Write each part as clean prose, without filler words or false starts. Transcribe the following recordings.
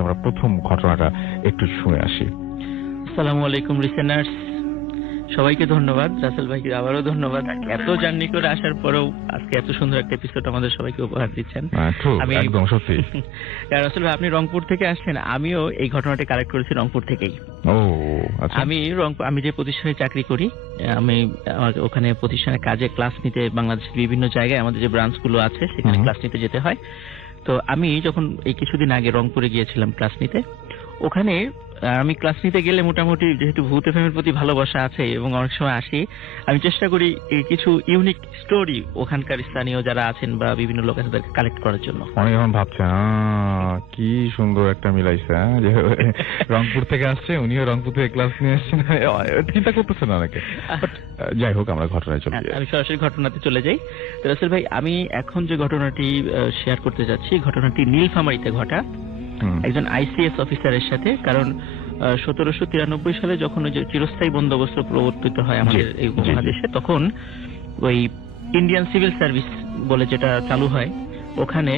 আমরা প্রথম ঘটনাটা একটু শুনে আসি। আসসালামু আলাইকুম লিসেনার্স, সবাইকে ধন্যবাদ। রাসেল ভাইকে আবারও ধন্যবাদ, এত জার্নি করে আসার পরেও আজকে এত সুন্দর একটা এপিসোড আমাদের সবাইকে উপহার দিচ্ছেন। আমি একদম সত্যি রাসেল ভাই, আপনি রংপুর থেকে আসছেন, আমিও এই ঘটনাটি কালেক্ট করেছি রংপুর থেকেই। আমি যে প্রতিষ্ঠানে চাকরি করি, আমি ওখানে প্রতিষ্ঠানের কাজে ক্লাস নিতে বাংলাদেশের বিভিন্ন জায়গায় আমাদের যে ব্রাঞ্চ গুলো আছে সেখানে ক্লাস নিতে যেতে হয়। তো আমি যখন এই কিছুদিন আগে রংপুরে গিয়েছিলাম ক্লাস নিতে, ওখানে আমি ক্লাস নিতে গেলে মোটামুটি যেহেতু ভূত এফএমের প্রতি ভালোবাসা আছে এবং অনেক সময় আসি, আমি চেষ্টা করি কিছু ইউনিক স্টোরি ওখানকার স্থানীয় যারা আছেন বা বিভিন্ন লোক আছে তাদেরকে কালেক্ট করার জন্য। অনেক এখন ভাবছে কি সুন্দর একটা মিলাইছে, যে রংপুর থেকে আসছে, উনিও রংপুর থেকে ক্লাস নিয়ে আসছেন, চিন্তা করতেছেন অনেকে। যাই হোক, আমরা ঘটনায় চলে যাই। আমি সরাসরি ঘটনাতে চলে যাই। রাসেল ভাই, আমি এখন যে ঘটনাটি শেয়ার করতে যাচ্ছি, ঘটনাটি নীলফামারীতে ঘটা একজন আইসিএস অফিসারের সাথে। কারণ 1793 সালে যখন ওই যে চিরস্থায়ী বন্দোবস্ত প্রবর্তিত হয় আমাদের এই উপমহাদেশে, তখন ওই ইন্ডিয়ান সিভিল সার্ভিস বলে যেটা চালু হয়, ওখানে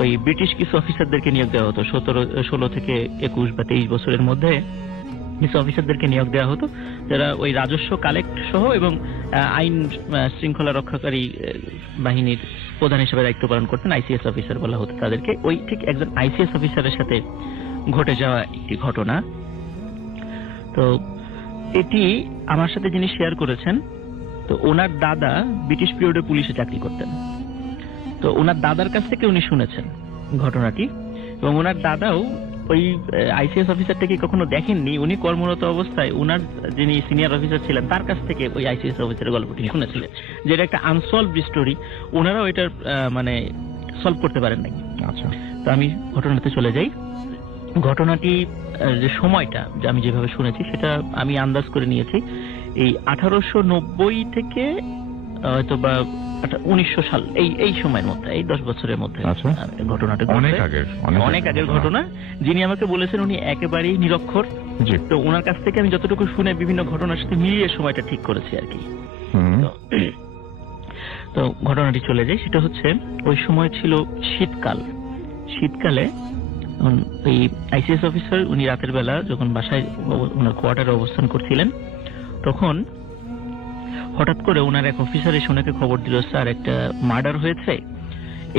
ওই ব্রিটিশ কিছু অফিসারদেরকে নিয়োগ দেওয়া হতো। 16 থেকে 21 বা 23 বছরের মধ্যে কিছু অফিসারদেরকে নিয়োগ দেওয়া হতো, যারা ওই রাজস্ব কালেক্ট সহ এবং আইন শৃঙ্খলা রক্ষাকারী বাহিনীর প্রধান হিসেবে দায়িত্ব পালন করতেন। আইসিএস অফিসার বলা হতো তাদেরকে। ওই ঠিক একজন আইসিএস অফিসারের সাথে ঘটে যাওয়া একটি ঘটনা। তো এটি আমার সাথে যিনি শেয়ার করেছেন, তো ওনার দাদা ব্রিটিশ পিরিয়ডে পুলিশে চাকরি করতেন। তো ওনার দাদার কাছ থেকে উনি শুনেছেন ঘটনাটি, এবং ওনার দাদাও ওই আইসিএস অফিসারটাকে কখনো দেখেননি। উনি কর্মরত অবস্থায় ওনার যিনি সিনিয়র অফিসার ছিলেন তার কাছ থেকে ওই আইসিএস অফিসারের গল্পটি শুনেছিলেন, যেটা একটা আনসলভড স্টোরি। ওনারাও এটার মানে সলভ করতে পারেন নাই। আচ্ছা, তো আমি ঘটনাতে চলে যাই। ঘটনাটি যে সময়টা যে আমি যেভাবে শুনেছি সেটা আমি আন্দাজ করে নিয়েছি এই 1890 থেকে হয়তো বা 1900 সাল, এই সময়ের মধ্যে, এই 10 বছরের মধ্যে ঘটনাটা। অনেক আগের ঘটনা। যিনি আমাকে বলেছেন উনি একেবারেই নিরক্ষর। তো ওনার কাছ থেকে আমি যতটুকু শুনে বিভিন্ন ঘটনার সাথে মিলিয়ে সময়টা ঠিক করেছি আর কি। তো ঘটনাটি চলে যায়। সেটা হচ্ছে ওই সময় ছিল শীতকালে এই আইসিএস অফিসার উনি রাতের বেলা যখন বাসায় ওনার কোয়ার্টারে অবস্থান করছিলেন, তখন হঠাৎ করে ওনার এক অফিসার এসে ওনাকে খবর দিল, স্যার একটা মার্ডার হয়েছে,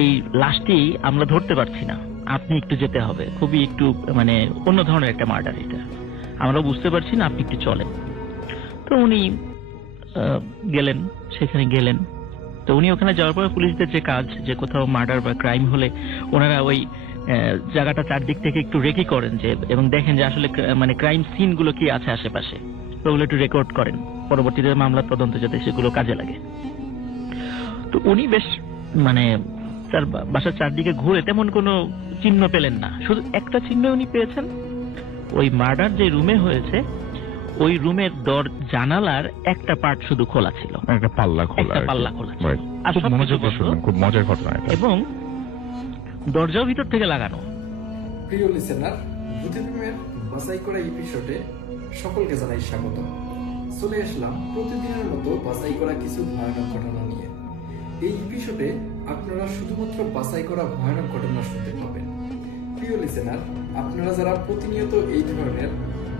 এই লাশটি আমরা ধরতে পারছি না, আপনি একটু যেতে হবে, খুবই একটু মানে অন্য ধরনের একটা মার্ডার, এটা আমরা বুঝতে পারছি না, আপনি একটু চলেন। তো উনি গেলেন, সেখানে গেলেন। তো উনি ওখানে যাওয়ার পরে পুলিশদের যে কাজ, যে কোথাও মার্ডার বা ক্রাইম হলে ওনারা ওই জায়গাটা চারদিক থেকে একটু রেকি করেন, যে এবং দেখেন যে আসলে মানে ক্রাইম সিন গুলো কি আছে আশেপাশে, ওগুলো একটু রেকর্ড করেন পরবর্তীতে মামলার তদন্ত যাতে সেগুলো কাজে লাগে। তো উনি বেশ মানে তার বাসার চারদিকে ঘুরে তেমন কোনো চিহ্ন পেলেন না। শুধু একটা চিহ্ন উনি পেয়েছেন, ওই মার্ডার যে রুমে হয়েছে ওই রুমের জানালার একটা পার্ট শুধু খোলা ছিল, একটা পাল্লা খোলা ছিল, খুব মজার ঘটনা। এবং দরজাও ভিতর থেকে লাগানো। প্রিয় লিসেনার, ভূত এফএমের বাছাই করা এপিসোডে সকলকে জানাই স্বাগত। চলে আসলাম প্রতিদিনের মতো বাছাই করা কিছু ভয়ানক ঘটনা নিয়ে। এই এপিসোডে আপনারা শুধুমাত্র বাছাই করা ভয়ানক ঘটনা শুনতে পাবেন। প্রিয় লিসেনার, আপনারা যারা প্রতিনিয়ত এই ধরনের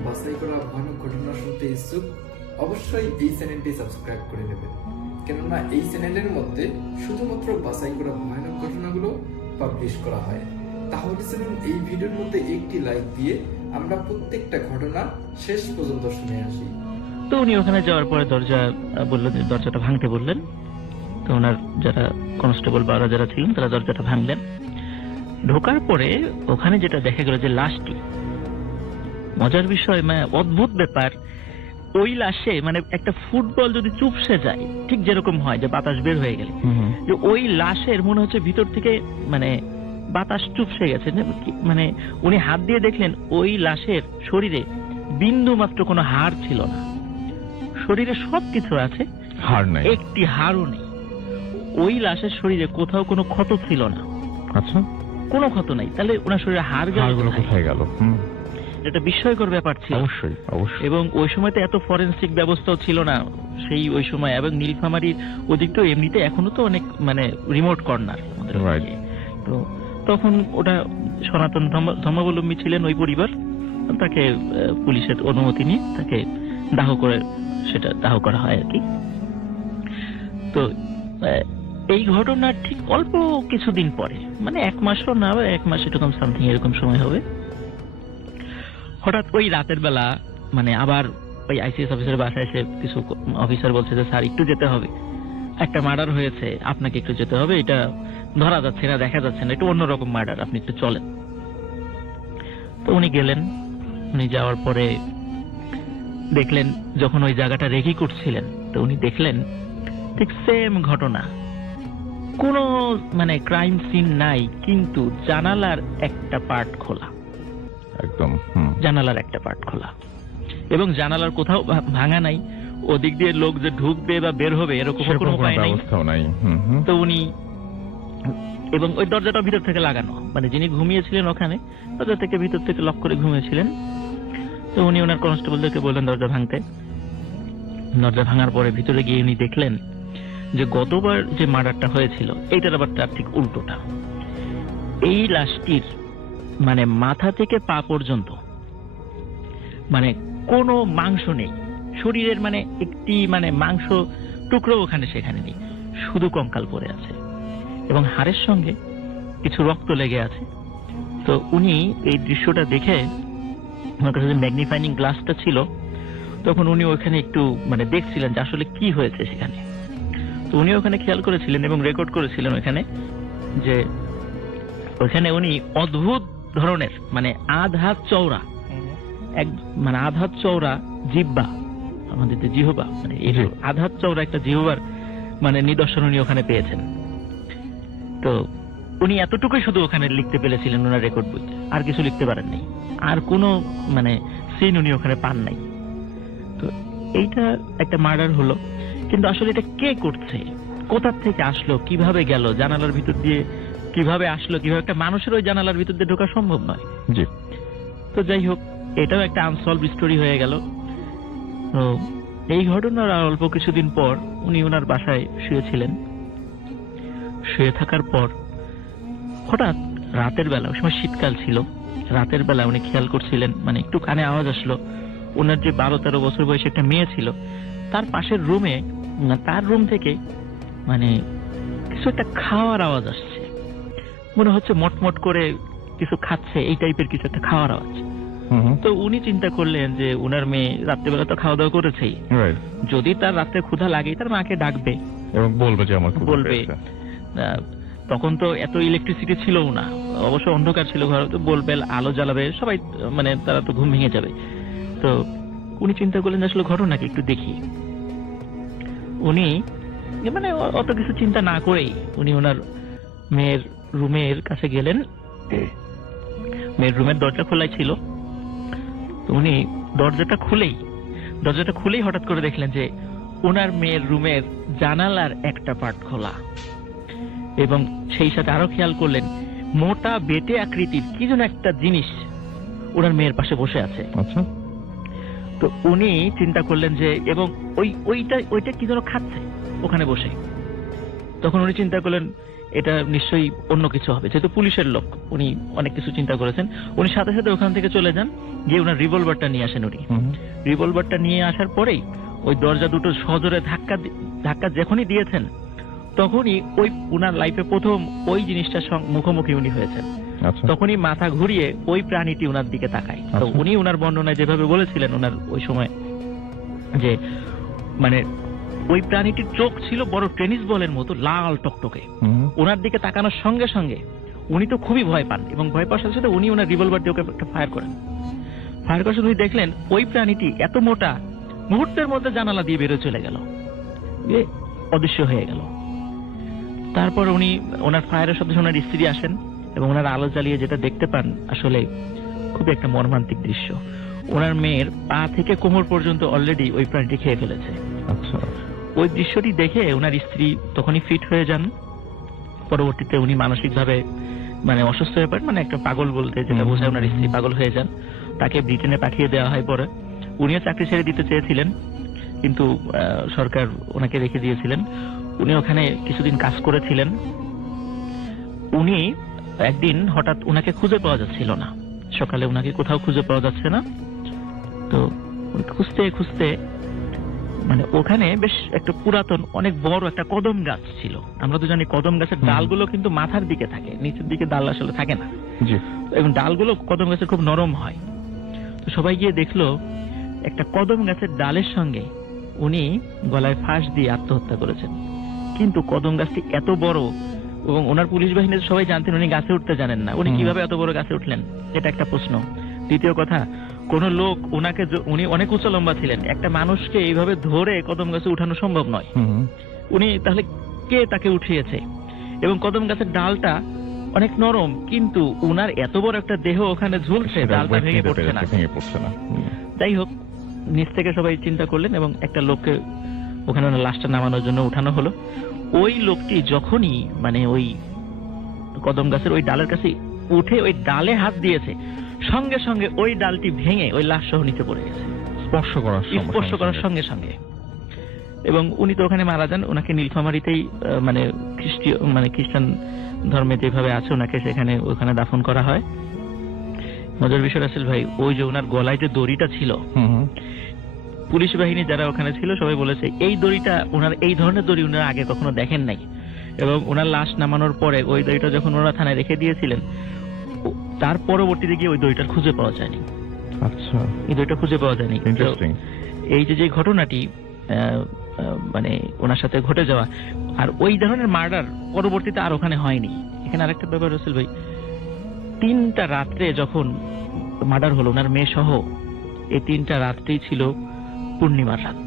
বাছাই করা ভয়ানক ঘটনা শুনতে ইচ্ছুক, অবশ্যই এই চ্যানেলটি সাবস্ক্রাইব করে নেবেন, কেননা এই চ্যানেলের মধ্যে শুধুমাত্র বাছাই করা ভয়ানক ঘটনাগুলো পাবলিশ করা হয়। তাহলে চলুন এই ভিডিওর মধ্যে একটি লাইক দিয়ে আমরা প্রত্যেকটা ঘটনা শেষ পর্যন্ত শুনে আসি। তো উনি ওখানে যাওয়ার পরে দরজাটা ভাঙতে বললেন। তো ওনার যারা কনস্টেবল বা যারা ছিলেন তারা দরজাটা ভাঙলেন। ঢোকার পরে ওখানে যেটা দেখা গেল যে লাশটি, মজার বিষয় অদ্ভুত ব্যাপার, ওই লাশে মানে একটা ফুটবল যদি চুপসে যায় ঠিক যেরকম হয় যে বাতাস বের হয়ে গেলে, যে ওই লাশের মনে হচ্ছে ভিতর থেকে মানে বাতাস চুপসে গেছে। মানে উনি হাত দিয়ে দেখলেন ওই লাশের শরীরে বিন্দু মাত্র কোনো হাড় ছিল না, শরীরে সবকিছু আছে, হাড় নাই, একটি হাড়ও নেই। ওই লাশের শরীরে কোথাও কোনো ক্ষত ছিল না। আচ্ছা, কোনো ক্ষত নাই, তাহলে ওনার শরীরে হাড়গুলো কোথায় গেল? এটা বিস্ময়কর ব্যাপার ছিল। অবশ্যই। এবং ওই সময় তো এত ফরেনসিক ব্যবস্থাও ছিল না সেই ওই সময়, এবং নীলফামারীর ওদিকটাও এমনিতে এখনো তো অনেক মানে রিমোট কর্নার। তো তখন ওটা সনাতন ধর্মাবলম্বী ছিলেন ওই পরিবার, তাকে পুলিশের অনুমতি নিয়ে তাকে দাহ করা হয় আর কি। তো এই ঘটনার ঠিক অল্প কিছুদিন পরে, মানে 1 মাসও না, 1 মাস এরকম সামথিং এরকম সময় হবে, হঠাৎ ওই রাতের বেলা মানে আবার ওই আইসিএস অফিসারের বাসায় এসে কিছু অফিসার বলছে যে স্যার একটু যেতে হবে, একটা মার্ডার হয়েছে, আপনাকে একটু যেতে হবে, এটা ধরা যাচ্ছে না, দেখা যাচ্ছে না, একটু অন্যরকম মার্ডার, আপনি একটু চলেন। তো উনি গেলেন। উনি যাওয়ার পরে দেখলেন যখন ওই জায়গাটা রেকি করছিলেন, তো উনি দেখলেন ঠিক সেম ঘটনা, কোনো মানে ক্রাইম সিন নাই, কিন্তু জানালার একটা পার্ট খোলা, একদম জানালার একটা পার্ট খোলা, এবং জানালার কোথাও ভাঙা নাই, ওদিক দিয়ে লোক যে ঢুকবে বা বের হবে এরকম কোনো উপায় নাই। তো উনি, এবং ওই দরজাটা ভিতর থেকে লাগানো, মানে যিনি ঘুমিয়েছিলেন ওখানে দরজা থেকে ভিতর থেকে লক করে ঘুমিয়েছিলেন। তো উনি ওনার কনস্টেবলদেরকে বললেন দরজা ভাঙতে। দরজা ভাঙার পরে ভিতরে গিয়ে উনি দেখলেন যে গতবার যে মার্ডারটা হয়েছিল এইটার আবার তার ঠিক উল্টোটা। এই লাশটির মানে মাথা থেকে পা পর্যন্ত মানে কোনো মাংস নেই, শরীরের মানে একটি মানে মাংস টুকরো ওখানে সেখানে নেই, শুধু কঙ্কাল পড়ে আছে এবং হাড়ের সঙ্গে কিছু রক্ত লেগে আছে। তো উনি এই দৃশ্যটা দেখে, ওনার কাছে যে ম্যাগনিফাইং গ্লাসটা ছিল, তখন উনি ওখানে একটু মানে দেখছিলেন যে আসলে কি হয়েছে সেখানে। তো উনি ওখানে খেয়াল করেছিলেন এবং রেকর্ড করেছিলেন ওখানে যে ওখানে উনি অদ্ভুত ধরনের মানে আধ হাত চওড়া জিহ্বা, আমাদের যে জিহ্বা মানে আধ হাত চওড়া একটা জিহ্বার মানে নিদর্শন উনি ওখানে পেয়েছেন। তো উনি এতটুকুই শুধু ওখানে লিখতে পেরেছিলেন ওনার রেকর্ড বইতে, আর কিছু লিখতে পারেন নাই, আর কোনো মানে সিন উনি ওখানে পান নাই। তো এইটা একটা মার্ডার হলো, কিন্তু আসলে এটা কে করছে, কোথা থেকে আসলো, কিভাবে গেল, জানালার ভিতর দিয়ে কিভাবে আসলো, কিভাবে একটা মানুষের ওই জানালার ভিতর দিয়ে ঢোকা সম্ভব নয়। জি। তো যাই হোক, এটাও একটা আনসলভ স্টোরি হয়ে গেল। তো এই ঘটনার অল্প কিছুদিন পর উনি ওনার বাসায় শুয়েছিলেন। শুয়ে থাকার পর হঠাৎ রাতের বেলা, ওই সময় শীতকাল ছিল, রাতের বেলা উনি খেয়াল করছিলেন মানে একটু কানে আওয়াজ আসলো। ওনার যে 12-13 বছর বয়সী একটা মেয়ে ছিল, তার পাশের রুমে, তার রুম থেকে মানে কিছু একটা খাওয়ার আওয়াজ আসছে, মনে হচ্ছে মটমট করে কিছু খাচ্ছে, এই টাইপের কিছু একটা খাওয়ার আওয়াজ। তো উনি চিন্তা করলেন যে উনার মেয়ে রাত্রেবেলা তো খাওয়া দাওয়া করেছেই, যদি তার রাত্রে ক্ষুধা লাগে তার মাকে ডাকবে এবং বলবে যে আমার ক্ষুধা পেয়েছে। তখন তো এত ইলেকট্রিসিটি ছিল না, অবশ্য অন্ধকার ছিল ঘর, তো বলবে, আলো জ্বালাবে, সবাই মানে তারা তো ঘুম ভেঙে যাবে। তো উনি চিন্তা করলেন আসলে ঘটনাকে একটু দেখি। উনি মানে অত কিছু চিন্তা না করেই উনি ওনার মেয়ের রুমের কাছে গেলেন। মেয়ের রুমের দরজা খোলাই ছিল। তো উনি দরজাটা খুলেই হঠাৎ করে দেখলেন যে ওনার মেয়ের রুমের জানালার একটা পার্ট খোলা, এবং সেই সাথে আরো খেয়াল করলেন মোটা বেটে আকৃতির কি যেন একটা জিনিস ওনার মেয়ের পাশে বসে আছে। আচ্ছা। তো উনি চিন্তা করলেন যে, এবং ওইটা কি যেন খাচ্ছে ওখানে বসে। তখন উনি চিন্তা করলেন এটা নিশ্চয়ই অন্য কিছু হবে, যেহেতু পুলিশের লোক, উনি অনেক কিছু চিন্তা করেছেন। উনি সাথে সাথে ওখান থেকে চলে যান, গিয়ে ওনার রিভলভারটা নিয়ে আসেন। উনি রিভলভারটা নিয়ে আসার পরেই ওই দরজা দুটো সজোরে ধাক্কা যখনই দিয়েছেন, তখনই ওই উনার লাইফে প্রথম ওই জিনিসটার মুখোমুখি উনি হয়েছেন। তখনই মাথা ঘুরিয়ে ওই প্রাণীটি উনার দিকে তাকায়। তো উনি উনার বর্ণনায় যেভাবে বলেছিলেন উনার ওই সময়, যে মানে ওই প্রাণীটির চোখ ছিল বড় টেনিস বলের মতো লাল টকটকে। ওনার দিকে তাকানোর সঙ্গে সঙ্গে উনি তো খুবই ভয় পান, এবং ভয় পাওয়ার সাথে সাথে উনি ওনার রিভলভার দিয়ে ওকে একটা ফায়ার করেন। ফায়ার করার সময় দেখলেন ওই প্রাণীটি এত মোটা, মুহূর্তের মধ্যে জানালা দিয়ে বেরোয় চলে গেল, অদৃশ্য হয়ে গেল। তারপর উনি ওনার ফায়ারের সাথে ওনার স্ত্রী আসেন এবং ওনার আলো জ্বালিয়ে যেটা দেখতে পান আসলে খুবই একটা মর্মান্তিক দৃশ্য। ওনার মেয়ের পা থেকে কোমর পর্যন্ত অলরেডি ওই প্রাণীটি খেয়ে ফেলেছে। আচ্ছা। ওই দৃশ্যটি দেখে ওনার স্ত্রী তখনই ফিট হয়ে যান। পরবর্তীতে উনি মানসিকভাবে মানে অসুস্থ হয়ে পড়েন, মানে একটা পাগল বলতে যেটা বোঝায়, ওনার স্ত্রী পাগল হয়ে যান। তাকে ব্রিটেনে পাঠিয়ে দেওয়া হয়। পরে উনিও চাকরি ছেড়ে দিতে চেয়েছিলেন, কিন্তু সরকার ওনাকে রেখে দিয়েছিলেন। উনি ওখানে কিছুদিন কাজ করেছিলেন। উনি একদিন হঠাৎ ওনাকে খুঁজে পাওয়া যাচ্ছিল না, সকালে ওনাকে কোথাও খুঁজে পাওয়া যাচ্ছে না। তো খুঁজতে খুঁজতে মানে ওখানে বেশ একটা পুরাতন অনেক বড় একটা কদম গাছ ছিল। আমরা তো জানি কদম গাছের ডালগুলো কিন্তু মাথার দিকে থাকে, নিচের দিকে ডাল আসলে থাকে না, এবং ডালগুলো কদম গাছের খুব নরম হয়। তো সবাই গিয়ে দেখলো একটা কদম গাছের ডালের সঙ্গে উনি গলায় ফাঁস দিয়ে আত্মহত্যা করেছেন। কিন্তু কদম গাছটি এত বড়, এবং ওনার পুলিশ বাহিনীর সবাই জানতেন উনি গাছে উঠতে জানেন না, উনি কিভাবে এত বড় গাছে উঠলেন, এটা একটা প্রশ্ন। দ্বিতীয় কথা, কোন লোক ওনাকে, উনি অনেক উচ্চ লম্বা ছিলেন, একটা মানুষকে এইভাবে ধরে কদম গাছে উঠানো সম্ভব নয়। উনি তাহলে কে তাকে উঠিয়েছে? এবং কদম গাছের ডালটা অনেক নরম, কিন্তু উনার এত বড় একটা দেহ ওখানে ঝুলছে, ডালটা ভেঙে পড়ছে না। যাই হোক, নিচ থেকে সবাই চিন্তা করলেন এবং একটা লোককে ওখানে লাশটা নামানোর জন্য উঠানো হলো। ওই লোকটি যখনই মানে ওই কদম গাছের ওই ডালের কাছে উঠে ওই ডালে হাত দিয়েছে, সঙ্গে সঙ্গে ওই ডালটি ভেঙে ওই লাশ সহ নিচে পড়ে গেছে, স্পর্শ করার সঙ্গে সঙ্গে। এবং উনি তো ওখানে মারা যান। ওনাকে নীলফামারীতেই মানে খ্রিস্টান ধর্মে যেভাবে আছে ওনাকে সেখানে ওখানে দাফন করা হয়। মজার বিষয় রাসেল ভাই, ওই যে ওনার গলায় যে দড়িটা ছিল, পুলিশ বাহিনী যারা ওখানে ছিল সবাই বলেছে এই দড়িটা, ওনার এই ধরনের দড়ি ওনারা আগে কখনো দেখেন নাই। এবং ওনার লাশ নামানোর পরে ওই দড়িটা যখন ওনারা থানায় রেখে দিয়েছিলেন, তার পরবর্তীতে গিয়ে ওই দড়িটা খুঁজে পাওয়া যায়নি। আচ্ছা, এই দড়িটা খুঁজে পাওয়া যায়নি। এই যে ঘটনাটি মানে ওনার সাথে ঘটে যাওয়া, আর ওই ধরনের মার্ডার পরবর্তীতে আর ওখানে হয়নি। এখানে আরেকটা ব্যাপার রাসেল ভাই, 3টা রাত্রে যখন মার্ডার হলো ওনার মেয়ে সহ, এই 3টা রাত্রেই ছিল পূর্ণিমার রাত।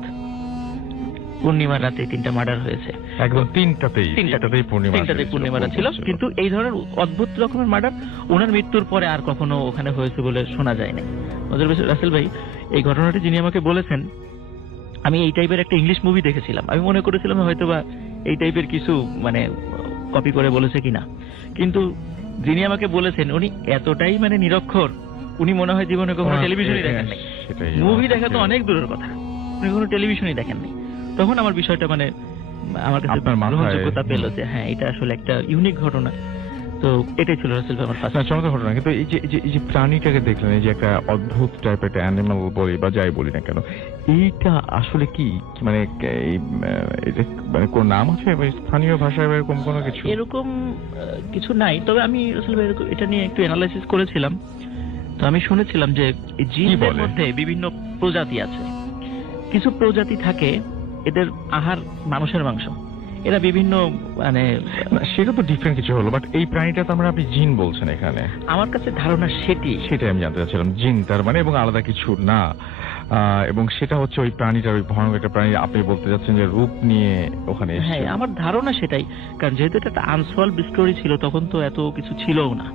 পূর্ণিমার রাতে 3টা মার্ডার হয়েছে, একদম 3টাতেই পূর্ণিমা রাত ছিল। কিন্তু এই ধরনের অদ্ভুত রকমের মার্ডার ওনার মৃত্যুর পরে আর কখনো ওখানে হয়েছে বলে শোনা যায় না। রাসেল ভাই, এই ঘটনাটি যিনি আমাকে বলেছেন, আমি এই টাইপের একটা ইংলিশ মুভি দেখেছিলাম, আমি মনে করেছিলাম হয়তোবা এই টাইপের কিছু মানে কপি করে বলেছে কিনা, কিন্তু যিনি আমাকে বলেছেন উনি এতটাই মানে নিরক্ষর, উনি মনে হয় জীবনে কখনো টেলিভিশনই দেখেন নাই। মুভি দেখা তো অনেক দূরের কথা, উনি কখনো টেলিভিশনই দেখেন নাই। তখন আমার বিষয়টা মানে আমার কাছে গ্রহণযোগ্যতা পেল যে হ্যাঁ, এটা আসলে একটা ইউনিক ঘটনা। তো এটাই ছিল রাসেল ভাই আমার ফার্স্ট চমৎকার ঘটনা। কিন্তু এই যে প্রাণীটাকে দেখলেন, এই যে একটা অদ্ভুত টাইপের একটা অ্যানিমাল বলি বা যাই বলি না কেন, এইটা আসলে কি মানে মানে কোন নাম আছে স্থানীয় ভাষায় এরকম কোনো কিছু? এরকম কিছু নাই, তবে আমি রাসেল ভাই এটা নিয়ে একটু অ্যানালাইসিস করেছিলাম। তো আমি শুনেছিলাম যে জিনদের মধ্যে বিভিন্ন প্রজাতি আছে। কিছু প্রজাতি থাকে এদের আহার মানুষের মাংস, এরা বিভিন্ন মানে সেটা তো ডিফারেন্ট কিছু হলো, বাট এই প্রাণীটা তো আপনি জিন বলছেন এখানে। আমার কাছে ধারণা সেটাই আমি জানতে চাচ্ছিলাম, জিন তার মানে এবং আলাদা কিছু না। এবং সেটা হচ্ছে ওই প্রাণীটার, ওই ভয়ানক একটা প্রাণী আপনি বলতে যাচ্ছেন যে রূপ নিয়ে ওখানে এসেছে। হ্যাঁ, আমার ধারণা সেটাই, কারণ যেহেতু এটা একটা আনসলভড স্টোরি ছিল, তখন তো এত কিছু ছিলও না।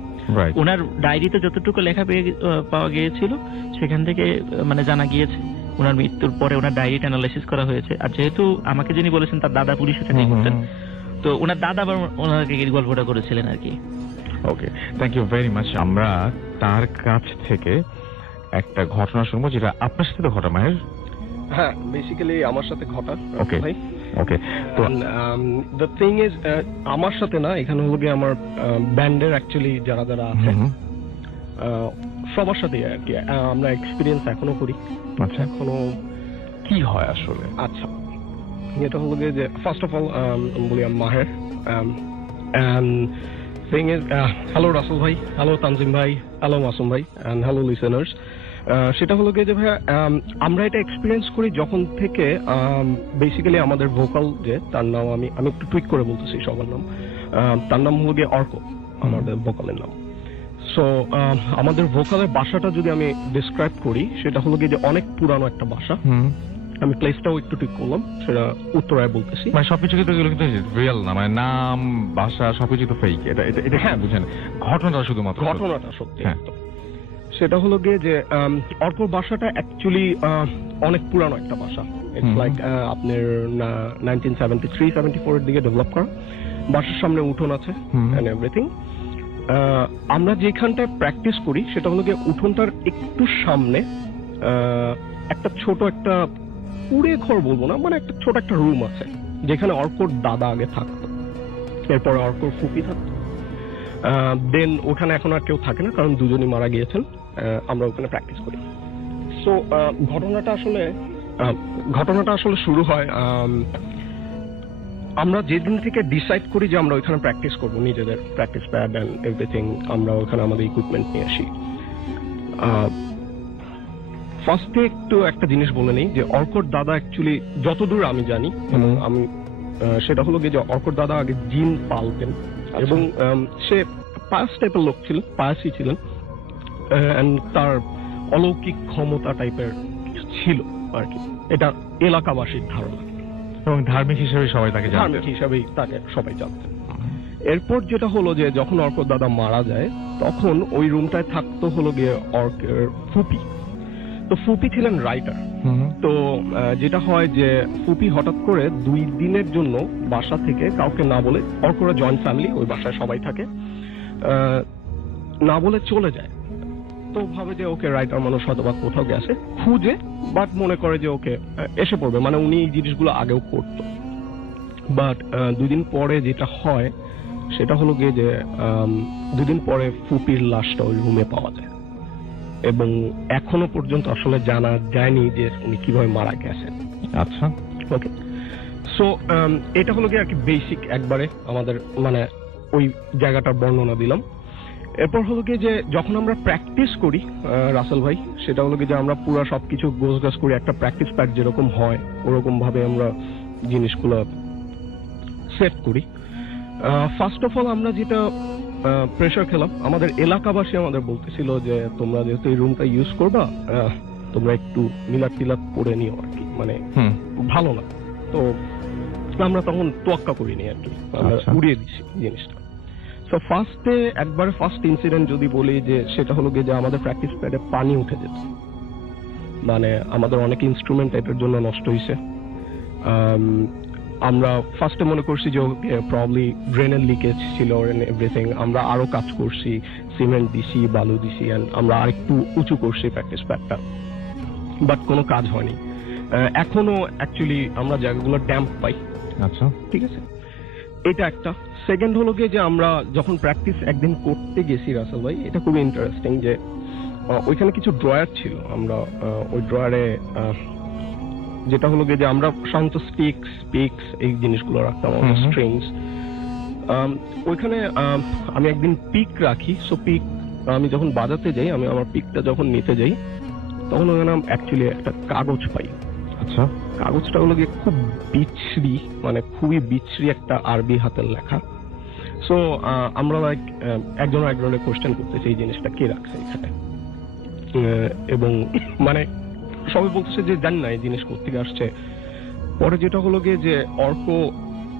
ওনার ডায়েরিতে যতটুকু লেখা পাওয়া গিয়েছিল সেখান থেকে মানে জানা গিয়েছে ওনার মৃত্যুর পরে ওনার ডায়েরিটা অ্যানালাইসিস করা হয়েছে। আর যেহেতু আমাকে যিনি বলেছেন তার দাদা পুলিশের চাকরি করতেন, তো ওনার দাদা আবার ওনাকে গল্পটা করেছিলেন আর কি। ওকে, থ্যাংক ইউ ভেরি মাচ। আমরা তার কাছ থেকে একটা ঘটনা শুনবো যেটা আপনার সাথে ঘটা। মায়ের হ্যাঁ, বেসিক্যালি আমার সাথে ঘটা। ওকে ভাই, ওকে। তো দ্য থিং ইজ, আমার সাথে না, এখানে হলো গিয়ে আমার ব্যান্ডের অ্যাকচুয়ালি যারা যারা আছে সবার সাথে আর কি আমরা এক্সপিরিয়েন্স এখনো করি। আচ্ছা, এখনো কি হয় আসলে? আচ্ছা, এটা হলো গিয়ে যে ফার্স্ট অফ অল বলি মাহের, থিং ইজ, হ্যালো রাসেল ভাই, হ্যালো তানজিম ভাই, হ্যালো মাসুম ভাই, অ্যান্ড হ্যালো লিসেনার্স। সেটা হলো গিয়ে যে ভাই, আমরা এটা এক্সপিরিয়েন্স করি যখন থেকে বেসিক্যালি আমাদের ভোকাল যে তার নাম, আমি একটু টুইট করে বলতেছি সবার নাম, তার নাম হলো গিয়ে অর্ক, আমাদের ভোকালের নাম। সো আমাদের ভোকালের বাসাটা যদি আমি ডিসক্রাইব করি, সেটা হলো গিয়ে যে অনেক পুরানো একটা বাসা। আমি প্লেসটাও একটু ঠিক করলাম, সেটা উত্তরায় বলতেছি। মানে সবকিছু কিন্তু রিয়েল না, মানে নাম বাসা সবকিছু তো ফেক। এটা হ্যাঁ বুঝেন, ঘটনাটা শুধুমাত্র ঘটনাটা সত্যি। সেটা হলো গিয়ে যে অর্কর বাসাটা অ্যাকচুয়ালি অনেক পুরানো একটা বাসা। ইটস লাইক আপনার 1973-74 এর দিকে ডেভেলপ করা। বাসার সামনে উঠোন আছে এন্ড এভরিথিং। আমরা যেখানটায় প্র্যাকটিস করি সেটা হলো গিয়ে উঠোনটার একটু সামনে একটা ছোট একটা কুড়ে ঘর বলবো না, মানে একটা ছোট একটা রুম আছে যেখানে অর্কর দাদা আগে থাকতো, এরপরে অর্কর ফুপি থাকতো। দেন ওখানে এখন আর কেউ থাকে না, কারণ দুজনই মারা গিয়েছেন। আমরা ওখানে প্র্যাকটিস করি। সো ঘটনাটা আসলে শুরু হয়, আমরা যেদিন থেকে ডিসাইড করি যে আমরা ওইখানে প্র্যাকটিস করবো, নিজেদের প্র্যাকটিস প্যাড অ্যান্ড এভরিথিং, আমরা ওখানে আমাদের ইকুইপমেন্ট নিয়ে আসি। ফার্স্টে একটু একটা জিনিস বলে নেই যে অর্কর দাদা অ্যাকচুয়ালি যতদূর আমি জানি, এবং আমি সেটা হলো যে অর্কর দাদা আগে জিন পালতেন, এবং সে পায়াস টাইপের লোক ছিলেন, পায়াসই ছিলেন, তার অলৌকিক ক্ষমতা টাইপের ছিল আর কি, এটা এলাকাবাসীর ধারণা, এবং ধার্মিক হিসেবে সবাই তাকে জানতেন। ধার্মিক হিসাবেই তাকে সবাই জানতেন। এরপর যেটা হলো যে যখন অর্কর দাদা মারা যায়, তখন ওই রুমটায় থাকতো হলো গিয়ে অর্কের ফুপি। তো ফুপি ছিলেন রাইটার। তো যেটা হয় যে ফুপি হঠাৎ করে 2 দিনের জন্য বাসা থেকে কাউকে না বলে, অর্করা জয়েন্ট ফ্যামিলি, ওই বাসায় সবাই থাকে, না বলে চলে যায়। তো ভাবে যে ওকে রাইটার মানুষ হয়তো বা কোথাও গেছে, খুঁজে, বাট মনে করে যে ওকে এসে পড়বে, মানে উনি এই জিনিসগুলো আগেও করতো। বাট 2 দিন পরে যেটা হয় সেটা হলো গিয়ে যে 2 দিন পরে ফুপির লাশটা ওই রুমে পাওয়া যায়, এবং এখনো পর্যন্ত আসলে জানা যায়নি যে উনি কিভাবে মারা গেছেন। আচ্ছা, ওকে। সো এটা হলো গিয়ে আর কি বেসিক একবারে আমাদের মানে ওই জায়গাটার বর্ণনা দিলাম। এরপর হলো গিয়ে যে যখন আমরা প্র্যাকটিস করি রাসেল ভাই, সেটা হলো গিয়ে যে আমরা পুরো সবকিছু গোছগাছ করি, একটা প্র্যাকটিস প্যাড যেরকম হয় ওরকম ভাবে আমরা জিনিসগুলো সেট করি। ফার্স্ট অফ অল আমরা যেটা প্রেশার খেলাম, আমাদের এলাকাবাসী আমাদের বলতেছিল যে তোমরা যেহেতু এই রুমটা ইউজ করবা, তোমরা একটু মিলাট টিলাট করে নিও আর কি, মানে ভালো না। তো আমরা তখন তোয়াক্কা করিনি আর কি, আমরা উড়িয়ে দিচ্ছি জিনিসটা। সো ফার্স্ট ইনসিডেন্ট যদি বলি যে সেটা হলো গিয়ে যে আমাদের প্র্যাকটিস প্যাডে পানি উঠে যেত, মানে আমাদের অনেক ইনস্ট্রুমেন্ট এটার জন্য নষ্ট হয়েছে। আমরা ফার্স্টে মনে করছি যে প্রবলি ড্রেনের লিকেজ ছিল এন্ড এভরিথিং। আমরা আরো কাজ করছি, সিমেন্ট দিছি, বালু দিছি, এন্ড আমরা আরেকটু উঁচু করছি প্র্যাকটিস প্যাডটা, বাট কোনো কাজ হয়নি। এখনো অ্যাকচুয়ালি আমরা জায়গাগুলো ড্যাম্প পাই। আচ্ছা, ঠিক আছে, এটা একটা। সেকেন্ড হলো গিয়ে যে আমরা যখন প্র্যাকটিস একদিন করতে গেছি রাসেল ভাই, এটা খুবই ইন্টারেস্টিং যে ওইখানে কিছু ড্রয়ার ছিল। আমরা ওই ড্রয়ারে যেটা হলো গিয়ে যে আমরা সাধারণত স্পিক্স এই জিনিসগুলো রাখতাম, স্ট্রিংস। ওইখানে আমি একদিন পিক রাখি। সো পিক আমি যখন বাজাতে যাই, আমি আমার পিকটা যখন নিতে যাই, তখন ওখানে অ্যাকচুয়ালি একটা কাগজ পাই। আচ্ছা, কাগজটা হলো গিয়ে খুব বিচ্ছিরি, মানে খুবই বিচ্ছিরি একটা আরবি হাতের লেখা। সো আমরা লাইক একজনের কোশ্চেন করতেছি এই জিনিসটা কে রাখছে এখানে, এবং মানে সবাই বলতেছে যে জানি না এই জিনিস কোথেকে আসছে। পরে যেটা হলো গিয়ে যে অর্ক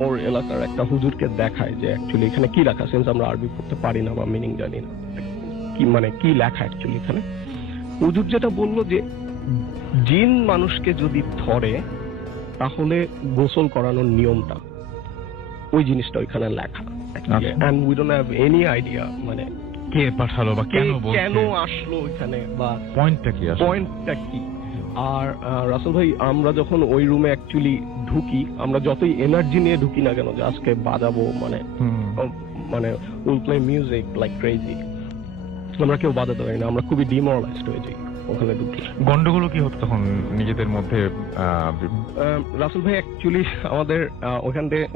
ওর এলাকার একটা হুজুরকে দেখায় যে অ্যাকচুয়ালি এখানে কি লেখা, সিন্স আমরা আরবি পড়তে পারি না বা মিনিং জানি না, কি মানে কি লেখা অ্যাকচুয়ালি এখানে। হুজুর যেটা বললো যে জিন মানুষকে যদি ধরে তাহলে গোসল করানোর নিয়মটা, ওই জিনিসটা ওইখানে লেখা। And we don't have any idea মানে কে পাঠালো বা কেন আসলো ওইখানে, বা পয়েন্টটা কি। আর রাসেল ভাই, আমরা যখন ওই রুমে অ্যাকচুয়ালি ঢুকি, আমরা যতই এনার্জি নিয়ে ঢুকি না কেন যে আজকে বাজাবো, মানে will play music like crazy, আমরা কেউ বাজাতে পারি না, আমরা খুবই ডিমোরালাইজড হয়ে যাই ওখানে ঢুকি। গন্ডগোল কি হতো তখন নিজেদের মধ্যে? রাসেল ভাই, অ্যাকচুয়ালি আমাদের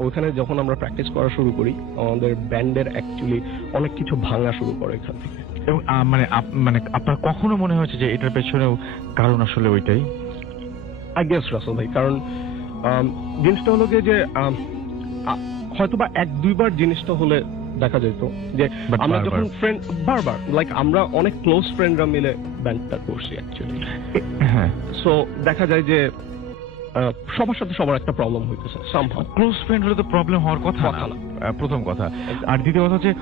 ওখানে যখন আমরা প্র্যাকটিস করা শুরু করি, আমাদের ব্যান্ডের অ্যাকচুয়ালি অনেক কিছু ভাঙা শুরু করে এখান থেকে। এবং মানে আপনার কখনো মনে হয়েছে যে এটার পেছনেও কারণ আসলে ওইটাই? আই গেস রাসেল ভাই, কারণ জিনিসটা হলো গিয়ে যে হয়তো বা 1-2 বার জিনিসটা হলে দেখা যেত যে আমরা যখন ফ্রেন্ড বারবার লাইক আমরা অনেক ক্লোজ ফ্রেন্ডরা মিলে ব্যান্ডটা করছি অ্যাকচুয়ালি। হ্যাঁ, সো দেখা যায় যে সবার সাথে সবার একটা প্রবলেম হইতেছে। ক্লোজ ফ্রেন্ড হলে তো প্রবলেম হওয়ার কথা না, প্রথম কথা। আর দ্বিতীয় কথা হচ্ছে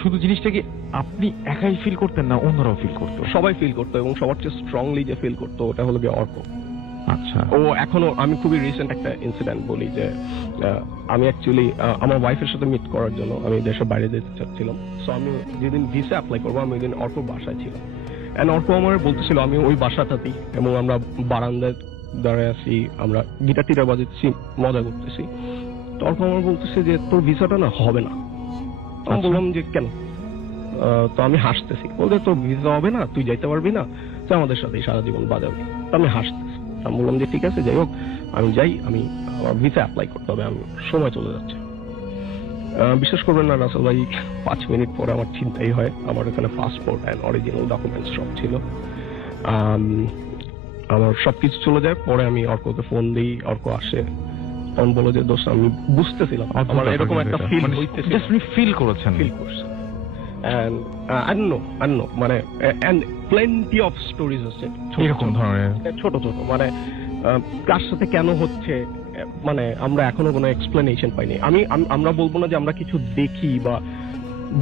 শুধু জিনিসটা কি আপনি একাই ফিল করতেন না অন্যরাও ফিল করতো? সবাই ফিল করতো, এবং সবার চেয়ে স্ট্রংলি যে ফিল করতো ওটা হলো গিয়ে অর্ক। আচ্ছা, ও এখনো, আমি খুবই রিসেন্ট একটা ইনসিডেন্ট বলি যে আমি অ্যাকচুয়ালি আমার ওয়াইফের সাথে মিট করার জন্য আমি দেশের বাইরে যেতে চাচ্ছিলাম। সো আমি যেদিন ভিসা অ্যাপ্লাই করবো, আমি ওই দিন অর্কর বাসায় ছিলাম। এন্ড অর্ক আমার বলতেছিল আমি ওই বাসাটাতেই, এবং আমরা বারান্দায় দাঁড়ায় আছি, আমরা গিটার টিটার বাজাচ্ছি, মজা করতেছি। তো অর্ক আমার বলতেছে যে তোর ভিসাটা না হবে না, আমি আচ্ছা। বললাম যে কেন? তো আমি হাসতেছি, বলতে তোর ভিসা হবে না, তুই যাইতে পারবি না, তুই আমাদের সাথে সারা জীবন বাজাবি। তো আমি হাসতেছি, আমি বললাম যে ঠিক আছে, যাই হোক আমি যাই, আমি আমার ভিসা অ্যাপ্লাই করতে হবে, আমি সময় চলে যাচ্ছে। বিশ্বাস করবেন না রাসেল ভাই, 5 মিনিট পরে আমার চিন্তাই হয়, আমার এখানে পাসপোর্ট অ্যান্ড অরিজিনাল ডকুমেন্টস সব ছিল। আমার সবকিছু চলে যায়। পরে আমি অর্ককে ফোন দিই, অর্ক আসে, তখন বলো যে দোস্ত আমি বুঝতেছিলাম আমার এরকম একটা ফিল হইতেছে, জাস্ট আপনি ফিল করেছেন। ফিল করছে। And I don't know, মানে and plenty of stories আছে এরকম ধরনের। ছোট ছোট, মানে কার সাথে কেন হচ্ছে, মানে আমরা এখনো কোনো এক্সপ্লেনেশন পাইনি। আমরা বলবো না যে আমরা কিছু দেখি বা,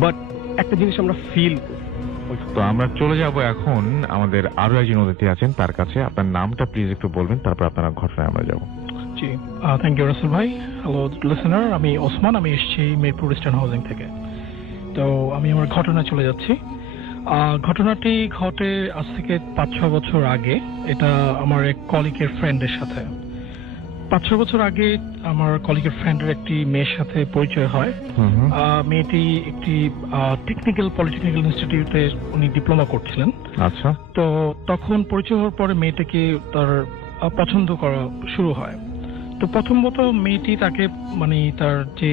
বাট একটা জিনিস আমরা ফিল করি। তো আমরা চলে যাব এখন আমাদের আরো একজন অতিথি আছেন তার কাছে। আপনার নামটা প্লিজ একটু বলবেন, তারপর আপনার ঘটনায় আমরা যাব। জি, থ্যাংক ইউ রাসেল ভাই। হ্যালো লিসেনার, আমি ওসমান, আমি এসেছি মিরপুর ইস্টার্ন হাউজিং থেকে। তো আমি আমার ঘটনায় চলে যাচ্ছি। ঘটনাটি ঘটে আজ থেকে 5-6 বছর আগে। এটা আমার এক কলিগের ফ্রেন্ডের সাথে। 5-6 বছর আগে আমার কলিগের ফ্রেন্ডের একটি মেয়ের সাথে পরিচয় হয়। মেয়েটি একটি টেকনিক্যাল পলিটেকনিক্যাল ইনস্টিটিউটে উনি ডিপ্লোমা করছিলেন। আচ্ছা। তো তখন পরিচয় হওয়ার পরে মেয়েটাকে তার পছন্দ করা শুরু হয়। তো প্রথমত মেয়েটি তাকে মানে তার যে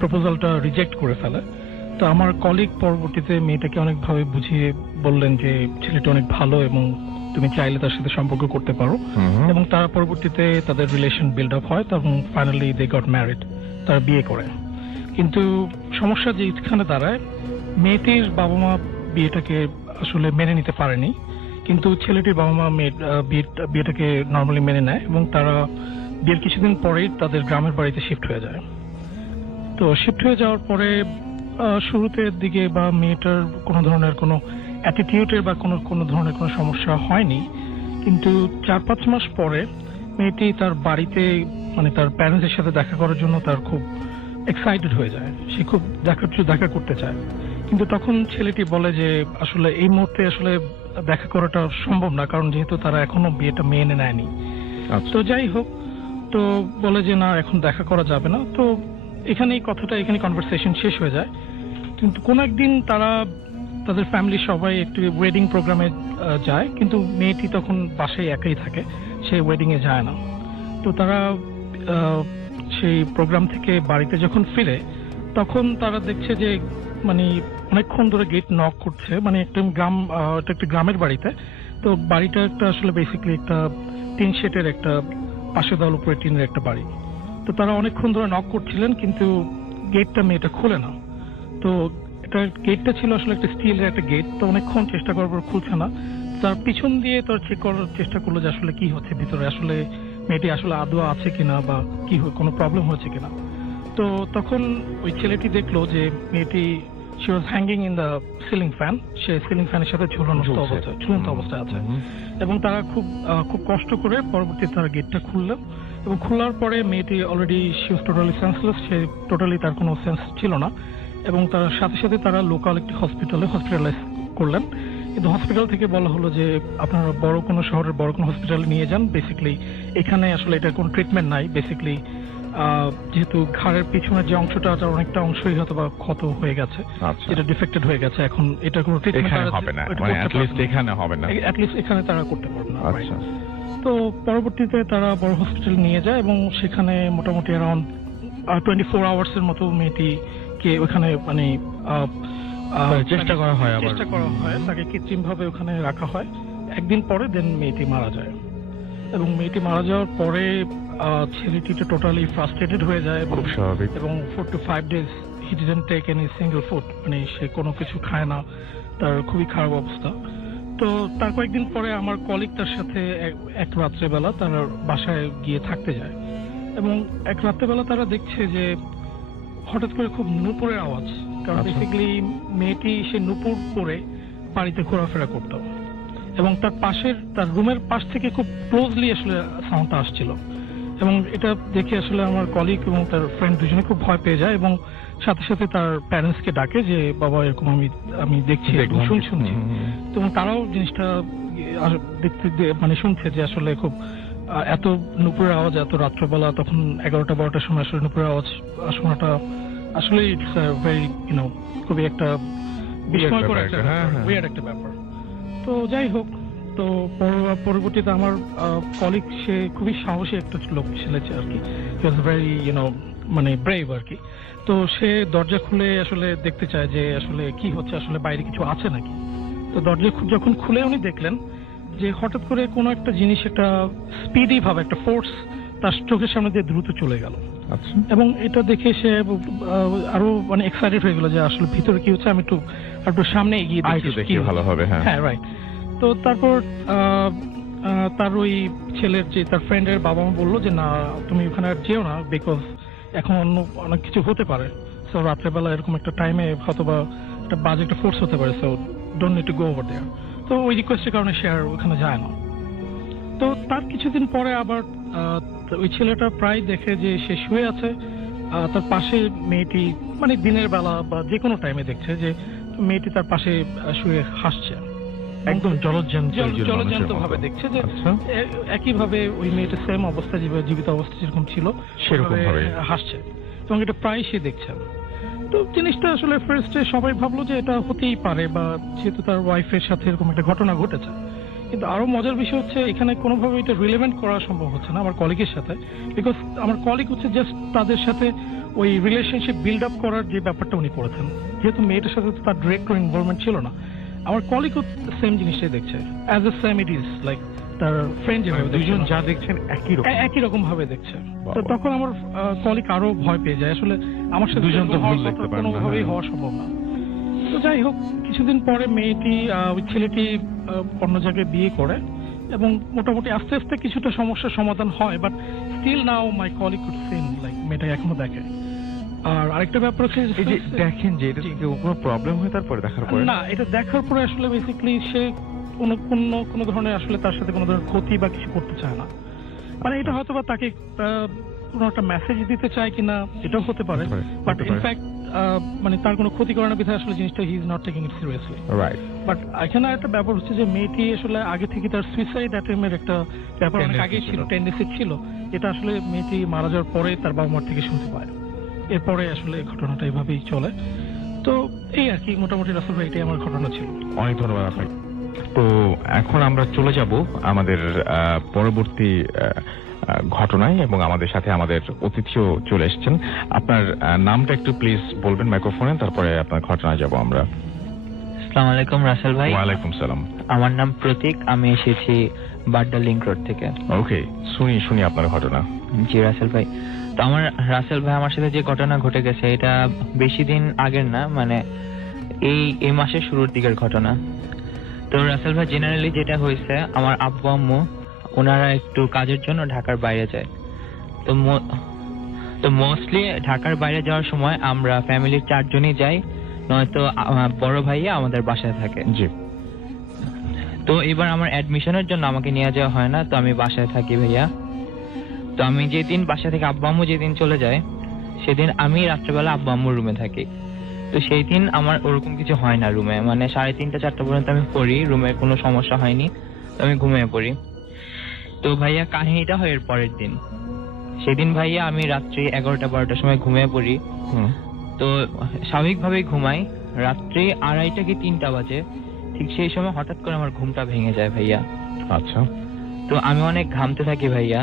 প্রপোজালটা রিজেক্ট করে ফেলে। তো আমার কলিগ পরবর্তীতে মেয়েটাকে অনেকভাবে বুঝিয়ে বললেন যে ছেলেটা অনেক ভালো এবং তুমি চাইলে তার সাথে সম্পর্ক করতে পারো, এবং তারা পরবর্তীতে তাদের রিলেশন বিল্ড আপ হয় এবং ফাইনালি দে গট ম্যারিড, তারা বিয়ে করে। কিন্তু সমস্যা যে এখানে দাঁড়ায়, মেয়েটির বাবা মা বিয়েটাকে আসলে মেনে নিতে পারেনি, কিন্তু ছেলেটির বাবা মা বিয়েটাকে নর্মালি মেনে নেয় এবং তারা বিয়ের কিছুদিন পরেই তাদের গ্রামের বাড়িতে শিফট হয়ে যায়। তো শিফট হয়ে যাওয়ার পরে শুরুতের দিকে বা মেয়েটার কোনো ধরনের কোনো অ্যাটিটিউডের বা কোনো ধরনের কোনো সমস্যা হয়নি, কিন্তু 4-5 মাস পরে মেয়েটি তার বাড়িতে মানে তার প্যারেন্টসের সাথে দেখা করার জন্য তার খুব এক্সাইটেড হয়ে যায়, সে খুব দেখা করতে চায়। কিন্তু তখন ছেলেটি বলে যে আসলে এই মুহূর্তে আসলে দেখা করাটা সম্ভব না, কারণ যেহেতু তারা এখনো বিয়েটা মেনে নেয়নি। তো যাই হোক, তো বলে যে না এখন দেখা করা যাবে না। তো এখানে কনভারসেশন শেষ হয়ে যায়। কিন্তু কোন একদিন তারা তাদের ফ্যামিলির সবাই একটি ওয়েডিং প্রোগ্রামে যায়, কিন্তু মেয়েটি তখন বাসায় একাই থাকে, সে ওয়েডিং এ যায় না। তো তারা সেই প্রোগ্রাম থেকে বাড়িতে যখন ফিরে, তখন তারা দেখছে যে মানে অনেকক্ষণ ধরে গেট নক করছে, মানে একটা গ্রামের বাড়িতে। তো বাড়িটা একটা আসলে বেসিক্যালি একটা টিন শেডের একটা পাশে দেওয়াল উপরে টিনের একটা বাড়ি। তো তারা অনেকক্ষণ ধরে নক করছিলেন, কিন্তু গেটটা মেয়েটা খুলে না। তো এটা গেটটা ছিল আসলে একটা স্টিলের একটা গেট। তো অনেকক্ষণ চেষ্টা করার পর খুলছে না। তার পিছন দিয়ে তো চেক করার চেষ্টা করলো যে আসলে কি হচ্ছে ভিতরে, আসলে মেয়েটি আসলে আদৌ আছে কিনা বা কি কোনো প্রবলেম হয়েছে কিনা। তো তখন ওই ছেলেটি দেখলো যে মেয়েটি she was hanging in the ceiling fan, say ceiling ফ্যানের সাথে ঝুলন্ত অবস্থায় আছে। এবং তারা খুব কষ্ট করে পরবর্তীতে তারা গেটটা খুললো, এবং খোলার পরে মেয়েটি already she was totally senseless, say totally তার কোনো সেন্স ছিল না। এবং তার সাথে সাথে তারা লোকাল একটি হসপিটালাইজ করলেন, কিন্তু হসপিটাল থেকে বলা হলো যে আপনারা শহরের বড় কোনো হসপিটালে নিয়ে যান। বেসিক্যালি এখানে আসলে এটার কোনো ট্রিটমেন্ট নাই। বেসিক্যালি যেহেতু ঘাড়ের পিছনের যে অংশটা আছে অনেকটা অংশই হয়তো বা ক্ষত হয়ে গেছে, যেটা ডিফেক্টেড হয়ে গেছে, এখন এটা কোনো ট্রিটমেন্ট হবে না, মানে অ্যাটলিস্ট এখানে তারা করতে পারবে না। তো পরবর্তীতে তারা বড় হসপিটাল নিয়ে যায় এবং সেখানে মোটামুটি অ্যারাউন্ড 24 আওয়ার্সের মতো মেয়েটিকে ওখানে মানে চেষ্টা করা হয়, তাকে কৃত্রিম ভাবে ওখানে রাখা হয়। একদিন পরে দেন মেয়েটি মারা যায়। এবং মেয়েটি মারা যাওয়ার পরে ছেলেটিটা টোটালি ফ্রাস্ট্রেটেড হয়ে যায় এবং 4 to 5 days he didn't take any single food, মানে সে কোনো কিছু খায় না, তার খুবই খারাপ অবস্থা। তো তার কয়েকদিন পরে আমার কলিগ তার সাথে এক রাত্রেবেলা তার বাসায় গিয়ে থাকতে যায়, এবং এক রাত্রেবেলা তারা দেখছে যে হঠাৎ করে খুব নূপুরের আওয়াজ, কারণ বেসিক্যালি মেয়েটি সে নূপুর পরে বাড়িতে ঘোরাফেরা করত, এবং তার রুমের পাশ থেকে খুব ক্লোজলি আসলে সাউন্ডটা আসছিল। এবং এটা দেখে আসলে আমার কলিগ এবং তার ফ্রেন্ড দুজনে খুব ভয় পেয়ে যায় এবং সাথে সাথে তার প্যারেন্টসকে ডাকে যে বাবা এরকম আমি দেখছি শুনছি। তো তারাও জিনিসটা দেখতে মানে শুনছে যে আসলে খুব এত নূপুরের আওয়াজ এত রাত্রবেলা, তখন 11টা-12টার সময় আসলে নূপুরের আওয়াজ শোনাটা আসলে ইটস ভেরি খুবই একটা বিস্ময়কর ব্যাপার একটা একটা, হ্যাঁ, হ্যাঁ। উইয়ার্ড একটা ব্যাপার। তো যাই হোক, তো পরবর্তীতে আমার কলিগ, সে খুবই সাহসী একটা লোক ছেলে আর কি, ভেরি মানে ব্রেভ আর কি। তো সে দরজা খুলে আসলে দেখতে চায় যে আসলে কি হচ্ছে, আসলে বাইরে কিছু আছে নাকি। তো দরজা যখন খুলে উনি দেখলেন যে হঠাৎ করে কোনো একটা জিনিস একটা স্পিডি ভাবে একটা ফোর্স তার চোখের সামনে দিয়ে দ্রুত চলে গেল। আচ্ছা, এবং এটা দেখে সে আরো মানে এক্সাইটেড হয়ে গেল যে আসলে ভিতরে কি হচ্ছে, আমি একটু সামনে এগিয়ে আরেকটু দেখি ভালো হবে। হ্যাঁ, হ্যাঁ, রাইট। তো তারপর তার ওই ছেলের যে তার ফ্রেন্ডের বাবা মা বললো যে না, তুমি ওখানে আর যেও না, বিকজ এখন অন্য অনেক কিছু হতে পারে। সো রাত্রেবেলা এরকম একটা টাইমে হয়তোবা একটা বাজে একটা ফোর্স হতে পারে, so don't need to go over there. তো ওই রিকোয়েস্টের কারণে সে আর ওখানে যায় না। তো তার কিছুদিন পরে আবার ওই ছেলেটা প্রায় দেখে যে সে শুয়ে আছে, তার পাশে মেয়েটি, মানে দিনের বেলা বা যে কোনো টাইমে দেখছে যে মেয়েটি তার পাশে শুয়ে হাসছে, একদম জলজ্যান্ত ভাবে দেখছে যে আচ্ছা, একই ভাবে ওই মেয়েটা সেম অবস্থা, জীবিত অবস্থা যেরকম ছিল সেরকম ভাবে হাসছে, এবং এটা প্রায় সে দেখছে। তো জিনিসটা আসলে ফার্স্টে সবাই ভাবলো যে এটা হতেই পারে, বা যেহেতু তার ওয়াইফের সাথে এরকম একটা ঘটনা ঘটেছে। কিন্তু আরো মজার বিষয় হচ্ছে এখানে কোনোভাবে এটা রিলেভেন্ট করা সম্ভব হচ্ছে না আমার কলিগের সাথে, বিকজ আমার কলিগ হচ্ছে জাস্ট তাদের সাথে ওই রিলেশনশিপ বিল্ড আপ করার যে ব্যাপারটা উনি করেছেন, যেহেতু মেয়েটার সাথে তার ডিরেক্ট কোনো ইনভলভমেন্ট ছিল না। আমার কলিগও সেম জিনিসটাই দেখছে, as a same it is like তার ফ্রেন্ড যেভাবে দুজন যা দেখছেন একই রকম ভাবে দেখছে। বাবা। তো তখন আমার কলিগ আরো ভয় পেয়ে যায়, আসলে আমার সাথে দুজন তো হওয়ার ভুল দেখতে কথা পারেন না, কোনোভাবেই হ্যাঁ। হওয়া সম্ভব না। তো যাই হোক, কিছুদিন পরে মেয়েটি ওই ছেলেটি অন্য জায়গায় বিয়ে করে, এবং মোটামুটি আস্তে আস্তে কিছুটা সমস্যার সমাধান হয়, but still now my colleague could seen like মেয়েটা এখনো দেখে। আর আরেকটা ব্যাপার হচ্ছে এই যে দেখেন যে এটা থেকে কোনো প্রবলেম হয় তারপরে দেখার পরে? না, এটা দেখার পরে আসলে বেসিক্যালি সে কোনো ধরনের আসলে তার সাথে কোনো ধরনের ক্ষতি বা কিছু করতে চায় না। মানে এটা হয়তো বা তাকে কোনো একটা মেসেজ দিতে চায় কিনা, এটাও হতে পারে, বাট ইনফ্যাক্ট মানে তার কোনো ক্ষতি করে না বিধায় আসলে জিনিসটা he is not taking it seriously. Right. But এখানে একটা ব্যাপার হচ্ছে যে মেয়েটি আসলে আগে থেকে তার সুইসাইড অ্যাটেম্পের একটা ব্যাপার অনেক আগেই ছিল, টেন্ডেন্সি ছিল, যেটা আসলে মেয়েটি মারা যাওয়ার পরে তার বাবা মার থেকে শুনতে পায়। এরপরে আসলে ঘটনাটা এইভাবেই চলে। তো এই আর কি, মোটামুটি রাসেল ভাই, এটাই আমার ঘটনা ছিল। অনেক ধন্যবাদ আপনাকে। তো এখন আমরা চলে যাব আমাদের পরবর্তী ঘটনায়, এবং আমাদের সাথে আমাদের অতিথিও চলে এসেছেন। আপনার নামটা একটু প্লিজ বলবেন মাইক্রোফোনে, তারপরে আপনার ঘটনায় যাব আমরা। আসসালামু আলাইকুম রাসেল ভাই। ওয়ালাইকুম সালাম। আমার নাম প্রতীক, আমি এসেছি বাড্ডা লিংক রোড থেকে। ওকে, শুনি আপনার ঘটনা। জি রাসেল ভাই, তো রাসেল ভাই আমার সাথে যে ঘটনা ঘটে গেছে এটা বেশি দিন আগের না, মানে এই মাসের শুরুর দিকের ঘটনা। তো রাসেল ভাই, জেনারেলি যেটা হয়েছে, আমার আব্বু আম্মু ওনারা একটু কাজের জন্য ঢাকার বাইরে যায়। তো মোস্টলি ঢাকার বাইরে যাওয়ার সময় আমরা ফ্যামিলির 4 জনই যাই, নয়তো বড় ভাইয়া আমাদের বাসায় থাকে। জি। তো এবার আমার অ্যাডমিশনের জন্য আমাকে নিয়ে যাওয়া হয় না, তো আমি বাসায় থাকি ভাইয়া। তো আমি যেদিন বাসা থেকে আব্বু আম্মু যেদিন চলে যায়, সেদিন আমি রাত্রেবেলা আব্বু আম্মুর রুমে থাকি। তো সেই দিন আমার ওরকম কিছু হয় না রুমে, মানে 3:30-4টা পর্যন্ত আমি পড়ি, রুমে কোনো সমস্যা হয়নি, তো আমি ঘুমিয়ে পড়ি। তো ভাইয়া কাহিনীটা হয় এর পরের দিন। সেদিন ভাইয়া আমি রাত্রি 11টা-12টার সময় ঘুমিয়ে পড়ি। তো স্বাভাবিকভাবেই ঘুমাই, রাত্রি 2:30 কি 3টা বাজে, ঠিক সেই সময় হঠাৎ করে আমার ঘুমটা ভেঙে যায় ভাইয়া। আচ্ছা। তো আমি অনেক ঘামতে থাকি ভাইয়া।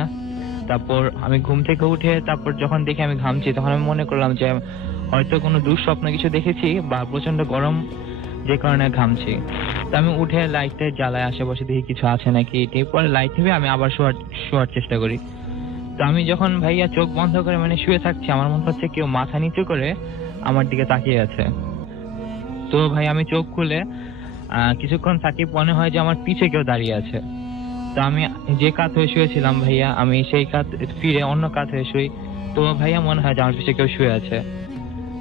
তারপর আমি ঘুম থেকে উঠে তারপর যখন দেখি আমি ঘামছি, তখন আমি মনে করলাম যে হয়তো কোনো দুঃস্বপ্ন কিছু দেখেছি, বা প্রচন্ড গরম যে কারণে ঘামছি। তো আমি উঠে লাইটটা জ্বালায় আশেপাশে দেখি কিছু আছে নাকি, এরপরে লাইট নিভে আমি আবার শোয়ার চেষ্টা করি। তো আমি যখন ভাইয়া চোখ বন্ধ করে মানে শুয়ে থাকছি, আমার মনে হচ্ছে কেউ মাথা নিচু করে আমার দিকে তাকিয়ে আছে। তো ভাই আমি চোখ খুলে কিছুক্ষণ থাকি, মনে হয় যে আমার পিছে কেউ দাঁড়িয়ে আছে। তো আমি যে কাত হয়ে শুয়েছিলাম ভাইয়া, আমি সেই কাত ফিরে অন্য কাত হয়ে শুই। তো ভাইয়া মনে হয় যে আমার পিছে কেউ শুয়ে আছে।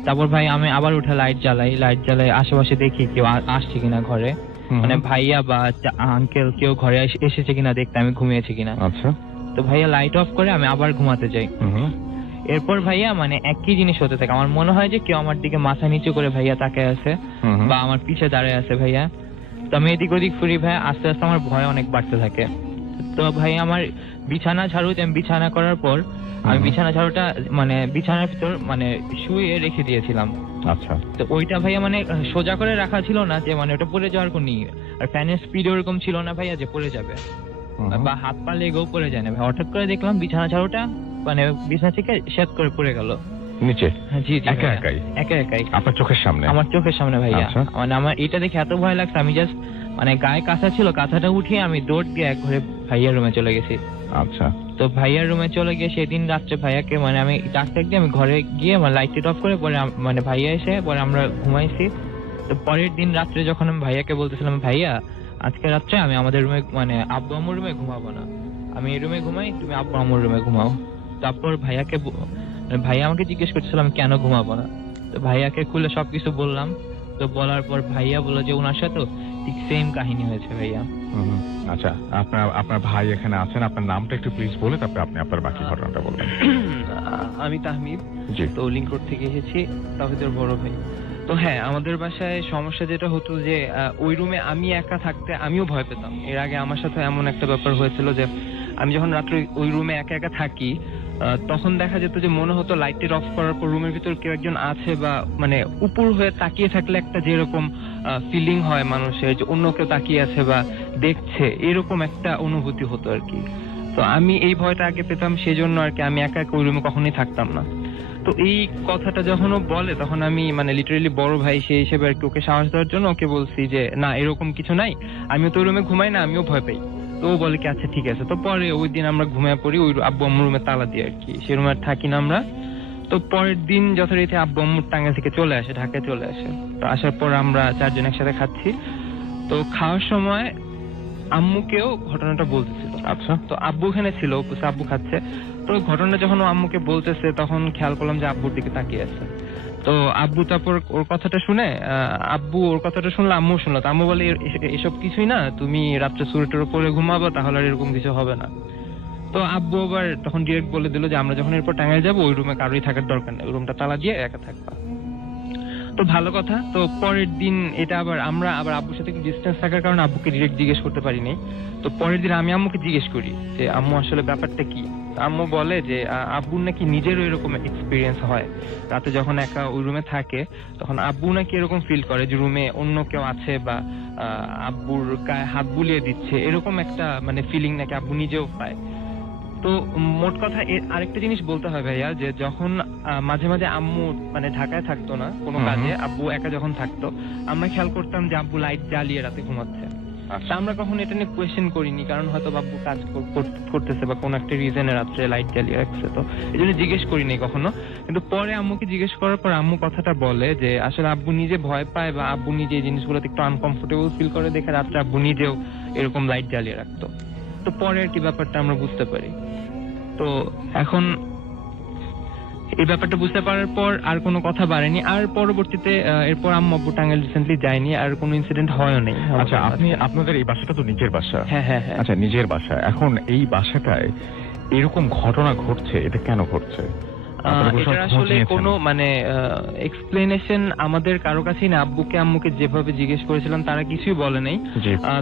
তারপর ভাই আমি আবার উঠে লাইট জ্বালাই আশেপাশে দেখি কেউ আসছে কিনা ঘরে, মানে ভাইয়া বা আঙ্কেল কেউ ঘরে এসেছে কিনা দেখতে, আমি ঘুমিয়েছি কিনা। আচ্ছা। তো ভাইয়া লাইট অফ করে আমি আবার ঘুমাতে যাই। এরপর ভাইয়া মানে একই জিনিস হতে থাকে, আমার মনে হয় যে কেউ আমার দিকে মাথা নিচু করে ভাইয়া তাকিয়ে আছে, বা আমার পিছে দাঁড়িয়ে আছে ভাইয়া। তো আমি এদিক ওদিক ফুরি ভাইয়া, আস্তে আস্তে আমার ভয় অনেক বাড়তে থাকে। তো ভাই আমার বিছানা ঝাড়ুতে আমি বিছানা করার পর আমি বিছানা ঝাড়ুটা মানে বিছানার ভিতর মানে শুয়ে রেখে দিয়েছিলাম। আচ্ছা, তো ওইটা ভাইয়া মানে সোজা করে রাখা ছিল না যে মানে ওটা পড়ে যাওয়ার কোনো আর ফ্যানের স্পিড ওরকম ছিল না ভাইয়া যে পড়ে যাবে বা হাত পা লেগেও পড়ে যায় না ভাই। হঠাৎ করে দেখলাম বিছানা ঝাড়ুটা মানে বিছানা থেকে শেষ করে পড়ে গেল নিচে। জি জি একা ভাইয়া। একা একাই আপনার চোখের সামনে? আমার চোখের সামনে ভাইয়া। আচ্ছা। মানে আমার এটা দেখে এত ভয় লাগছে, আমি জাস্ট মানে গায়ে কাঁথা ছিল, কাঁথাটা উঠিয়ে আমি দৌড় দিয়ে এক ঘরে ভাইয়ার রুমে চলে গেছি। আচ্ছা, তো ভাইয়ার রুমে চলে গিয়ে সেদিন রাত্রে ভাইয়াকে মানে আমি ডাক্তার দিয়ে আমি ঘরে গিয়ে মানে লাইট অফ করে পরে মানে ভাইয়া এসে পরে আমরা ঘুমাইছি। তো পরের দিন রাত্রে যখন আমি ভাইয়াকে বলতেছিলাম ভাইয়া আজকে রাত্রে আমি আমাদের রুমে মানে আব্বু আম্মুর রুমে ঘুমাবো না, আমি এই রুমে ঘুমাই, তুমি আব্বু আম্মুর রুমে ঘুমাও। তারপর ভাইয়াকে ভাইয়া আমাকে জিজ্ঞেস করছিলাম কেন ঘুমাবো না, তো ভাইয়াকে খুলে সবকিছু বললাম। তো বলার পর ভাইয়া বললো যে ওনার সাথে ঠিক সেম কাহিনী হয়েছে ভাইয়া। আচ্ছা, আপনার ভাই এখানে আছেন, আপনার নামটা একটু প্লিজ বলে তারপরে আপনি আপনার বাকি ঘটনাটা বলবেন। আমি তাহমিদ, জি। তো লিংক রোড থেকে এসেছি, তাহিদের বড় ভাই। তো হ্যাঁ, আমাদের বাসায় সমস্যা যেটা হতো যে ওই রুমে আমি একা থাকতে আমিও ভয় পেতাম। এর আগে আমার সাথে এমন একটা ব্যাপার হয়েছিল যে আমি যখন রাত্রে ওই রুমে একা একা থাকি তখন দেখা যেত যে মনে হতো লাইটের অফ করার পর রুমের ভিতর কেউ একজন আছে বা মানে উপর হয়ে তাকিয়ে থাকলে একটা যেরকম ফিলিং হয় মানুষের যে অন্য কেউ তাকিয়ে আছে বা দেখছে, এরকম একটা অনুভূতি হতো আর কি। তো আমি এই ভয়টা আগে পেতাম, সেই জন্য আর কি আমি একা একা ওই রুমে কখনোই থাকতাম না। তো এই কথাটা যখন ও বলে তখন আমি মানে লিটারেলি বড় ভাই সেই হিসেবে আর কি ওকে সাহস দেওয়ার জন্য ওকে বলছি যে না এরকম কিছু নাই, আমিও তো ওই রুমে ঘুমাই না, আমিও ভয় পাই। তো ও বলে কি আচ্ছা ঠিক আছে। তো পরে ওই দিন আমরা ঘুমিয়ে পড়ি ওই আব্বু আম্মুর রুমে তালা দিয়ে আর কি, সেই রুমে আর থাকি না আমরা। তো পরের দিন যথারীতি আব্বু আম্মুর টাঙ্গাইল থেকে চলে আসে, ঢাকায় চলে আসে। তো আসার পর আমরা চারজন একসাথে খাচ্ছি। তো খাওয়ার সময় আম্মুকেও ঘটনাটা বলতেছিল। আচ্ছা, তো আব্বু এখানে ছিল, আব্বু খাচ্ছে। তো ঘটনা যখন ও আম্মুকে বলতেছে তখন খেয়াল করলাম যে আব্বুর দিকে তাকিয়ে আছে। তো আব্বু তারপর ওর কথাটা শুনে আব্বু ওর কথাটা শুনলো, আম্মু শুনলো। তো আম্মু বলে এসব কিছুই না, তুমি রাত্রে সোয়েটার উপরে ঘুমাবো, তাহলে আর এরকম কিছু হবে না। তো আব্বু আবার তখন ডিরেক্ট বলে দিল যে আমরা যখন এরপর টাঙ্গাইল যাবো ওই রুমে কারোই থাকার দরকার নেই, ওই রুমটা তালা দিয়ে একা থাকবা। তো ভালো কথা। তো পরের দিন এটা আবার আমরা আবার আব্বুর সাথে ডিস্টেন্স থাকার কারণে আব্বুকে ডিরেক্ট জিজ্ঞেস করতে পারিনি। তো পরের দিন আমি আম্মুকে জিজ্ঞেস করি যে আম্মু আসলে ব্যাপারটা কি। আম্মু বলে যে আব্বুর নাকি নিজেরও এরকম এক্সপিরিয়েন্স হয়, রাতে যখন একা ওই রুমে থাকে তখন আব্বু নাকি এরকম ফিল করে যে রুমে অন্য কেউ আছে বা আব্বুর গায়ে হাত বুলিয়ে দিচ্ছে, এরকম একটা মানে ফিলিং নাকি আব্বু নিজেও পায়। তো মোট কথা আরেকটা জিনিস বলতে হয় ভাইয়া, যে যখন মাঝে মাঝে আম্মু মানে ঢাকায় থাকতো না কোনো কাজে, আব্বু একা যখন থাকতো আমরা খেয়াল করতাম যে আব্বু লাইট জ্বালিয়ে রাতে ঘুমাচ্ছে। তা আমরা কখনো এটা নিয়ে কোয়েশ্চেন করিনি, কারণ হয়তো আব্বু কাজ করতেছে বা কোনো একটা রিজনে রাত্রে লাইট জ্বালিয়ে রাখছে, তো এই জন্য জিজ্ঞেস করিনি কখনো। কিন্তু পরে আম্মুকে জিজ্ঞেস করার পর আম্মু কথাটা বলে যে আসলে আব্বু নিজে ভয় পায় বা আব্বু নিজে এই জিনিসগুলোতে একটু আনকমফোর্টেবল ফিল করে দেখে রাত্রে আব্বু নিজেও এরকম লাইট জ্বালিয়ে রাখতো। তো পরে আর কি ব্যাপারটা আমরা বুঝতে পারি। তো এখন এই ব্যাপারটা বুঝতে পারার পর আর কোনো কথা বাড়েনি। আর পরবর্তীতে এরপর আম্মু আব্বু টাঙ্গাইল রিসেন্টলি যায়নি, আর কোনো ইনসিডেন্ট হয়ও নেই। আচ্ছা, আপনাদের এই বাসাটা তো নিজের বাসা? হ্যাঁ হ্যাঁ হ্যাঁ। আচ্ছা, নিজের বাসা। এখন এই বাসাটায় এরকম ঘটনা ঘটছে, এটা কেন ঘটছে? এটা আসলে কোনো মানে এক্সপ্লেনেশন আমাদের কারো কাছেই না। আব্বুকে আম্মুকে যেভাবে জিজ্ঞেস করেছিলাম তারা কিছুই বলে নাই।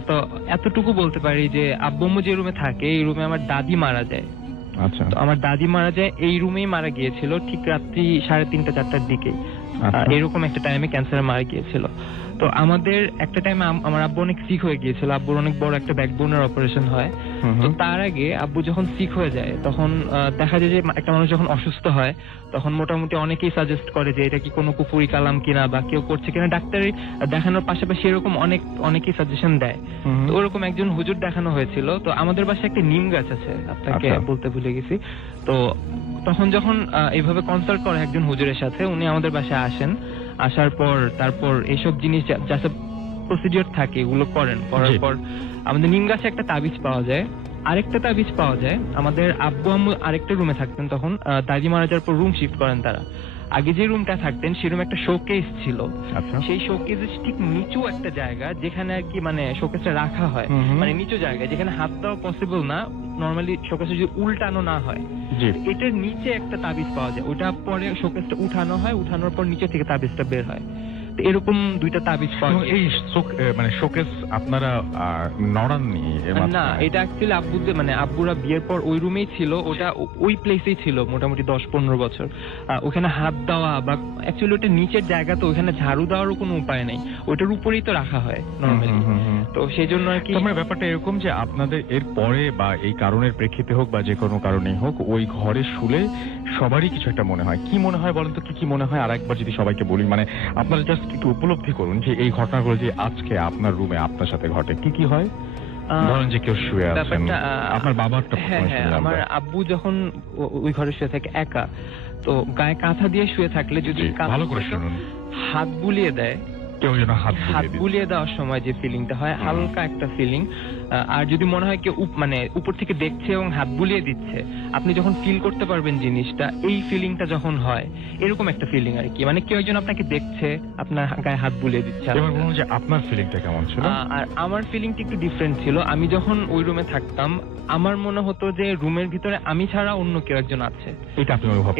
তো এতটুকু বলতে পারি যে আব্বু আম্মু যে রুমে থাকে এই রুমে আমার দাদি মারা যায়। আচ্ছা, তো আমার দাদি মারা যায় এই রুমেই মারা গিয়েছিল, ঠিক রাত্রি 3:30-4টার দিকে এরকম একটা টাইমে ক্যান্সারে মারা গিয়েছিল। তো আমাদের একটা টাইমে আমার আব্বু অনেক সিক হয়ে গিয়েছিল, আব্বুর অনেক বড় একটা ব্যাকবোনের অপারেশন হয়। তো তার আগে আব্বু যখন সিক হয়ে যায় তখন দেখা যায় যে একটা মানুষ যখন অসুস্থ হয় তখন মোটামুটি অনেকেই সাজেস্ট করে যে এটা কি কোনো কুফুরি কালাম কিনা বা কেউ করছে কিনা, ডাক্তারে দেখানোর পাশাপাশি এরকম অনেকেই সাজেশন দেয়। তো ওরকম একজন হুজুর দেখানো হয়েছিল। তো আমাদের বাসায় একটা নিম গাছ আছে, আপনাকে বলতে ভুলে গেছি। তো তখন যখন এইভাবে কনসাল্ট করে একজন হুজুরের সাথে, উনি আমাদের বাসায় আসেন। আসার পর তারপর এইসব জিনিস যা সব প্রসিডিওর থাকে এগুলো করেন। করার পর আমাদের নিম গাছে একটা তাবিজ পাওয়া যায়, আরেকটা তাবিজ পাওয়া যায়। আমাদের আব্বু আম্মু আরেকটা রুমে থাকতেন, তখন দাদি মারা যাওয়ার পর রুম শিফট করেন তারা। আগে যে রুমটা থাকতেন সেই রুমে একটা শোকেস ছিল। সেই শোকেসের ঠিক নিচু একটা জায়গা যেখানে আর কি মানে শোকেসটা রাখা হয়, মানে নিচু জায়গায় যেখানে হাত দেওয়া পসিবল না, নর্মালি শোকেসে যদি উল্টানো না হয়, এটার নিচে একটা তাবিজ পাওয়া যায়। ওটা পরে শোকেসটা উঠানো হয়, উঠানোর পর নিচে থেকে তাবিজটা বের হয়। তো এরকম 2টা তাবিজ পাওয়া এবং এই মানে শোকেস আপনারা নড়াননি না, এটা অ্যাকচুয়ালি আব্বুরা বিয়ের পর ওই রুমেই ছিল, ওটা ওই প্লেসেই ছিল মোটামুটি 10-15 বছর। ওখানে হাত দেওয়া বা অ্যাকচুয়ালি ওটা নিচের জায়গা, তো ওখানে ঝাড়ু দেওয়ারও কোনো উপায় নেই, ওটার উপরেই তো রাখা হয় নর্মালি। তো সেই জন্য আর কি তোমার ব্যাপারটা এরকম যে আপনাদের এর পরে বা এই কারণের প্রেক্ষিতে হোক বা যে কোনো কারণেই হোক, ওই ঘরে শুলে সবারই কিছু একটা মনে হয়। কি মনে হয় বলেন তো, কি মনে হয়? আর একবার যদি সবাইকে বলি, মানে আপনারা জাস্ট একটু উপলব্ধি করুন যে এই ঘটনাগুলো যে আজকে আপনার রুমে আপনার সাথে ঘটে, কি হয়? ধরেন যে কেউ শুয়ে আছেন, আপনার বাবারটা হ্যাঁ, আমার আব্বু যখন ওই ঘরে শুয়ে থাকে একা, তো গায়ে কাঁথা দিয়ে শুয়ে থাকলে যদি ভালো করে শুনুন, হাত বুলিয়ে দেয়, কেউ যেন হাত বুলিয়ে দেওয়ার সময় যে ফিলিংটা হয়, হালকা একটা ফিলিং। আর যদি মনে হয় কেউ উপর থেকে দেখছে এবং হাত বুলিয়ে দিচ্ছে, আপনি যখন ফিল করতে পারবেন জিনিসটা, এই ফিলিংটা যখন হয়, এরকম একটা ফিলিং আর কি, মানে কেউ একজন আপনাকে দেখছে, আপনার গায়ে হাত বুলিয়ে দিচ্ছে। এবার বলুন যে আপনার ফিলিংটা কেমন ছিল? আর আমার ফিলিংটা একটু ডিফারেন্ট ছিল। আমি যখন ওই রুমে থাকতাম, আমার মনে হতো যে রুমের ভিতরে আমি ছাড়া অন্য কেউ একজন আছে।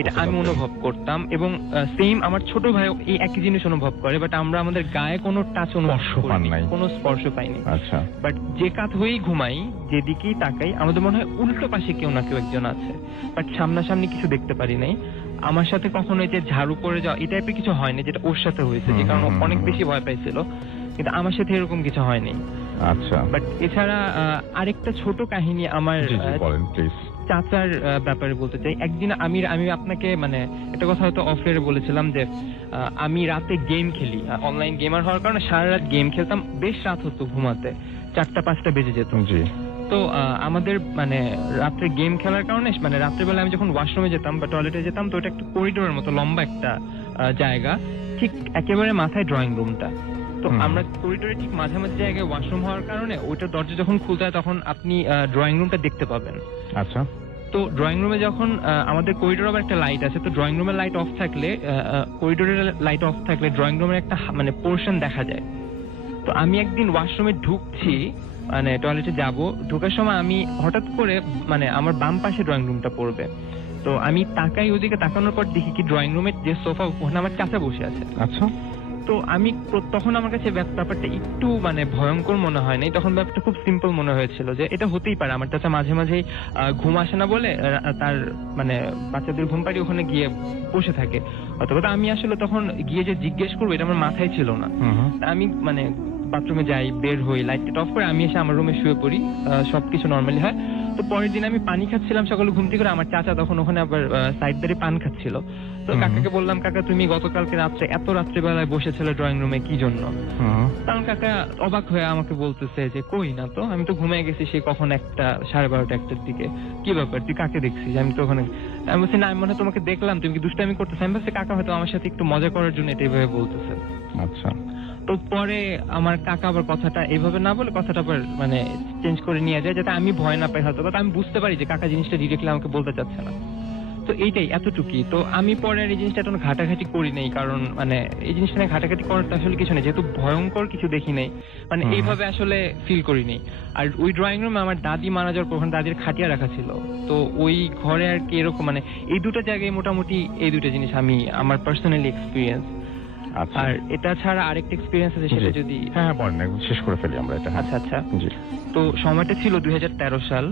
এটা আমি অনুভব করতাম, এবং সেম আমার ছোট ভাই এই একই জিনিস অনুভব করে, বাট আমরা আমাদের গায়ে কোনো টাচ অনুভব করিনি, কোনো স্পর্শ পাইনি। আচ্ছা, বাট যে কাত হয়েই ঘুমাই, যেদিকেই তাকাই, আমাদের মনে হয় উল্টো পাশে কেউ না কেউ একজন আছে, বাট সামনাসামনি কিছু দেখতে পারি নাই। আমার সাথে কখনো যে ঝাড়ু পড়ে যাওয়া এই টাইপের কিছু হয়নি, যেটা ওর সাথে হয়েছে, যে কারণে অনেক বেশি ভয় পাইছিল, কিন্তু আমার সাথে এরকম কিছু হয়নি। আচ্ছা, বাট এছাড়া আরেকটা ছোট কাহিনী আমার চাচার ব্যাপারে বলতে চাই। একদিন আমি আপনাকে একটা কথা হয়তো অফ এয়ারে বলেছিলাম যে আমি রাতে গেম খেলি, অনলাইন গেমার হওয়ার কারণে সারা রাত গেম খেলতাম, বেশ রাত হতো ঘুমাতে, 4টা-5টা বেজে যেত। তো আমাদের রাত্রে গেম খেলার কারণে রাত্রেবেলা আমি যখন ওয়াশরুমে যেতাম বা টয়লেটে যেতাম, তো এটা একটা করিডোরের মতো লম্বা একটা জায়গা, ঠিক একেবারে মাথায় ড্রয়িং রুমটা। তো আমরা করিডোরে ঠিক মাঝামাঝি জায়গায় ওয়াশরুম হওয়ার কারণে ওইটা দরজা যখন খুলতে হয়, তখন আপনি ড্রয়িং রুমটা দেখতে পাবেন। আচ্ছা, তো ড্রয়িং রুমে যখন আমাদের করিডোরে আবার একটা লাইট আছে, তো ড্রয়িং রুমের লাইট অফ থাকলে, করিডোরের লাইট অফ থাকলে ড্রয়িং রুমের একটা পোর্শন দেখা যায়। তো আমি একদিন ওয়াশরুমে ঢুকছি, টয়লেটে যাব, ঢোকার সময় আমি হঠাৎ করে আমার বাম পাশে ড্রয়িং রুমটা পড়বে, তো আমি তাকাই, ওদিকে তাকানোর পর দেখি কি ড্রয়িং রুমের যে সোফা, ওখানে আমার চাচা বসে আছে। আচ্ছা, তো আমি তখন আমার কাছে ব্যাপারটা একটু ভয়ঙ্কর মনে হয় নাই, তখন ব্যাপারটা খুব সিম্পল মনে হয়েছিল, যে এটা হতেই পারে আমার চাচা মাঝে মাঝেই ঘুম আসে না বলে তার বাচ্চাদের ঘুম পাড়ি ওখানে গিয়ে বসে থাকে, অথবা আমি আসলে তখন গিয়ে যে জিজ্ঞেস করবো এটা আমার মাথায় ছিল না। আমি বাথরুমে যাই, বের হই, লাইটটা অফ করে আমি এসে আমার রুমে শুয়ে পড়ি, সবকিছু নর্মালি হয়। তো পরের দিন আমি পানি খাচ্ছিলাম সকালে ঘুম থেকে, আমার চাচা তখন ওখানে আবার সাইড দাঁড়িয়ে পান খাচ্ছিল। তো কাকাকে বললাম, কাকা তুমি গতকালকে রাত্রে এত রাত্রেবেলায় বসেছিলে ড্রয়িং রুমে, কি জন্য? তখন কাকা অবাক হয়ে আমাকে বলতেছে যে কই না তো, আমি তো ঘুমিয়ে গেছি সেই কখন 1টা 12:30-1টার দিকে, কি ব্যাপার তুই কাকে দেখছিস? আমি তো ওখানে, আমি বলছি না, আমি মনে হয় তোমাকে দেখলাম, তুমি কি দুষ্টামি করতেছ? আমি ভাবছি কাকা হয়তো আমার সাথে একটু মজা করার জন্য এটা এইভাবে বলতেছে। আচ্ছা, তো পরে আমার কাকা আবার কথাটা এইভাবে না বলে কথাটা আবার চেঞ্জ করে নিয়ে যায়, যাতে আমি ভয় না পাই হয়তো, আমি বুঝতে পারি যে কাকা জিনিসটা ডিরেক্টলি আমাকে বলতে চাচ্ছে না। তো এইটাই, এতটুকুই। তো আমি পরে আর এই জিনিসটা এখন ঘাটাঘাটি করি নাই, কারণ এই জিনিসটা নিয়ে ঘাটাঘাটি করার তো আসলে কিছু নেই, যেহেতু ভয়ঙ্কর কিছু দেখি নাই, এইভাবে আসলে ফিল করি নাই। আর ওই ড্রয়িং রুমে আমার দাদি মারা যাওয়ার পর দাদির খাটিয়া রাখা ছিল, তো ওই ঘরে আর কি এরকম এই দুটো জায়গায় মোটামুটি এই দুটো জিনিস আমি আমার পার্সোনালি এক্সপিরিয়েন্স। আর এটা ছাড়া আরেকটা এক্সপিরিয়েন্স আছে, সেটা যদি বলেন, শেষ করে ফেলি আমরা এটা। আচ্ছা, তো সময়টা ছিল 2013 সাল,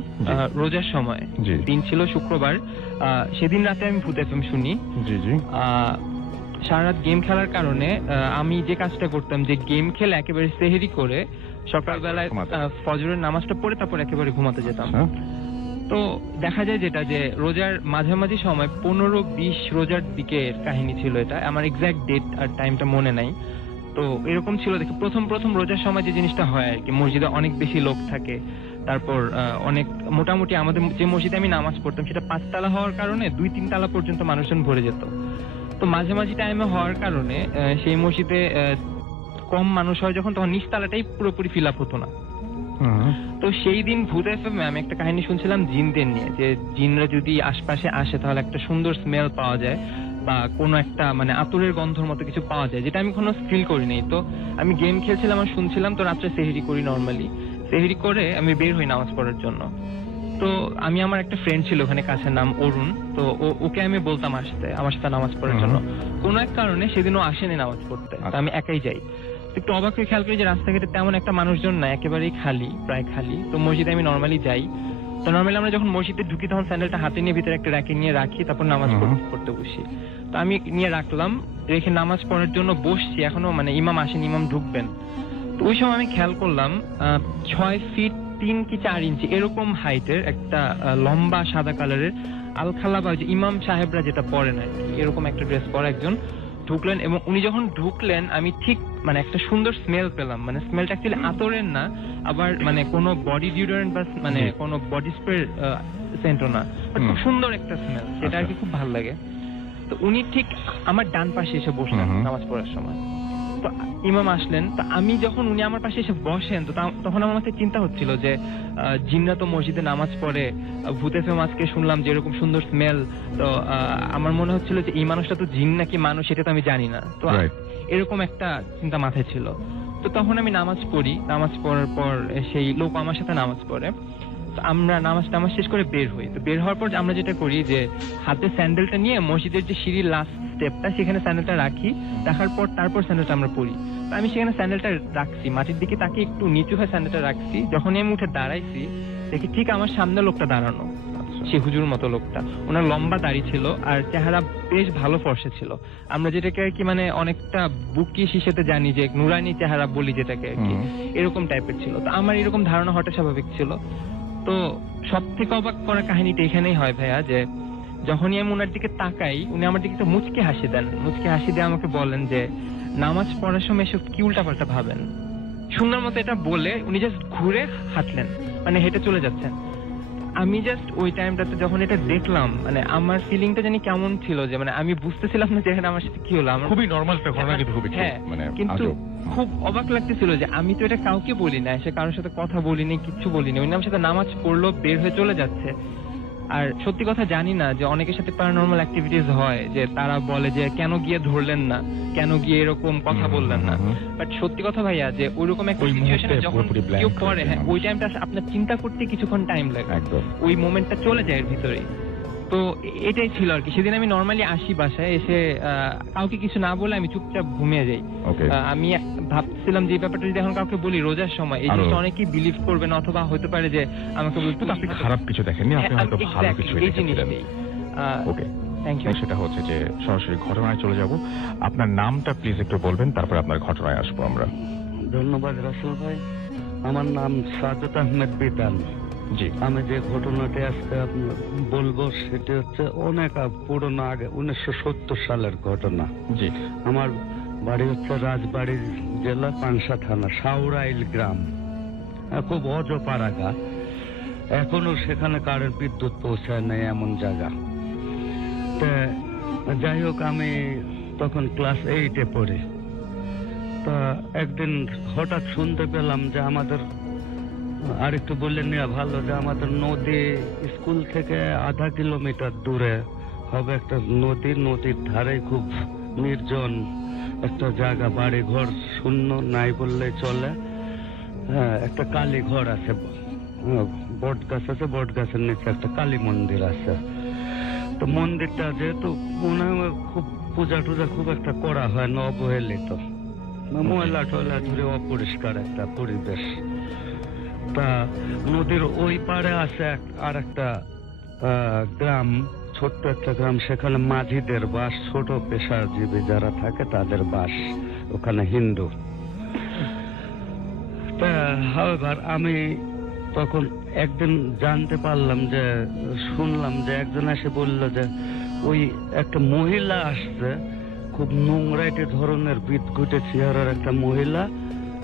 রোজার সময়, দিন ছিল শুক্রবার। সেদিন রাতে আমি ভূত এফএম শুনি। সারা রাত গেম খেলার কারণে আমি যে কাজটা করতাম, যে গেম খেলে একেবারে সেহরি করে সকালবেলায় ফজরের নামাজটা পড়ে তারপর একেবারে ঘুমাতে যেতাম। তো দেখা যায় যেটা, যে রোজার মাঝামাঝি সময় 15-20 রোজার দিকের কাহিনী ছিল এটা, আমার এক্সাক্ট ডেট আর টাইমটা মনে নাই। তো এরকম ছিল, দেখি প্রথম রোজার সময় যে জিনিসটা হয় আর কি, মসজিদে অনেক বেশি লোক থাকে, তারপর অনেক মোটামুটি আমাদের যে মসজিদে আমি নামাজ পড়তাম সেটা 5 তলা হওয়ার কারণে 2-3 তলা পর্যন্ত মানুষজন ভরে যেত। তো মাঝামাঝি টাইমে হওয়ার কারণে সেই মসজিদে কম মানুষ হয় যখন, তখন নিচতলাটাই পুরোপুরি ফিল আপ হতো না। তো সেই দিন ভূত এফএমে আমি একটা কাহিনী শুনছিলাম জিনদের নিয়ে, যে জিনরা যদি আশপাশে আসে তাহলে একটা সুন্দর স্মেল পাওয়া যায়, বা কোনো একটা আতরের গন্ধর মতো কিছু পাওয়া যায়, যেটা আমি কোনো ফিল করিনি। তো আমি গেম খেলছিলাম আর শুনছিলাম। তো রাত্রে সেহরি করি, নর্মালি সেহরি করে আমি বের হই নামাজ পড়ার জন্য। তো আমি আমার একটা ফ্রেন্ড ছিল ওখানে কাছে, নাম অরুণ, তো ওকে আমি বলতাম আসতে আমার সাথে নামাজ পড়ার জন্য। কোনো এক কারণে সেদিন ও আসেনি নামাজ পড়তে, তো আমি একাই যাই। একটু অবাক হয়ে খেয়াল করি যে রাস্তাঘাটে তেমন একটা মানুষজন না, একেবারেই খালি, প্রায় খালি। তো মসজিদে আমি নর্মালি যাই। তো নর্মালি আমরা যখন মসজিদে ঢুকি তখন স্যান্ডেলটা হাতে নিয়ে ভিতরে একটা র্যাকে নিয়ে রাখি, তারপর নামাজ পড়তে বসি। তো আমি নিয়ে রাখলাম, রেখে নামাজ পড়ার জন্য বসছি, এখনো মানে ইমাম আসেনি, ইমাম ঢুকবেন। তো ওই সময় আমি খেয়াল করলাম 6 ফিট 3 কি 4 ইঞ্চি এরকম হাইটের একটা লম্বা সাদা কালারের আলখালা বা যে ইমাম সাহেবরা যেটা পরেন আর কি, এরকম একটা ড্রেস পরা একজন ঢুকলেন। এবং উনি যখন ঢুকলেন আমি ঠিক মানে একটা সুন্দর স্মেল পেলাম, মানে স্মেলটা অ্যাকচুয়ালি আতরের না, আবার মানে কোনো বডি ডিওডোরেন্ট বা মানে কোনো বডি স্প্রে সেন্টও না, বাট খুব সুন্দর একটা স্মেল, সেটা আর কি খুব ভালো লাগে। তো উনি ঠিক আমার ডান পাশে এসে বসলেন নামাজ পড়ার সময়। তো ইমাম আসলেন, তো আমি যখন উনি আমার পাশে এসে বসেন, তো তখন আমার মাথায় চিন্তা হচ্ছিল যে জিনরা তো মসজিদে নামাজ পড়ে, ভূতে আজকে শুনলাম যে এরকম সুন্দর স্মেল, তো আমার মনে হচ্ছিল যে এই মানুষটা তো জিন নাকি মানুষ সেটা তো আমি জানি না, তো এরকম একটা চিন্তা মাথায় ছিল। তো তখন আমি নামাজ পড়ি, নামাজ পড়ার পর সেই লোক আমার সাথে নামাজ পড়ে। তো আমরা নামাজ শেষ করে বের হই। তো বের হওয়ার পর আমরা যেটা করি যে হাতে স্যান্ডেলটা নিয়ে মসজিদের যে সিঁড়ির লাস্ট স্টেপটা, সেখানে স্যান্ডেলটা রাখি, রাখার পর তারপর স্যান্ডেলটা আমরা পরি। তো আমি সেখানে স্যান্ডেলটা রাখছি, মাটির দিকে তাকে একটু নিচু হয়ে স্যান্ডেলটা রাখছি। যখনই আমি উঠে দাঁড়াইছি দেখি ঠিক আমার সামনে লোকটা দাঁড়ানো, সে হুজুর মতো লোকটা। ওনার লম্বা দাড়ি ছিল আর চেহারা বেশ ভালো ফর্সে ছিল, আমরা যেটাকে আর কি মানে অনেকটা বুকি শিশেতে জানি যে নুরানি চেহারা বলি যেটাকে আর কি, এরকম টাইপের ছিল। তো আমার এরকম ধারণা হওয়াটা স্বাভাবিক ছিল। তো সব থেকে অবাক করা কাহিনীটা এখানেই হয় ভাইয়া, যে যখনই আমি ওনার দিকে তাকাই উনি আমার দিকে একটা মুচকি হাসি দেন। মুচকি হাসি দিয়ে আমাকে বলেন যে নামাজ পড়ার সময় এসব কি উল্টাপাল্টা ভাবেন। সুন্দর মতো এটা বলে উনি জাস্ট ঘুরে হাঁটলেন, মানে হেঁটে চলে যাচ্ছেন। আমি জাস্ট ওই টাইমটাতে যখন এটা দেখলাম, মানে আমার ফিলিংটা জানি কেমন ছিল, যে মানে আমি বুঝতেছিলাম না যে এখানে আমার সাথে কি হলো। আমার খুবই নরমাল একটা ঘটনা, কিন্তু খুবই মানে কিন্তু খুব অবাক লাগতেছিল যে আমি তো এটা কাউকে বলি না, সে কারোর সাথে কথা বলিনি, কিচ্ছু বলিনি, উনি আমার সাথে নামাজ পড়লো, বের হয়ে চলে যাচ্ছে। আর সত্যি কথা জানি না যে অনেকের সাথে প্যারানরমাল অ্যাক্টিভিটিস হয় যে তারা বলে যে কেন গিয়ে ধরলেন না, কেন গিয়ে এরকম কথা বললেন না। বাট সত্যি কথা ভাইয়া যে ওইরকম একটা সিচুয়েশনে যখন কেউ পড়ে, হ্যাঁ ওই টাইমটা আপনার চিন্তা করতে কিছুক্ষণ টাইম লাগে, ওই মোমেন্টটা চলে যায় এর ভিতরে। তো এটাই ছিল আর কি। সেদিন আমি নর্মালি আসি বাসায় এসে, কাউকে কিছু না বলে আমি চুপচাপ ঘুমিয়ে যাই। আমি ভাবছিলাম যে এই ব্যাপারটা যদি এখন কাউকে বলি রোজার সময়, এই জিনিসটা অনেকেই বিলিভ করবে না, অথবা হতে পারে যে আমাকে আপনি খারাপ কিছু দেখেননি, আপনি হয়তো ভালো কিছু দেখেছিলেন। ওকে, থ্যাংক ইউ। সেটা হচ্ছে যে সরাসরি ঘটনায় চলে যাব। আপনার নামটা প্লিজ একটু বলবেন, তারপর আপনার ঘটনায় আসবো আমরা। ধন্যবাদ রাসেল ভাই, আমার নাম সাদত আহমেদ বিতান। জি, আমি যে ঘটনাটি আজকে বলবো সেটি হচ্ছে অনেক পুরনো, আগে 1970 সালের ঘটনা। জি, আমার বাড়ি হচ্ছে রাজবাড়ী জেলা পাংশা থানা সাউরাইল গ্রাম, খুব অজপাড়াগা। এখনো সেখানে কারেন্ট বিদ্যুৎ পৌঁছায় নেই এমন জায়গা। যাই হোক, আমি তখন ক্লাস 8-এ পড়ি। তা একদিন হঠাৎ শুনতে পেলাম যে আমাদের, আর একটু বললে নেওয়া ভালো, যে আমাদের নদী স্কুল থেকে আধা কিলোমিটার দূরে হবে একটা নদী, নদীর ধারে খুব নির্জন একটা জায়গা, বাড়ি ঘর শূন্য, নাই বললেই চলে। হ্যাঁ, একটা কালী ঘর আছে, বট গাছ আছে, বট গাছের নিচে একটা কালী মন্দির আছে। তো মন্দিরটা যেহেতু মনে হয় খুব পূজা টুজা খুব একটা করা হয় না, অবহেলিত, ময়লা টয়লা ধরে অপরিষ্কার একটা পরিবেশ। তা নদীর ওই পারে আছে আর একটা গ্রাম, ছোট্ট একটা গ্রাম, সেখানে মাঝিদের বাস, ছোট পেশাজীবী যারা থাকে তাদের বাস, ওখানে হিন্দু। তা হাওয়ার আমি তখন একদিন জানতে পারলাম যে, শুনলাম যে একজন এসে বলল যে ওই একটা মহিলা আসছে, খুব নোংরাইটে ধরনের বিদঘুটে চেহারার একটা মহিলা,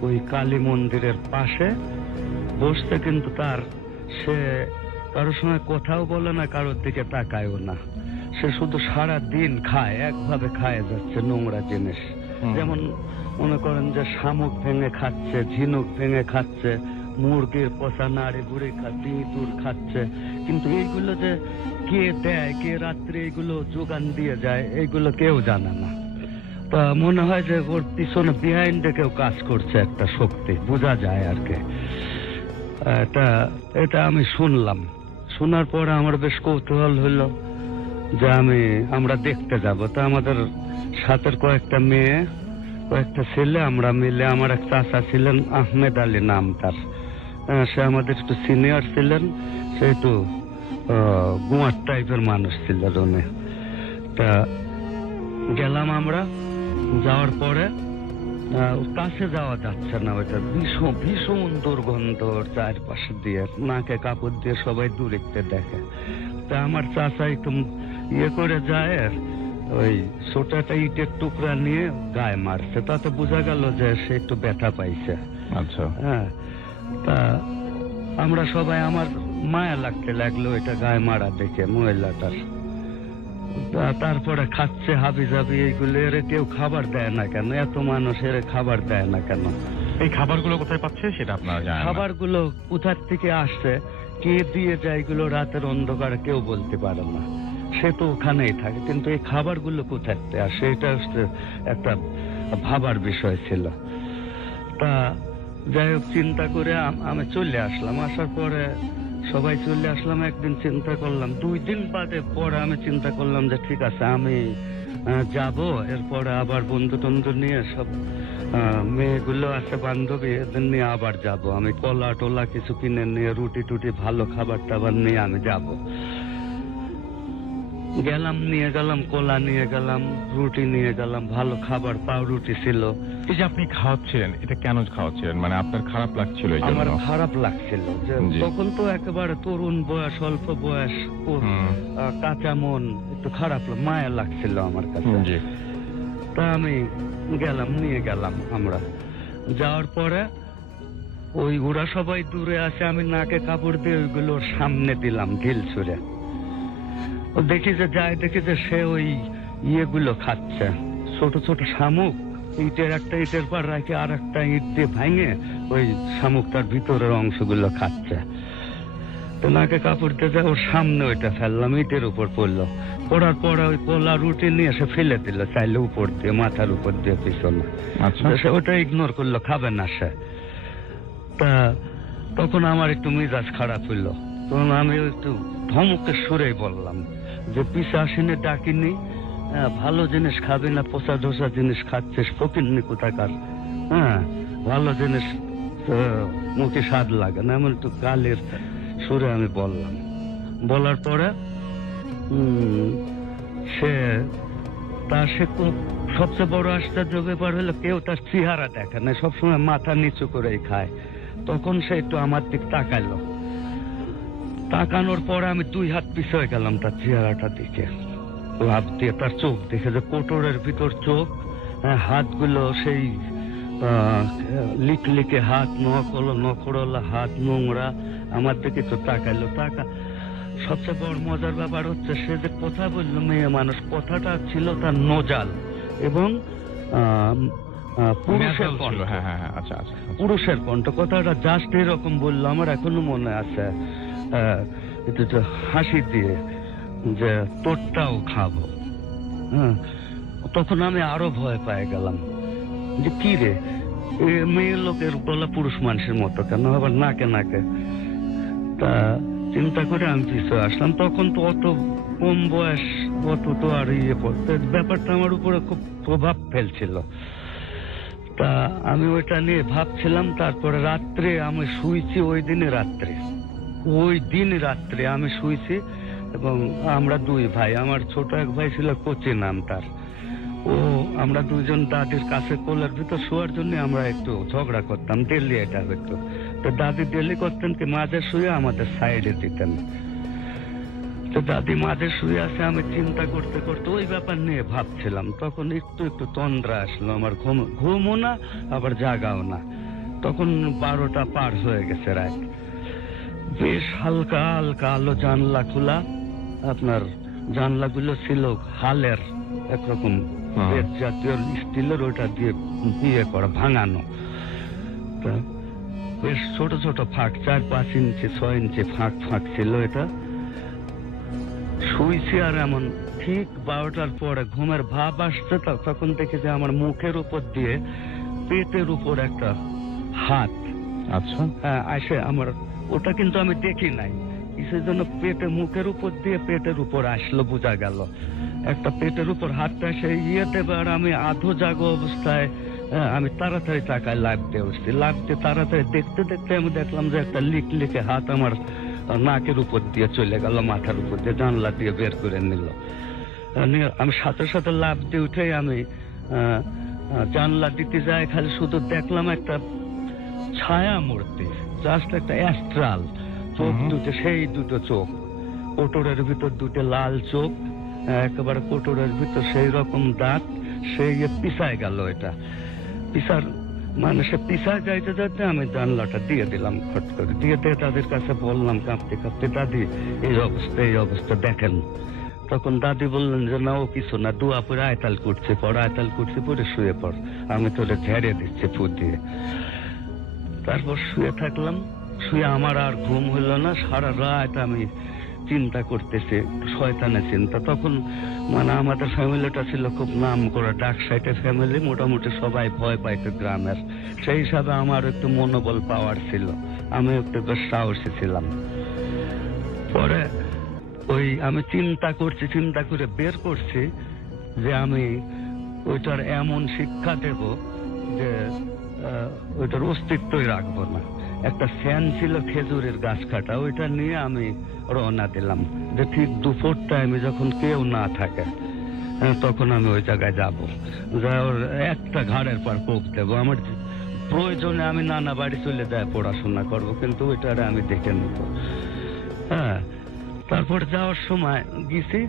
ওই কালী মন্দিরের পাশে বসতে, কিন্তু সে কারোর সঙ্গে কথাও বলে না, কারোর দিকে তাকায়ও না। সে শুধু সারা দিন খায়, একভাবে খায় যাচ্ছে নোংরা জিনিস। যেমন মনে করেন যে শামুক ভেঙে খাচ্ছে, ঝিনুক ভেঙে খাচ্ছে, মুরগির পচা নাড়ি বুড়ি খাচ্ছে, ইঁদুর খাচ্ছে। কিন্তু এইগুলো যে কে দেয়, কে রাত্রে এগুলো যোগান দিয়ে যায়, এইগুলো কেউ জানে না। তা মনে হয় যে ওর পিছনে বিহাইন্ডে কেউ কাজ করছে, একটা শক্তি বোঝা যায় আর কি। এটা আমি শুনলাম। শোনার পরে আমার বেশ কৌতূহল হলো যে আমরা দেখতে যাব। তা আমাদের সাথের কয়েকটা মেয়ে, কয়েকটা ছেলে, আমরা মিলে, আমার এক চাচা ছিলেন আহমেদ আলী নাম তার, সে আমাদের একটু সিনিয়র ছিলেন, সে একটু গুয়ার টাইপের মানুষ ছিলেন উনি। তা গেলাম আমরা, যাওয়ার পরে কাছে যাওয়া যাচ্ছে না, ওইটা ভীষণ ভীষণ দুর্গন্ধ চারপাশে দিয়ে, নাকে কাপড় দিয়ে সবাই দূরে দেখে। তা আমার চাচা একটু ইয়ে করে যায়, ওই ছোট একটা ইটের টুকরা নিয়ে গায়ে মারছে, তাতে বোঝা গেল যে সে একটু ব্যথা পাইছে। আচ্ছা। হ্যাঁ, তা আমরা সবাই, আমার মায়া লাগতে লাগলো এটা গায়ে মারা দেখে মহিলাটার। তারপরে খাচ্ছে হাবি জাবি এইগুলো, এর কেউ খাবার দেয় না কেন, এত মানুষ এর খাবার দেয় না কেন? এই খাবারগুলো কোথায় পাচ্ছে সেটা আপনারা জানেন না? খাবারগুলো কোথার থেকে আসছে, কে দিয়ে যায়, এগুলো রাতের অন্ধকারে কেউ বলতে পারে না, সে তো ওখানেই থাকে, কিন্তু এই খাবারগুলো কোথায় আসে এটা হচ্ছে একটা ভাবার বিষয় ছিল। তা যাই হোক, চিন্তা করে আমি চলে আসলাম। আসার পরে সবাই চলে আসলাম, একদিন চিন্তা করলাম, 2 দিন বাদে পরে আমি চিন্তা করলাম যে ঠিক আছে আমি যাব, এরপরে আবার বন্ধু টন্ধু নিয়ে, সব মেয়েগুলো আছে বান্ধবী, এদের নিয়ে আবার যাব। আমি কলা টোলা কিছু কিনে নিয়ে, রুটি টুটি ভালো খাবার টাবার নিয়ে আমি যাব। গেলাম, নিয়ে গেলাম কলা, নিয়ে গেলাম রুটি, নিয়ে গেলাম ভালো খাবার, পাউরুটি ছিল। এই যে আপনি খাওয়াচ্ছিলেন, এটা কেন খাওয়াচ্ছিলেন? মানে আপনার খারাপ লাগছিল এই জন্য? আমার খারাপ লাগছিল যে তখন তো একেবারে তরুণ বয়স, অল্প বয়স, কাঁচা মন, একটু খারাপ মায়া লাগছিল আমার কাছে। তা আমি গেলাম, নিয়ে গেলাম আমরা। যাওয়ার পরে ওই ওরা সবাই দূরে আসে, আমি নাকে কাপড় দিয়ে ওইগুলোর সামনে দিলাম ঢিল ছুঁড়ে। দেখি যে দেখি যে সে ওই ইয়েগুলো খাচ্ছে, ছোট ছোট শামুক, ইটের পর রাখে আর একটা ইট দিয়ে ভাঙে ওই শামুকটার ভিতরের অংশগুলো খাচ্ছে। তো নাকে কাপড় দিয়ে ওর সামনে ওইটা ফেললাম, ইটের উপর পড়লো, পড়ার পরে ওই কলা রুটি নিয়ে সে ফেলে দিল, চাইলে উপর দিয়ে, মাথার উপর দিয়ে পিছনে। আচ্ছা। সে ওটা ইগনোর করলো, খাবে না সে। তা তখন আমার একটু মেজাজ খারাপ হইলো, তখন আমি একটু ধমকের সুরেই বললাম যে পিশাচিনী ডাকিনি, ভালো জিনিস খাবি না, পোষা ধোসা জিনিস খাচ্ছিস, ফকিন্নি কোথাকার, হ্যাঁ, ভালো জিনিস মুখে স্বাদ লাগে না, এমন একটু গালের সুরে আমি বললাম। বলার পরে সে সবচেয়ে বড় আশ্চর্য ব্যাপার হলো, কেউ তার চেহারা দেখে না, সবসময় মাথা নিচু করেই খায়। তখন সে একটু আমার দিক তাকাইলো, তাকানোর পরে আমি 2 হাত পিছিয়ে গেলাম তার চেহারাটা দিকে, লাভ দিয়ে তার চোখ দেখে, যে কোটরের ভিতর চোখ, হাতগুলো সেই লিকলিকে হাত, নখড়লা হাত, নোংরা, আমার দিকে তো তাকাইলো। সবচেয়ে বড় মজার ব্যাপার হচ্ছে, সে যে কথা বললো, মেয়ে মানুষ, কথাটা ছিল তার নজাল এবং পুরুষের কণ্ঠ। আচ্ছা আচ্ছা, পুরুষের কণ্ঠ, কথাটা জাস্ট এরকম বললো, আমার এখনো মনে আছে, একটু হাসি দিয়ে যে তোরটাও খাবো। হ্যাঁ, তখন আমি আরো ভয় পেয়ে গেলাম যে কি রে, মেয়ে লোকের বলা পুরুষ মানুষের মতো কেন, আবার নাকে নাকে। তা চিন্তা করে আমি পিছিয়ে আসলাম। তখন তো অত কম বয়স, অত তো আর ব্যাপারটা আমার উপরে খুব প্রভাব ফেলছিল। তা আমি ওইটা নিয়ে ভাবছিলাম। তারপরে রাত্রে আমি শুয়েছি, ওই দিন রাত্রে আমি শুয়েছি, এবং আমরা 2 ভাই, আমার ছোট এক ভাই ছিল কোচি নাম তার, আমরা 2জন দাদির কাছে কোলের ভিতর শোয়ার জন্য আমরা একটু ঝগড়া করতাম, ডেলি এটা হইতো। তো দাদি ডেলি করতেন কি, মাঝে শুয়ে আমাদের সাইডে দিতেন। তো দাদি মাঝে শুয়ে আছে, আমি চিন্তা করতে করতে ওই ব্যাপার নিয়ে ভাবছিলাম। তখন একটু তন্দ্রা আসলো আমার, ঘুমও না আবার জাগাও না। তখন 12টা পার হয়ে গেছে রাত। বেশ হালকা হালকা আলো, জানলা খোলা, আপনার জানলাগুলো ছিল হালের, একরকম বেত জাতীয় স্টিলের, ওইটা দিয়ে বিয়ে করা, ভাঙানো। বেশ ছোট ছোট ফাঁক, 4-5 ইঞ্চি 6 ইঞ্চি ফাঁক ছিল। এটা শুয়েছি, আর এমন ঠিক 12টার পরে ঘুমের ভাব আসছে, তখন দেখে যে আমার মুখের উপর দিয়ে পেটের উপর একটা হাত, আচ্ছা, হ্যাঁ, আসে আমার। ওটা কিন্তু আমি দেখি নাই, কিসের জন্য পেটে মুখের উপর দিয়ে পেটের উপর আসলো, বোঝা গেল একটা পেটের উপর হাতটা সে ইয়ে দেবে, আর আমি আধো জাগো অবস্থায় আমি তাড়াতাড়ি টাকায় লাফ দিয়ে উঠছি। লাফ দিয়ে তাড়াতাড়ি দেখতে দেখতে আমি দেখলাম যে একটা লিকে হাত আমার নাকের উপর দিয়ে চলে গেল, মাথার উপর দিয়ে জানলা দিয়ে বের করে নিল। আমি সাথে সাথে লাফ দিয়ে উঠে আমি জানলা দিতে যাই, খালি শুধু দেখলাম একটা ছায়া মূর্তি, জাস্ট একটা অ্যাস্ট্রাল, চোখ দুটো, সেই দুটো চোখ, কোটরের ভিতর দুটো লাল চোখ, একেবারে কোটরের ভিতর সেই রকম দাঁত, সেই পিছায় গেল। এটা পিছার মানে সে পিছায় যাইতে যাইতে আমি জানলাটা দিয়ে দিলাম, খট করে দিয়ে তাদের কাছে বললাম কাঁপতে কাঁপতে, দাদি এই অবস্থা দেখেন। তখন দাদি বললেন যে না, ও কিছু না, দোয়া পরে আয়তাল করছে, পরে শুয়ে পড়, আমি তোরে ঝেড়ে দিচ্ছি ফু দিয়ে। তারপর শুয়ে থাকলাম, শুয়ে আমার আর ঘুম হইল না, সারা রাত আমি চিন্তা করতেছি, শয়তানের চিন্তা। তখন মানে আমাদের ফ্যামিলিটা ছিল খুব নাম করা ডাক সাইটের ফ্যামিলি, মোটামুটি সবাই ভয় পাইতো গ্রামের, সেই হিসাবে আমার একটু মনোবল পাওয়ার ছিল, আমি একটু বেশ সাহসী ছিলাম। পরে ওই আমি চিন্তা করে বের করছি যে আমি ওইটার এমন শিক্ষা দেব যে ওইটার অস্তিত্বই রাখবো না। একটা ফ্যান ছিল খেজুরের গাছ কাটা, ওইটা নিয়ে আমি রওনা দিলাম যে ঠিক দুপুর টাইমে যখন কেউ না থাকে তখন আমি ওই জায়গায় যাবো, ওর একটা ঘাড়ের পর কোপ দেবো। আমার প্রয়োজনে আমি নানা বাড়ি চলে যায় পড়াশোনা করব, কিন্তু ওইটারে আমি দেখে নিব। হ্যাঁ, তারপর যাওয়ার সময় গেছি,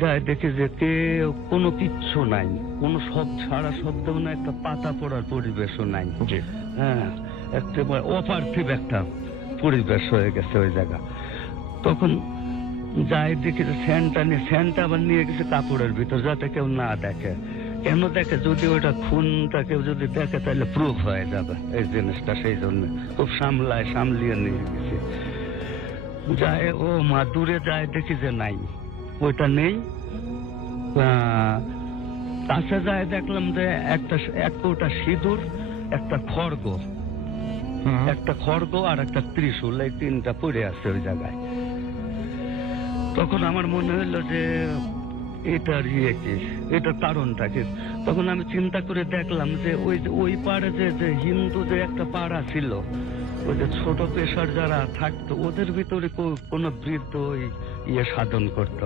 যাই দেখি যে কেউ কোনো কিচ্ছু নাই, কোনো সারা শব্দ না, একটা পাতা পড়ার পরিবেশও নাই। হ্যাঁ, একেবারে অপার্থিব একটা পরিবেশ হয়ে গেছে ওই জায়গা। তখন যাই দেখি যে ফ্যানটা আবার নিয়ে গেছে কাপড়ের ভিতর, যাতে কেউ না দেখে। কেন দেখে? যদি ওইটা খুনটা কেউ যদি দেখে তাহলে প্রুফ হয়ে যাবে এই জিনিসটা, সেই জন্য খুব সামলিয়ে নিয়ে গেছে। যায় ও মা, দূরে যায় দেখি যে নাই, ওইটা নেই। কাছে যায় দেখলাম যে একটা ওটা সিঁদুর, একটা খড়গ আর একটা ত্রিশূল, এই তিনটা পড়ে আছে ওই জায়গায়। তখন আমার মনে হলো যে এটার কি, এটার কারণটা কি। তখন আমি চিন্তা করে দেখলাম যে ওই পাড়ে যে হিন্দু যে একটা পাড়া ছিল, ওই যে ছোট পেশার যারা থাকতো, ওদের ভিতরে কোন বৃদ্ধ ওই সাধন করত,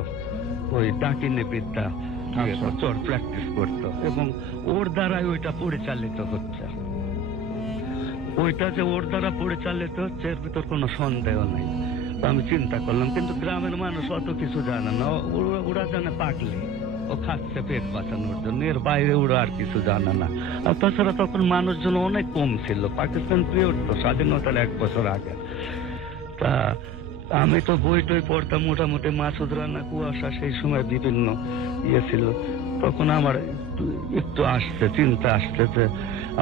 ওই ডাকিনী বিদ্যা চর প্র্যাকটিস করত, এবং ওর দ্বারাই ওইটা পরিচালিত হচ্ছে। ওইটা যে ওর দ্বারা পরিচালিত হচ্ছে এর ভিতর কোনো সন্দেহ নেই। আমি চিন্তা করলাম, কিন্তু গ্রামের মানুষ অত কিছু জানে না, ওরা জানে পাগলি, ও খাচ্ছে পেট বাঁচানোর জন্য, এর বাইরে ওরা আর কিছু জানে না। আর তাছাড়া তখন মানুষজন অনেক কম ছিল, পাকিস্তান পিরিয়ড তো, স্বাধীনতার 1 বছর আগে। তা আমি তো বই টই পড়তাম মোটামুটি, মাসুদ রানা, কুয়াশা, সেই সময় বিভিন্ন ছিল। তখন আমার একটু চিন্তা আসছে যে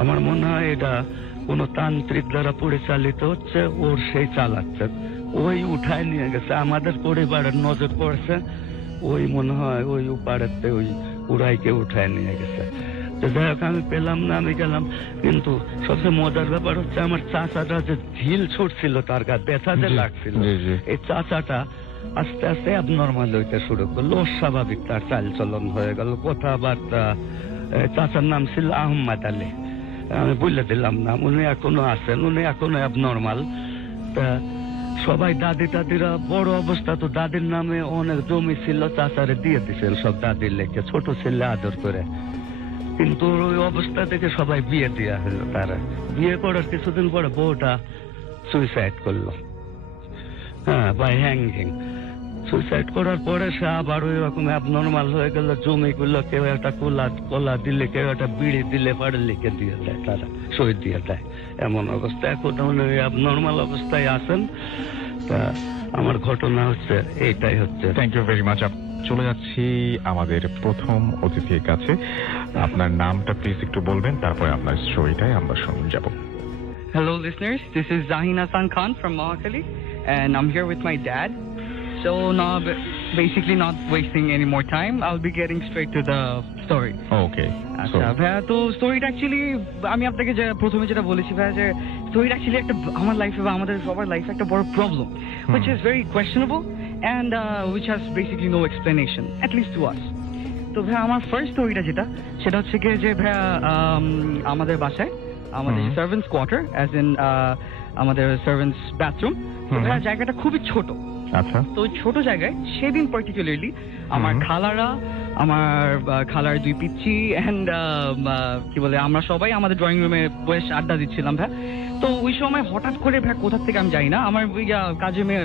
আমার মনে হয় এটা কোন তান্ত্রিক দ্বারা পরিচালিত হচ্ছে, ওর সেই চালাচ্ছে, ওই উঠায় নিয়ে গেছে, আমাদের পরিবারের নজর পড়ছে, ওই মনে হয় ওই উপাড়েতে ওই উড়াইকে উঠায় নিয়ে গেছে। তো যাই হোক, আমি পেলাম না, আমি গেলাম। কিন্তু সবচেয়ে মজার ব্যাপার হচ্ছে আমার চাচাটা যে ঢিল ছুটছিল, তার গা ব্যথা যে লাগছিল, এই চাচাটা আস্তে আস্তে অ্যাবনর্মাল হইতে শুরু করলো, অস্বাভাবিক তার চালচলন হয়ে গেল, কথাবার্তা। চাচার নাম ছিল আহম্মদ আলী, আমি বলে দিলাম না, উনি এখনো আছেন, উনি এখনো অ্যাবনর্মাল। তা সবাই দাদিরা বড় অবস্থা, তো দাদির নামে অনেক জমি ছিল, চাচারে দিয়ে দিচ্ছেন সব দাদির লেখে, ছোট ছেলে আদর করে। কিন্তু ওই অবস্থা থেকে সবাই বিয়ে দেওয়া হলো। তারা বিয়ে করার কিছুদিন পরে বউটা সুইসাইড করলো, হ্যাঁ, বাই হ্যাঙ্গিং। সুইসাইড করার পরে সে আবার ওই রকম অ্যাবনর্মাল হয়ে গেল। জমিগুলো কেউ একটা কলা দিলে, কেউ একটা বিড়ি দিলে পরে লিখে দিয়ে দেয়, তারা সই দিয়ে দেয়, এমন অবস্থা। এখন অ্যাবনর্মাল অবস্থায় আছেন। তা আমার ঘটনা হচ্ছে এইটাই হচ্ছে। Thank you very much. চলে যাচ্ছি আমাদের প্রথম অতিথির কাছে। আপনার নামটা প্লিজ একটু বলবেন, তারপরে আপনার স্টোরিটাই আমরা শুনে যাব। Hello listeners, this is Zahin Hassan Khan from Mahakali, and I'm here with my dad. So now, basically not wasting any more time, I'll be getting straight to the story. Okay. আচ্ছা ভাইয়া, তো স্টোরিটা actually আমি আপনাকে প্রথমে যেটা বলেছি ভাইয়া, যে তো এটা অ্যাকচুয়ালি একটা আমার লাইফে বা আমাদের সবার লাইফে একটা বড় problem which is very questionable and which has basically no explanation at least to us. তো ভাই আমার ফার্স্ট স্টোরিটা সেটা হচ্ছে কি যে ভাই আমাদের বাসায় আমাদের সার্ভেন্টস কোয়ার্টার অ্যাজ ইন আমাদের সার্ভেন্টস বাথরুম, তো ভাই জায়গাটা খুবই ছোট। আচ্ছা। তো ওই ছোট জায়গায় সেদিন পার্টিকুলারলি আমার খালারা, আমার খালার দুই পিচ্ছি অ্যান্ড কি বলে আমরা সবাই আমাদের ড্রয়িং রুমে বসে আড্ডা দিচ্ছিলাম ভাই। তো ওই সময় হঠাৎ করে ভাই কোথা থেকে আমি জানি না আমার ওই কাজে মেয়ে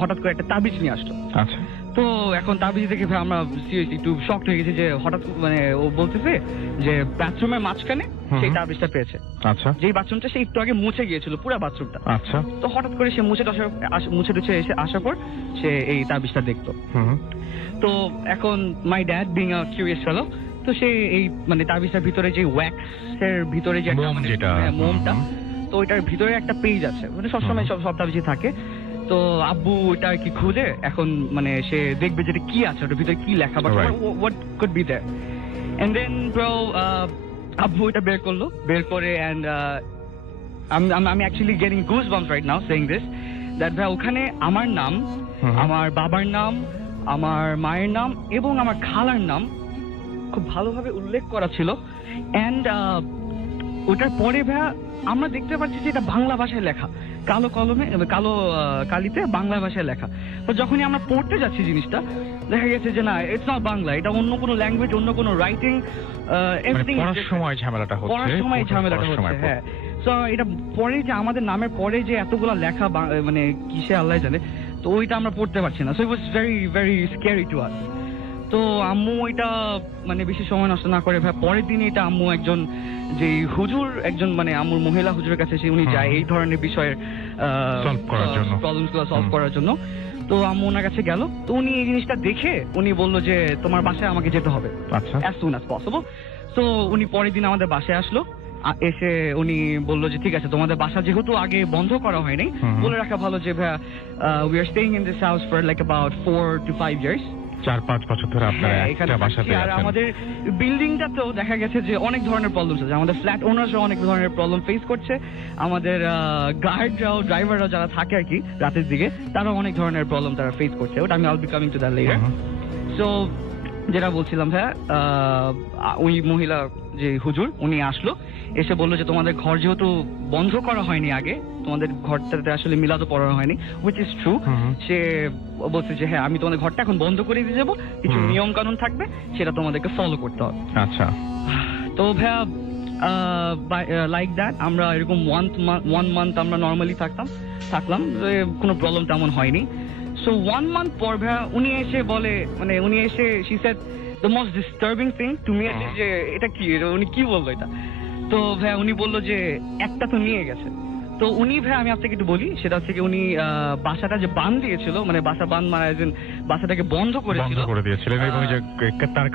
হঠাৎ করে একটা তাবিজ নিয়ে আসলো। আচ্ছা। তো এখন তাবিজ দেখে ভাই আমরা সিরিয়াসলি একটু শকড হয়ে গেছি যে হঠাৎ মানে ও বলতেছে যে বাথরুমের মাঝখানে সেই তাবিজটা পেয়েছে। আচ্ছা। যেই বাথরুমটা সে একটু আগে মুছে গিয়েছিল পুরো বাথরুমটা। আচ্ছা। তো হঠাৎ করে সে মুছে এসে আসার পর সে এই তাবিজটা দেখতো। তো এখন my dad being a curious fellow, তো সে এই মানে তাবিজটার ভিতরে যে ওয়্যাক্স এর ভিতরে যে মোমটা, তো ওইটার ভিতরে একটা পেজ আছে, মানে সবসময় সব তাবিজে থাকে। তো আব্বু ওইটা কি খুঁজে এখন মানে সে দেখবে যেটা কি আছে ওটার ভিতরে কি লেখা বা what could be there. And then bro আব্বু ওইটা বের করে এন্ড আমি actually getting goosebumps right now saying this that ভাই ওখানে আমার নাম, আমার বাবার নাম, আমার মায়ের নাম এবং আমার খালার নাম খুব ভালোভাবে উল্লেখ করা ছিল। এন্ড ওটার পরে ভাইয়া আমরা দেখতে পাচ্ছি যে এটা বাংলা ভাষায় লেখা, কালো কলমে কালো কালিতে বাংলা ভাষায় লেখা। তো যখনই আমরা পড়তে যাচ্ছি জিনিসটা দেখা গেছে যে না ইটস নট বাংলা, এটা অন্য কোনো ল্যাঙ্গুয়েজ, অন্য কোনো রাইটিং, এভরিথিং। পড়ার সময় ঝামেলাটা হচ্ছে। হ্যাঁ। সো এটা পরে যে আমাদের নামের পরে যে এতগুলা লেখা মানে কিসে আল্লাহ জানে, তো ওইটা আমরা পড়তে পারছি না। So it was very very scary to us. তো আম্মু এটা মানে বেশি সময় নষ্ট না করে ভাই পরের দিন এটা আম্মু একজন যে হুজুর, একজন মানে আম্মুর মহিলা হুজুরের কাছে উনি যায় এই ধরনের বিষয়ের প্রবলেমসগুলো সলভ করার জন্য। তো আম্মু ওনার কাছে গেল, তো উনি এই জিনিসটা দেখে উনি বললো যে তোমার বাসায় আমাকে যেতে হবে as soon as possible. তো উনি পরের দিন আমাদের বাসায় আসলো, এসে উনি বললো যে ঠিক আছে তোমাদের বাসা যেহেতু আগে বন্ধ করা হয়নি, বলে রাখা ভালো যে ভাইয়া we are staying in this house for like about 4 to 5 years, 4-5 বছর ধরে আপনারা একটা বাসাতে আছেন। আর আমাদের বিল্ডিংটাতেও দেখা গেছে যে অনেক ধরনের প্রবলেম আছে, আমাদের ফ্ল্যাট ওনাররাও অনেক ধরনের প্রবলেম ফেস করছে, আমাদের গার্ডরাও ড্রাইভাররাও যারা থাকে আর কি রাতের দিকে তারাও অনেক ধরনের প্রবলেম তারা ফেস করছে। ওটা আমি I'll be coming to that later. So যেটা বলছিলাম ভাইয়া, ওই মহিলা যে হুজুর উনি আসলো, এসে বললো যে তোমাদের ঘর যেহেতু বন্ধ করা হয়নি আগে, তোমাদের ঘরটাতে আসলে মিলাদও পড়ানো হয়নি, which is true. সে বলছে যে হ্যাঁ আমি তোমাদের ঘরটা এখন বন্ধ করে দিয়ে যাবো, কিছু নিয়ম কানুন থাকবে সেটা তোমাদেরকে ফলো করতে হবে। আচ্ছা। তো ভাইয়া লাইক দ্যাট আমরা এরকম 1 month আমরা নর্মালি থাকলাম, কোনো প্রবলেম তেমন হয়নি। সো 1 month পর ভাইয়া উনি এসে বলে, মানে উনি এসে she said the most disturbing thing to me যে এটা কি, উনি কি বললো এটা। তো ভাই উনি বললো যে একটা তো নিয়ে গেছে। তো উনি ভাই আমি আপনাকে একটু বলি, সেটা হচ্ছে কি উনি বাসাটা যে বাঁধ দিয়েছিল, মানে মানে বাসাটাকে বন্ধ করে দিয়েছিলেন এবং যে তার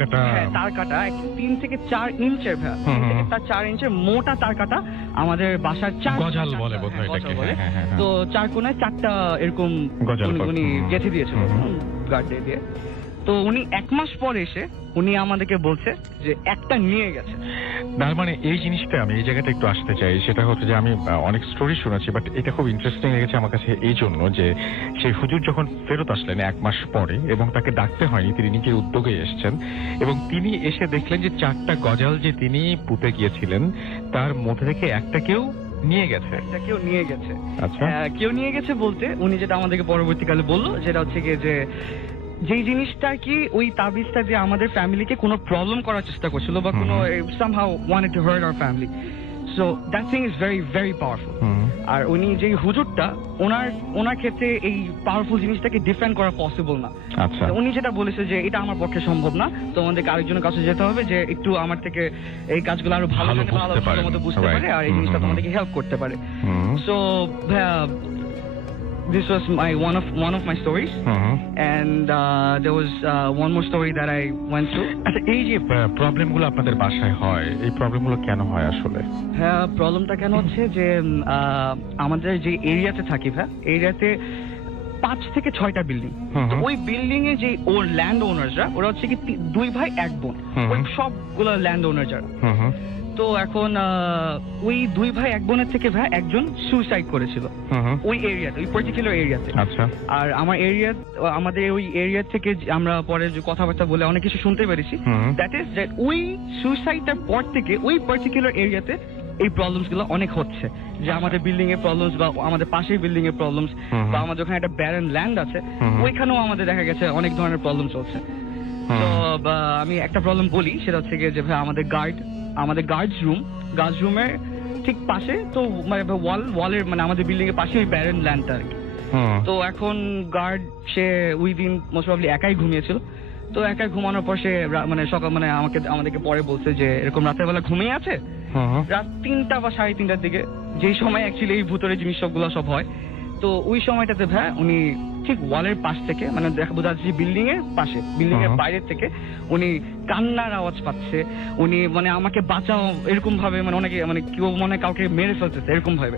কাটা 3 থেকে 4 ইঞ্চের ভাই, 3 থেকে 4 ইঞ্চের মোটা তার কাটা আমাদের বাসার গজাল বলে বোধহয় এটাকে। তো 4 কোণায় 4টা এরকম উনি গেঁথে দিয়েছিল গার্ড দিয়ে। তো উনি 1 মাস পর এসে উনি আমাদেরকে বলছে যে একটা নিয়ে গেছে। তার মানে এই জিনিসটা আমি এই জায়গাটা একটু আসতে চাই, সেটা হচ্ছে যে আমি অনেক স্টোরি শুনেছি, বাট এটা খুব ইন্টারেস্টিং লেগেছে আমার কাছে এই জন্য যে সেই হুজুর যখন ফেরত আসলেন 1 মাস পরে এবং তাকে ডাকতে হয়নি, তিনি নিজের উদ্যোগে এসেছেন এবং তিনি এসে দেখলেন যে 4টা গজাল যে তিনি পুঁতে গিয়েছিলেন তার মধ্যে থেকে একটা কেউ নিয়ে গেছে। কেউ নিয়ে গেছে। আচ্ছা। কেউ নিয়ে গেছে বলতে উনি যেটা আমাদেরকে পরবর্তীকালে বললো সেটা হচ্ছে কি যে যেই জিনিসটা কি ওই তাবিজটা যে আমাদের ফ্যামিলিকে কোনো প্রবলেম করার চেষ্টা করছিল বা কোনো somehow wanted to hurt our family, so that thing is very very powerful. আর উনি যে হুজুরটা ওনার ক্ষেত্রে এই পাওয়ারফুল জিনিসটাকে ডিফেন্ড করা পসিবল না। আচ্ছা। উনি যেটা বলেছে যে এটা আমার পক্ষে সম্ভব না, তো আমাদেরকে আরেকজনের কাছে যেতে হবে যে একটু আমার থেকে এই কাজগুলো আরো ভালো মতো বুঝতে পারে আর এই জিনিসটা তোমাদেরকে হেল্প করতে পারে। So this was one of my stories, and there was one more story that I went through. আচ্ছা, এই যে প্রবলেমগুলো আপনাদের বাসায় হয়, এই প্রবলেমগুলো কেন হয় আসলে? হ্যাঁ, প্রবলেমটা কেন হচ্ছে যে আমাদের যে এরিয়াতে থাকি এরিয়াতে 5 থেকে 6টা বিল্ডিং। তো ওই বিল্ডিং এ যে ওর ল্যান্ড ওনাররা ওরা হচ্ছে কি 2 ভাই 1 বোন, ওই সবগুলো ল্যান্ড ওনার যারা। তো এখন ওই 2 ভাই 1 বোনের থেকে ভাই একজন সুইসাইড করেছিল ওই এরিয়াতে, ওই পার্টিকুলার এরিয়াতে। আচ্ছা। আর আমাদের ওই এরিয়া থেকে আমরা পরে যে কথাবার্তা বলে অনেক কিছু শুনতে পেরেছি, দ্যাট ইজ দ্যাট ওই সুইসাইডটার পর থেকে ওই পার্টিকুলার এরিয়াতে এই প্রবলেমস গুলো অনেক হচ্ছে, যে আমাদের বিল্ডিং এর প্রবলেমস বা আমাদের পাশের বিল্ডিং এর প্রবলেমস বা আমাদের ওখানে একটা ব্যারেন ল্যান্ড আছে ওইখানেও আমাদের দেখা গেছে অনেক ধরনের প্রবলেম চলছে। তো আমি একটা প্রবলেম বলি, সেটা হচ্ছে গিয়ে যে ভাই আমাদের গার্ডস রুমের ঠিক পাশে তো মানে ওয়ালের মানে আমাদের বিল্ডিং এর পাশে ওই ব্যারেন ল্যান্ডটা আর কি। তো এখন গার্ড সে ওই দিন মোস্ট প্রবাবলি একাই ঘুমিয়েছিল। তো একাই ঘুমানোর পর সে মানে সকাল মানে আমাদেরকে পরে বলছে যে এরকম রাতের বেলা ঘুমিয়ে আছে রাত 3টা বা 3:30টার দিকে, যেই সময় অ্যাকচুয়ালি এই ভূতের জিনিস সবগুলো সব হয়। তো ওই সময়টাতে ভাই উনি ঠিক ওয়ালের পাশ থেকে মানে বোঝা যাচ্ছে বিল্ডিং এর পাশে, বিল্ডিং এর বাইরে থেকে উনি কান্নার আওয়াজ পাচ্ছে। উনি মানে আমাকে বাঁচাও এরকম ভাবে, মানে অনেকে মানে কেউ মনে কাউকে মেরে ফেলতেছে এরকম ভাবে।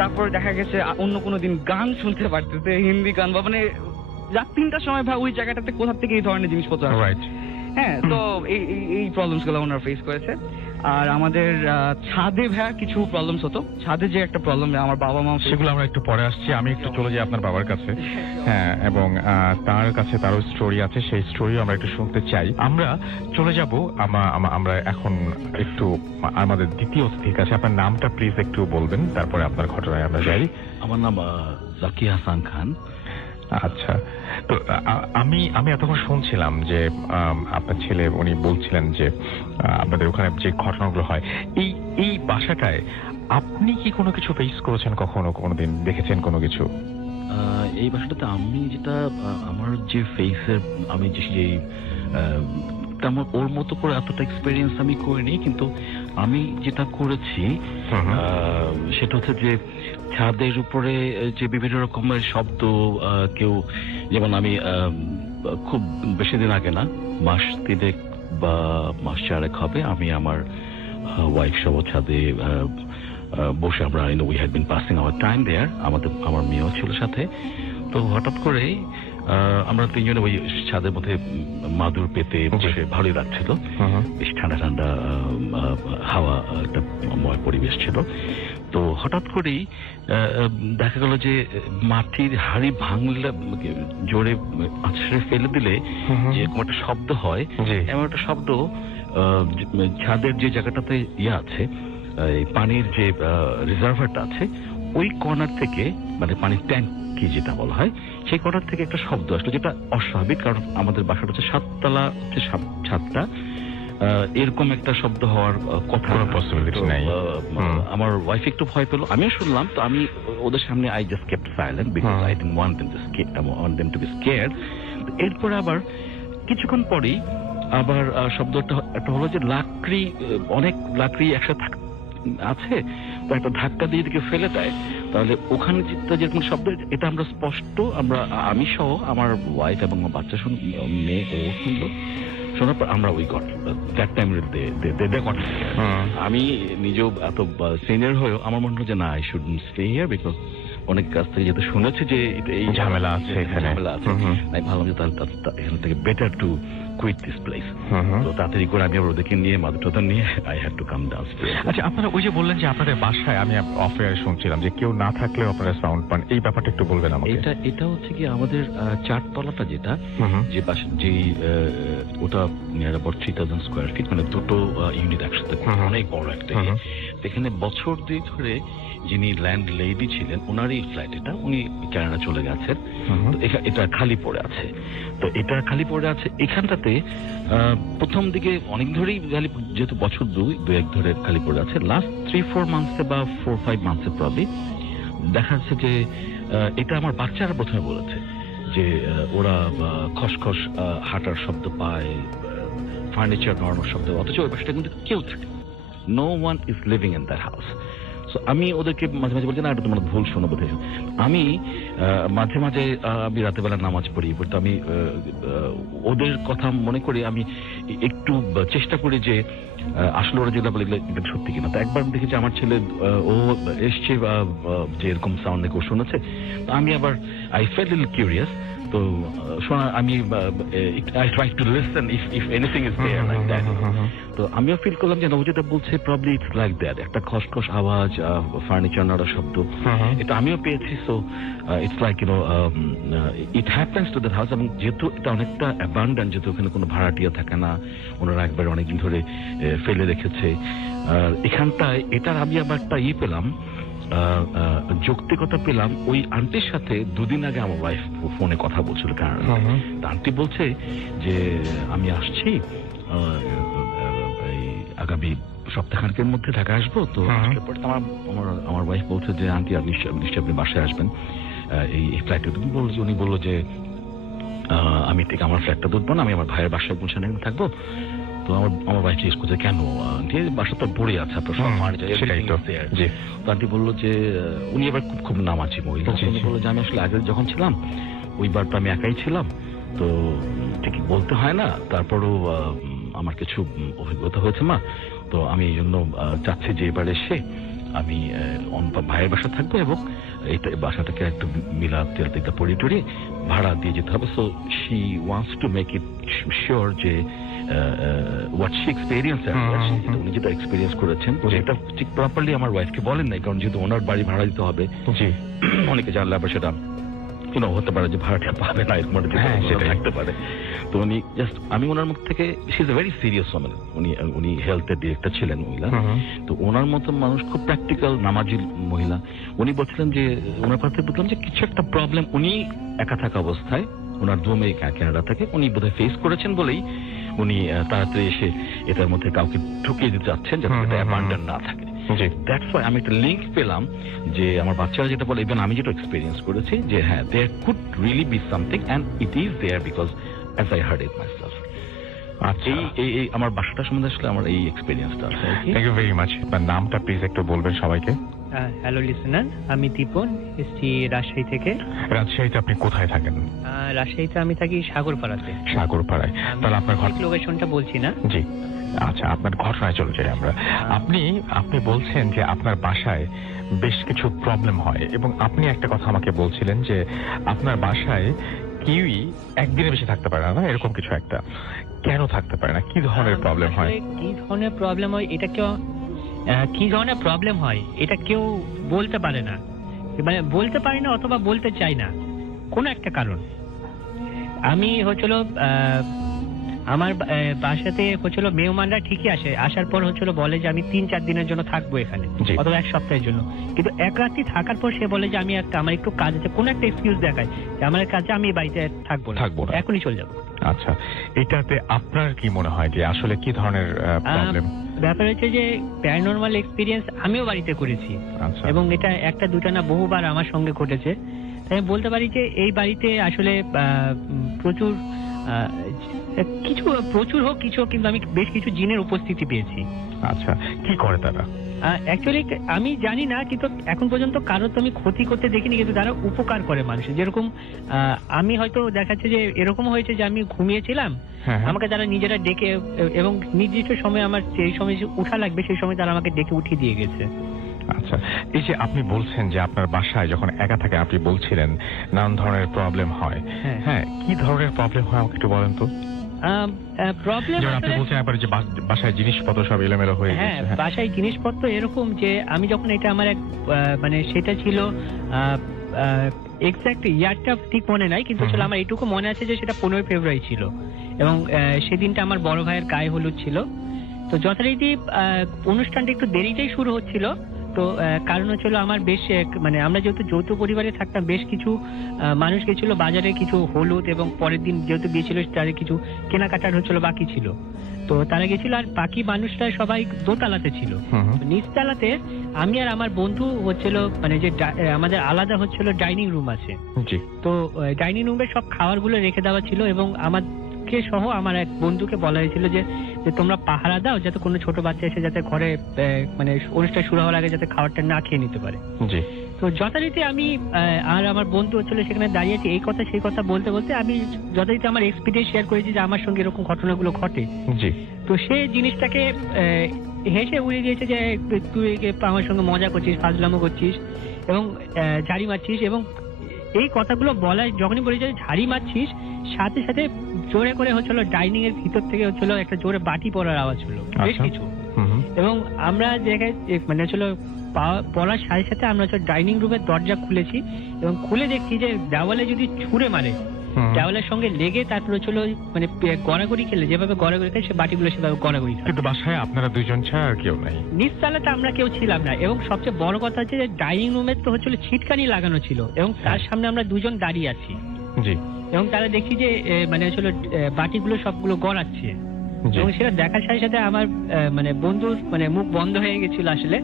তারপর দেখা গেছে অন্য কোনো দিন গান শুনতে পারতেছে, হিন্দি গান বা মানে রাত 3টার সময় ভাই ওই জায়গাটাতে কোথা থেকে এই ধরনের জিনিসপত্র আসে। হ্যাঁ, তো এই প্রবলেমস গুলো ওনারা ফেস করেছে। আর আমাদের ছাদে ভাইয়া কিছু প্রবলেমস হতো, ছাদে যে একটা প্রবলেম আমার বাবা মা, সেগুলো আমরা একটু পরে আসছি। আমি একটু চলে যাই আপনার বাবার কাছে। হ্যাঁ, এবং তার কাছে তারও স্টোরি আছে, সেই স্টোরিও আমরা একটু শুনতে চাই। আমরা চলে যাব আমরা এখন একটু আমাদের দ্বিতীয় অতিথির কাছে। আপনার নামটা প্লিজ একটু বলবেন, তারপরে আপনার ঘটনায় আমরা যাই। আমার নাম জাকি হাসান খান। আচ্ছা, তো আমি এতক্ষণ শুনছিলাম যে আপনার ছেলে উনি বলছিলেন যে আপনাদের ওখানে যে ঘটনাগুলো হয় এই বাসাটায় আপনি কি কোনো কিছু ফেস করেছেন কখনো, কোনোদিন দেখেছেন কোনো কিছু? এই বাসাটাতে আমি যেটা আমার যে ফেসের আমি যে তেমন ওর মতো করে এতটা এক্সপেরিয়েন্স আমি করিনি, কিন্তু আমি যেটা করেছি সেটা হচ্ছে যে ছাদের উপরে যে বিভিন্ন রকমের শব্দ, কেউ যেমন আমি খুব বেশি দিন আগে না, মাস 3 বা মাস 4 হবে, আমি আমার ওয়াইফ সহ ছাদে বসে আমরা we had been passing our time there, আমার মেয়েও ছিল সাথে। তো হঠাৎ করে আমরা 3 জনে ওই ছাদের মধ্যে মাদুর পেতে বসে ভালোই লাগছিল, বেশ ঠান্ডা ঠান্ডা হাওয়া, একটা ময় পরিবেশ ছিল। তো হঠাৎ করেই দেখা গেল যে মাটির হাড়ি ভাঙলে জোরে আছড়ে ফেলে দিলে যেরকম একটা শব্দ হয়, এমন একটা শব্দ ছাদের যে জায়গাটাতে আছে পানির যে রিজার্ভারটা আছে ওই কর্নার থেকে, মানে পানির ট্যাঙ্কি যেটা বলা হয়, সেই কর্নার থেকে একটা শব্দ আসলো, যেটা অস্বাভাবিক। কারণ আমাদের বাসাটা হচ্ছে 7 তলা, হচ্ছে ছাদটা, এরকম একটা শব্দ হওয়ার কথা পসিবিলিটি নাই। আমার ওয়াইফ একটু ভয় পেল, আমিও শুনলাম। তো আমি ওদের সামনে I just kept silent because I didn't want them to be scared. এরপর আবার কিছুক্ষণ পরেই আবার শব্দটা একটা হলো যে অনেক লাকড়ি একসাথে আছে, তো একটা ধাক্কা দিয়ে দিকে ফেলে দেয়, তাহলে ওখানে যেরকম শব্দ, এটা আমরা স্পষ্ট, আমি সহ আমার ওয়াইফ এবং আমার বাচ্চা মেয়ে ও শুনলো। শোনার পর আমরা ওই দ্যাট টাইম আমি নিজেও এত সিনিয়র হয়েও আমার মনে হলো যে না, I should stay here, because অনেক কাছ থেকে যেহেতু শুনেছি যে এই ঝামেলা আছে, আমি ভাবলাম যে তাহলে এখান থেকে better to quit this place. তো তাড়াতাড়ি করে আমি আবার ওদেরকে নিয়ে মাদুরটা নিয়ে I had to come downstair. আচ্ছা, আপনারা ওই যে বললেন যে আপনাদের বাসায়, আমি অফ এয়ারে শুনছিলাম যে কেউ না থাকলেও আপনারা সাউন্ড পান, এই ব্যাপারটা একটু বলবেন আমাকে। এটা হচ্ছে কি আমাদের 4 তলাটা যেটা, যে বাসা যে ওটা নিয়ার অ্যাবাউট 3000 স্কোয়ার ফিট, মানে 2টো ইউনিট একসাথে, অনেক বড় একটা। এখানে বছর 2 ধরে যিনি ল্যান্ড লেডি ছিলেন ওনারই ফ্ল্যাট এটা, উনি কানাডা চলে গেছেন, এটা খালি পড়ে আছে। তো এটা খালি পড়ে আছে এখানটাতে প্রথম দিকে অনেক ধরেই খালি, যেহেতু বছর 2-1 ধরে খালি পড়ে আছে, লাস্ট 3-4 মান্থসে বা 4-5 মান্থসে প্রবলি দেখা যাচ্ছে যে এটা আমার বাচ্চারা প্রথমে বলেছে যে ওরা খসখস হাঁটার শব্দ পায়, ফার্নিচার নড়ানোর শব্দ, অথচ ওই বাসাটা কিন্তু কেউ থাকে, no one is living in that house. So আমি ওদেরকে মাঝে মাঝে বলছি না এটা তোমার ভুল শোনো বোধ হয়। আমি মাঝে মাঝে আমি রাতের বেলা নামাজ পড়ি, তো আমি ওদের কথা মনে করে আমি একটু চেষ্টা করি যে আসলে ওরা যেটা বলে এটা সত্যি কিনা। তো একবার দেখেছি আমার ছেলে ও এসছে যে এরকম সাউন্ড নাকি ও শুনেছে, তো আমি আবার আই ফেল্ট লিটল কিউরিয়াস, তো শোনা আমি I try to listen if anything is there like that. তো আমিও ফিল করলাম যে ও যেটা বলছে প্রবলি ইটস লাইক দ্যাট, একটা খসখস আওয়াজ, ফার্নিচার নাড়া শব্দ, এটা আমিও পেয়েছি। So it's like you know it happens to that house. এবং যেহেতু এটা অনেকটা অ্যাবান্ডেন্ট, যেহেতু ওখানে কোনো ভাড়াটিয়া থাকে না, ওনারা একবার অনেকদিন ধরে ফেলে রেখেছে, আর এখানটায় এটার আমি আবার একটা পেলাম, যৌক্তিকতা পেলাম। ওই আন্টির সাথে দুদিন আগে আমার ওয়াইফ ফোনে কথা বলছিল, কারণ আন্টি বলছে যে আমি আসছি আগামী সপ্তাহখানেকের মধ্যে ঢাকা আসবো। তো পরে আমার ওয়াইফ বলছে যে আন্টি আপনি নিশ্চয়ই আপনি বাসায় আসবেন এই ফ্ল্যাটে। উনি বললো যে আমি ঠিক আমার ফ্ল্যাটটা ধরবো না, আমি আমার ভাইয়ের বাসায় গুলশানে থাকবো। তো আমার ভাই জিজ্ঞেস করছে কেন, বাসা তো পড়ে আছে আপনার সব ফার্নিচার। তো আন্টি বললো যে উনি এবার খুব নামাজি মহিলা, উনি বললো যে আমি আসলে আগে যখন ছিলাম ওইবার তো আমি একাই ছিলাম, তো ঠিকই বলতে হয় না, তারপরও আমার কিছু অভিজ্ঞতা হয়েছে মা, তো আমি এই জন্য চাচ্ছি যে এবার এসে আমি ভাইয়ের বাসা থাকবো এবং এইটা বাসাটাকে একটু মিলা তেল তেলটা পড়ে টড়িয়ে ভাড়া দিয়ে যেতে হবে। So she wants to make it sure যে what she experienced, উনি যেটা এক্সপিরিয়েন্স করেছেন সেটা ঠিক প্রপারলি আমার ওয়াইফকে বলেন নাই, কারণ যেহেতু ওনার বাড়ি ভাড়া দিতে হবে, অনেকে জানলে আবার সেটা হতে পারে যে ভাড়াটা পাবে না, এরকম সেটা থাকতে পারে। তো উনি জাস্ট আমি ওনার মুখ থেকে, she is a very serious woman, উনি হেলথের ডিরেক্টর ছিলেন মহিলা, তো ওনার মতো মানুষ, খুব প্র্যাকটিক্যাল নামাজি মহিলা। উনি বলছিলেন যে ওনার কাছে বুঝলাম যে কিছু একটা প্রবলেম উনি একা থাকা অবস্থায়, ওনার দু মেয়ে কানাডা থেকে, উনি বোধহয় ফেস করেছেন বলেই উনি তাড়াতাড়ি এসে এটার মধ্যে কাউকে ঢুকিয়ে দিতে চাচ্ছেন যাতে এটা অ্যাবান্ডন না থাকে। দ্যাটস ওয়াই আমি একটা লিঙ্ক পেলাম যে আমার বাচ্চারা যেটা বলে, ইভেন আমি যেটা এক্সপিরিয়েন্স করেছি, যে হ্যাঁ there could really be something and it is there because as I heard it myself. এই আমার বাসাটা সম্বন্ধে আসলে আমার এই এক্সপিরিয়েন্সটা আছে। Thank you very much. আপনার নামটা প্লিজ একটু বলবেন সবাইকে। হ্যালো লিসেনার, আমি দীপন, এসছি রাজশাহী থেকে। রাজশাহীতে আপনি কোথায় থাকেন? রাজশাহীতে আমি থাকি সাগরপাড়াতে। সাগরপাড়ায়। তাহলে আপনার লোকেশনটা বলছি না। জি আচ্ছা, আপনার ঘটনায় চলে যাই আমরা। আপনি বলছেন যে আপনার বাসায় বেশ কিছু প্রবলেম হয়, এবং আপনি একটা কথা আমাকে বলছিলেন যে আপনার বাসায় কেউই একদিনে বেশি থাকতে পারে না, এরকম কিছু একটা। কেন থাকতে পারে না? কি ধরনের প্রবলেম হয়? কি ধরনের প্রবলেম হয় এটা কেউ এটা কেউ বলতে পারে না, মানে বলতে পারি না অথবা বলতে চাই না, কোন একটা কারণ। আমি হচ্ছিল আমার বাসাতে হচ্ছিল মেহমানরা ঠিকই আসে, আসার পর হচ্ছিল বলে যে আমি 3-4 দিনের জন্য থাকবো এখানে, অথবা 1 সপ্তাহের জন্য। কিন্তু এক রাত্রি থাকার পর সে বলে যে আমার একটু কাজ আছে, কোন একটা এক্সকিউজ দেখায় যে আমার কাছে আমি বাড়িতে থাকবো না, এখনই চলে যাবো। আচ্ছা, এটাতে আপনার কি মনে হয় যে আসলে কি ধরনের প্রবলেম? ব্যাপার হচ্ছে যে প্যারানরমাল এক্সপিরিয়েন্স আমিও বাড়িতে করেছি, এবং এটা একটা দুটা না বহুবার আমার সঙ্গে ঘটেছে। তাই বলতে পারি যে এই বাড়িতে আসলে প্রচুর হোক কিছু, কিন্তু আমি বেশ কিছু জিনের উপস্থিতি পেয়েছি। আচ্ছা, কি করে তারা? অ্যাকচুয়ালি আমি জানি না, কিন্তু এখন পর্যন্ত কারোর তো আমি ক্ষতি করতে দেখিনি, কিন্তু তারা উপকার করে মানুষের। যেরকম আমি হয়তো দেখাচ্ছে যে এরকম হয়েছে যে আমি ঘুমিয়েছিলাম, আমাকে তারা নিজেরা ডেকে, এবং নির্দিষ্ট সময় আমার সেই সময় উঠা লাগবে সেই সময় তারা আমাকে ডেকে উঠিয়ে দিয়ে গেছে। আচ্ছা, এই যে আপনি বলছেন যে আপনার বাসায় যখন একা থাকে, আপনি বলছিলেন নানান ধরনের প্রবলেম হয়, হ্যাঁ, কি ধরনের প্রবলেম হয় আমাকে একটু বলেন তো। প্রবলেম আপনি বলছেন একবারে যে বাসায় জিনিসপত্র সব এলোমেলো হয়ে গেছে। হ্যাঁ, বাসায় জিনিসপত্র এরকম যে আমি যখন এটা আমার এক মানে সেটা ছিল এক্সাক্ট ইয়ারটা ঠিক মনে নাই, কিন্তু আমার এইটুকু মনে আছে যে সেটা 15 ফেব্রুয়ারি ছিল, এবং সেদিনটা আমার বড় ভাইয়ের গায়ে হলুদ ছিল। তো যথারীতি অনুষ্ঠানটা একটু দেরিতেই শুরু হচ্ছিল। তো কারণ হচ্ছিল আমার বেশ মানে আমরা যেহেতু যৌথ পরিবারে থাকতাম, বেশ কিছু মানুষ গেছিল বাজারে কিছু হলুদ, এবং পরের দিন যেহেতু বিয়ে ছিল তাদের কিছু কেনাকাটার হচ্ছিল বাকি ছিল, তো তারা গেছিল। আর বাকি মানুষরা সবাই দোতলাতে ছিল। নিচতলাতে আমি আর আমার বন্ধু হচ্ছিল, মানে যে আমাদের আলাদা হচ্ছিল ডাইনিং রুম আছে, তো ডাইনিং রুমে সব খাবারগুলো রেখে দেওয়া ছিল, এবং আমাকে সহ আমার এক বন্ধুকে বলা হয়েছিল যে যে তোমরা পাহারা দাও যাতে কোনো ছোট বাচ্চা এসে যাতে ঘরে মানে অনুষ্ঠান শুরু হওয়ার আগে যাতে খাবারটা না খেয়ে নিতে পারে। জি। তো যথারীতি আমি আর আমার বন্ধু হচ্ছিল সেখানে দাঁড়িয়ে আছি, এই কথা সেই কথা বলতে বলতে আমি যথারীতি আমার এক্সপিরিয়েন্স শেয়ার করেছি যে আমার সঙ্গে এরকম ঘটনাগুলো ঘটে। জি। তো সে জিনিসটাকে হেসে উড়িয়ে দিয়েছে যে তুই আমার সঙ্গে মজা করছিস, ফাজলামো করছিস এবং ঝাড়ি মারছিস, এবং এই কথাগুলো বলায় যখনই বলেছে ঝাড়ি মারছিস সাথে সাথে জোরে করে হচ্ছিল ডাইনিং এর ভিতর থেকে হচ্ছিল একটা জোরে বাটি পড়ার আওয়াজ হলো বেশ কিছু। এবং আমরা জায়গায় মানে হচ্ছিল পড়ার সাথে সাথে আমরা হচ্ছে ডাইনিং রুমের দরজা খুলেছি এবং খুলে দেখছি যে দেওয়ালে যদি ছুঁড়ে মারে দেওয়ালের সঙ্গে লেগে তারপরে হচ্ছিল মানে গড়াগড়ি খেলে যেভাবে গড়াগড়ি খেলে সে বাটিগুলো সেভাবে গড়াগড়ি খেলে। কিন্তু বাসায় আপনারা দুইজন ছাড়া আর কেউ নাই? নিচতলাতে আমরা কেউ ছিলাম না, এবং সবচেয়ে বড় কথা হচ্ছে যে ডাইনিং রুমের তো হচ্ছিল ছিটকানি লাগানো ছিল এবং তার সামনে আমরা দুজন দাঁড়িয়ে আছি। জি। এবং তারা দেখি যে মানে হচ্ছিল বাটিগুলো সবগুলো গড়াচ্ছে, এবং সেটা দেখার সাথে সাথে আমার মানে বন্ধুর মানে মুখ বন্ধ হয়ে গেছিল আসলে,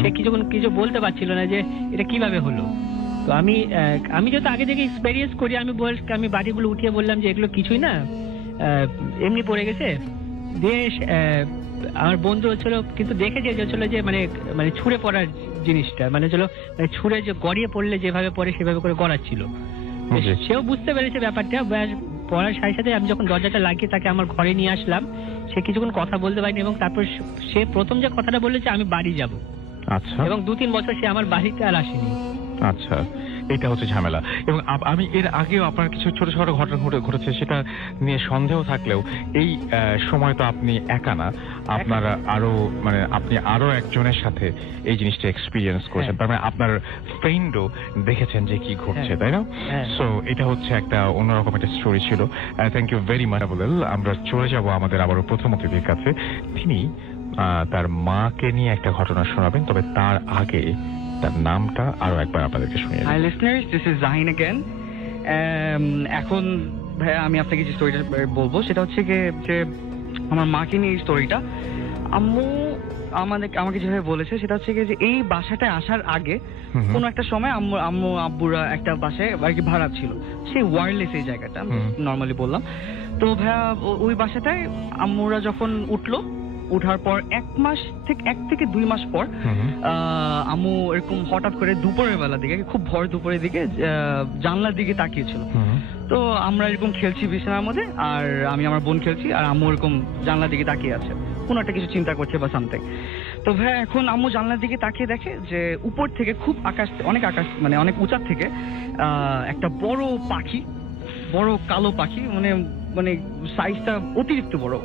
সে কিছু বলতে পারছিল না যে এটা কিভাবে হলো। তো আমি যেহেতু আগে থেকে এক্সপেরিয়েন্স করি আমি বাটিগুলো উঠিয়ে বললাম যে এগুলো কিছুই না, এমনি পড়ে গেছে। দিয়ে আমার বন্ধু হচ্ছিল কিন্তু দেখে যে হচ্ছিল যে মানে ছুঁড়ে পড়ার জিনিসটা মানে হচ্ছিল ছুঁড়ে যে গড়িয়ে পড়লে যেভাবে পড়ে সেভাবে করে গড়াচ্ছিল। সেও বুঝতে পেরেছে ব্যাপারটা। পড়ার সাথে সাথে আমি যখন দরজাটা লাগিয়ে তাকে আমার ঘরে নিয়ে আসলাম, সে কিছুক্ষণ কথা বলতে পারেনি এবং তারপর সে প্রথম যে কথাটা বলেছে আমি বাড়ি যাব। আচ্ছা। এবং 2-3 বছর সে আমার বাড়িতে আর আসেনি। আচ্ছা, এটা হচ্ছে ঝামেলা। এবং আমি এর আগেও আপনার কিছু ছোট ছোট ঘটনা ঘটেছে, সেটা নিয়ে সন্দেহ থাকলেও এই সময় তো আপনি একা না, আপনারা আরো মানে আপনি আরো একজনের সাথে এই জিনিসটা এক্সপিরিয়েন্স করেছেন, তার মানে আপনার ফ্রেন্ডও দেখেছেন যে কি ঘটছে, তাই না? সো এটা হচ্ছে একটা অন্যরকম একটা স্টোরি ছিল। Thank you very much. আমরা চলে যাব আমাদের আবারও প্রথম অতিথির কাছে। তিনি তার মাকে নিয়ে একটা ঘটনা শোনাবেন, তবে তার আগে তার নামটা আরো একবার আপনাদেরকে শুনিয়ে দিই। High listeners, this is Jahin again. এখন ভাই আমি আপনাকে যে স্টোরিটা বলবো সেটা হচ্ছে যে আমার মাকে নিয়ে এই স্টোরিটা। আম্মু আমাকে যেভাবে বলেছে সেটা হচ্ছে যে এই বাসাটায় আসার আগে কোনো একটা সময় আব্বুরা একটা বাসায় আর কি ভাড়া ছিল, সেই ওয়্যারলেস এই জায়গাটা আমি নর্মালি বললাম। তো ভাইয়া ওই বাসাটায় আম্মুরা যখন উঠার পর 1 থেকে 2 মাস পর আম্মু এরকম হঠাৎ করে দুপুরের বেলা দিকে, খুব ভোর দুপুরের দিকে জানলার দিকে তাকিয়েছিল। তো আমরা এরকম খেলছি বিছানার মধ্যে, আর আমি আমার বোন খেলছি, আর আম্মু এরকম জানলার দিকে তাকিয়ে আছে, কোনো একটা কিছু চিন্তা করছে বা সামথিং। তো ভাই এখন আম্মু জানলার দিকে তাকিয়ে দেখে যে উপর থেকে খুব মানে অনেক উঁচার থেকে একটা বড় কালো পাখি, মানে সাইজটা অতিরিক্ত বড়।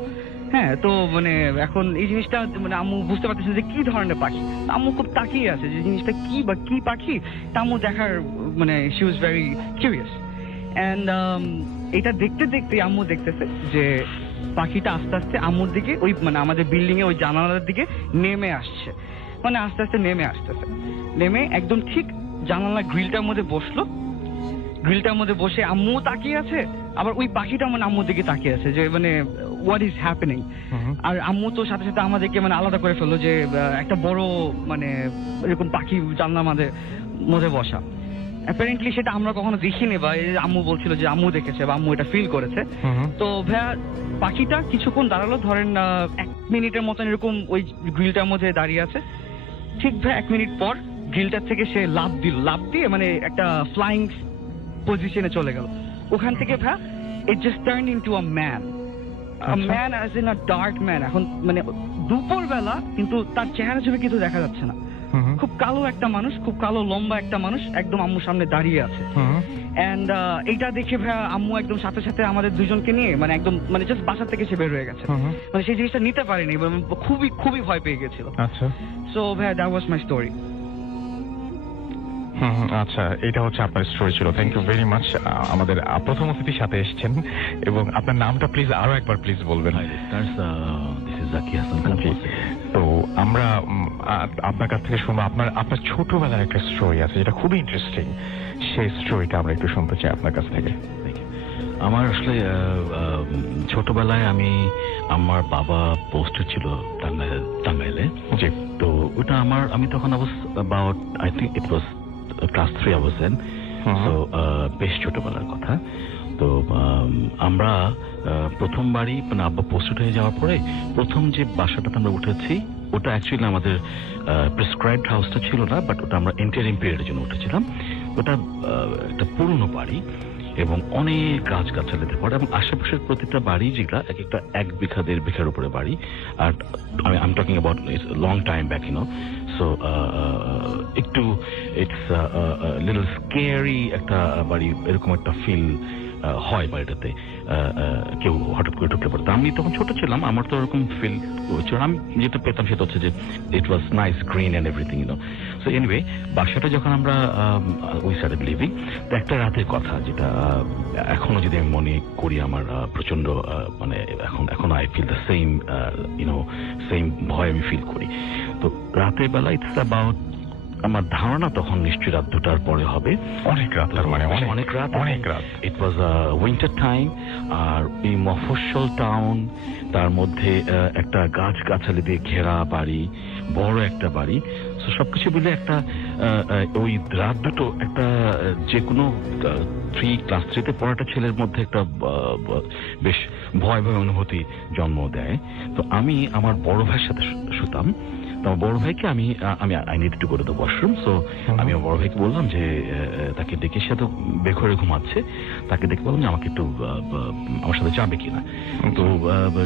হ্যাঁ, তো মানে এখন এই জিনিসটা মানে আম্মু বুঝতে পারতেছে যে কি ধরনের পাখি। আম্মু খুব তাকিয়ে আছে যে জিনিসটা কি পাখি, তা আম্মু দেখার মানে she was very curious. And এটা দেখতে দেখতে আম্মু দেখতেছে যে পাখিটা আস্তে আস্তে আম্মুর দিকে ওই মানে আমাদের বিল্ডিং এ ওই জানালার দিকে নেমে আসছে, মানে আস্তে আস্তে নেমে একদম ঠিক জানালার গ্রিলটার মধ্যে বসলো। গ্রিলটার মধ্যে বসে আম্মু তাকিয়ে আছে, আবার ওই পাখিটা মানে আম্মুর দিকে তাকিয়ে আছে যে মানে হোয়াট ইজ হ্যাপেনিং। আর আম্মু তো সাথে সাথে আমাদেরকে মানে আলাদা করে ফেললো যে একটা বড় মানে এরকম পাখি জানলার মধ্যে বসা। অ্যাপারেন্টলি সেটা আমরা কখনো দেখিনি, বা আম্মু বলছিল যে আম্মু দেখেছে বা আম্মু এটা ফিল করেছে। তো ভাইয়া পাখিটা কিছুক্ষণ দাঁড়ালো, ধরেন 1 মিনিটের মতন এরকম ওই গ্রিলটার মধ্যে দাঁড়িয়ে আছে। ঠিক ভাই 1 মিনিট পর গ্রিলটার থেকে সে লাফ দিয়ে মানে একটা ফ্লাইং পজিশনে চলে গেল। ওখান থেকে ভাইয়া it just turn into a man, man as in a dark man. এখন মানে দুপুর বেলা, কিন্তু তার চেহারা ছবি কিছু দেখা যাচ্ছে না। খুব কালো একটা মানুষ, খুব কালো লম্বা একটা মানুষ একদম আম্মুর সামনে দাঁড়িয়ে আছে। এন্ড এইটা দেখে ভাইয়া আম্মু একদম সাথে সাথে আমাদের দুজনকে নিয়ে মানে একদম মানে জাস্ট বাসা থেকে সে বের হয়ে গেছে, মানে সেই জিনিসটা নিতে পারেনি, খুবই ভয় পেয়ে গেছিল। আচ্ছা, সো ভাইয়া দ্যাট ওয়াজ মাই স্টোরি। আচ্ছা, এটা হচ্ছে আপনার স্টোরি ছিল। Thank you very much. আমাদের প্রথম অতিথির সাথে এসেছেন, এবং আপনার নামটা প্লিজ আরো একবার প্লিজ বলবেন। তো আমরা আপনার কাছ থেকে শুনবো আপনার ছোটবেলার একটা স্টোরি আছে যেটা খুবই ইন্টারেস্টিং, সেই স্টোরিটা আমরা একটু শুনতে চাই আপনার কাছ থেকে। আমার আসলে ছোটবেলায় আমার বাবা পোস্টেড ছিল টাঙ্গাইলে। তো ওটা আমি তখন about I think it was class 3 অবস্থান, তো বেশ ছোটবেলার কথা। তো আমরা প্রথমবারই মানে আব্বা পোস্টেড হয়ে যাওয়ার পরে প্রথম যে বাসাটাতে আমরা উঠেছি ওটা অ্যাকচুয়ালি আমাদের প্রেসক্রাইবড হাউসটা ছিল না, বাট ওটা আমরা ইন্টারিম পিরিয়ডের জন্য উঠেছিলাম। ওটা একটা পুরনো বাড়ি এবং অনেক গাছগাছালিতে পড়ে এবং আশেপাশের প্রতিটা বাড়ি যেটা এক একটা 1 বিঘা 1.5 বিঘার উপরে বাড়ি। আর I'm talking about long time back, you know. So একটু ইটস লিটল স্কেয়ারি একটা বাড়ি, এরকম একটা ফিল হয় বাড়িটাতে কেউ হঠাৎ করে ঢুকতে পারতো। আমি তখন ছোট ছিলাম, আমার তো ওরকম ফিল হচ্ছিল। আমি যেটা পেতাম সেটা হচ্ছে যে it was nice green and everything, you know. So anyway বাসাটা যখন আমরা উই স্টার্টেড লিভিং, তো একটা রাতের কথা যেটা এখনো যদি আমি মনে করি আমার প্রচন্ড মানে এখন I feel the same, you know, same ভয় আমি ফিল করি। তো রাতের বেলা ইটস অ্যাবাউট, আমার ধারণা তখন নিশ্চয়ই রাত 2টার পরে হবে। অনেক রাত, তার মানে অনেক রাত। ইট ওয়াজ উইন্টার টাইম, আর এই মফস্বল টাউন, তার মধ্যে একটা গাছগাছালি দিয়ে ঘেরা বাড়ি, বড় একটা বাড়ি। সবকিছু মিলে একটা ওই রাত দুটো একটা যে কোনো ক্লাস 3-তে পড়াটা ছেলের মধ্যে একটা বেশ ভয় অনুভূতি জন্ম দেয়। তো আমি আমার বড় ভাইয়ের সাথে শুতাম। আমার বড় ভাইকে আমি I need to go to the washroom. So আমি আমার বড় ভাইকে বললাম যে তাকে ডেকে, সে তো বেঘরে ঘুমাচ্ছে, তাকে ডেকে বললাম যে আমাকে একটু আমার সাথে যাবে কিনা। তো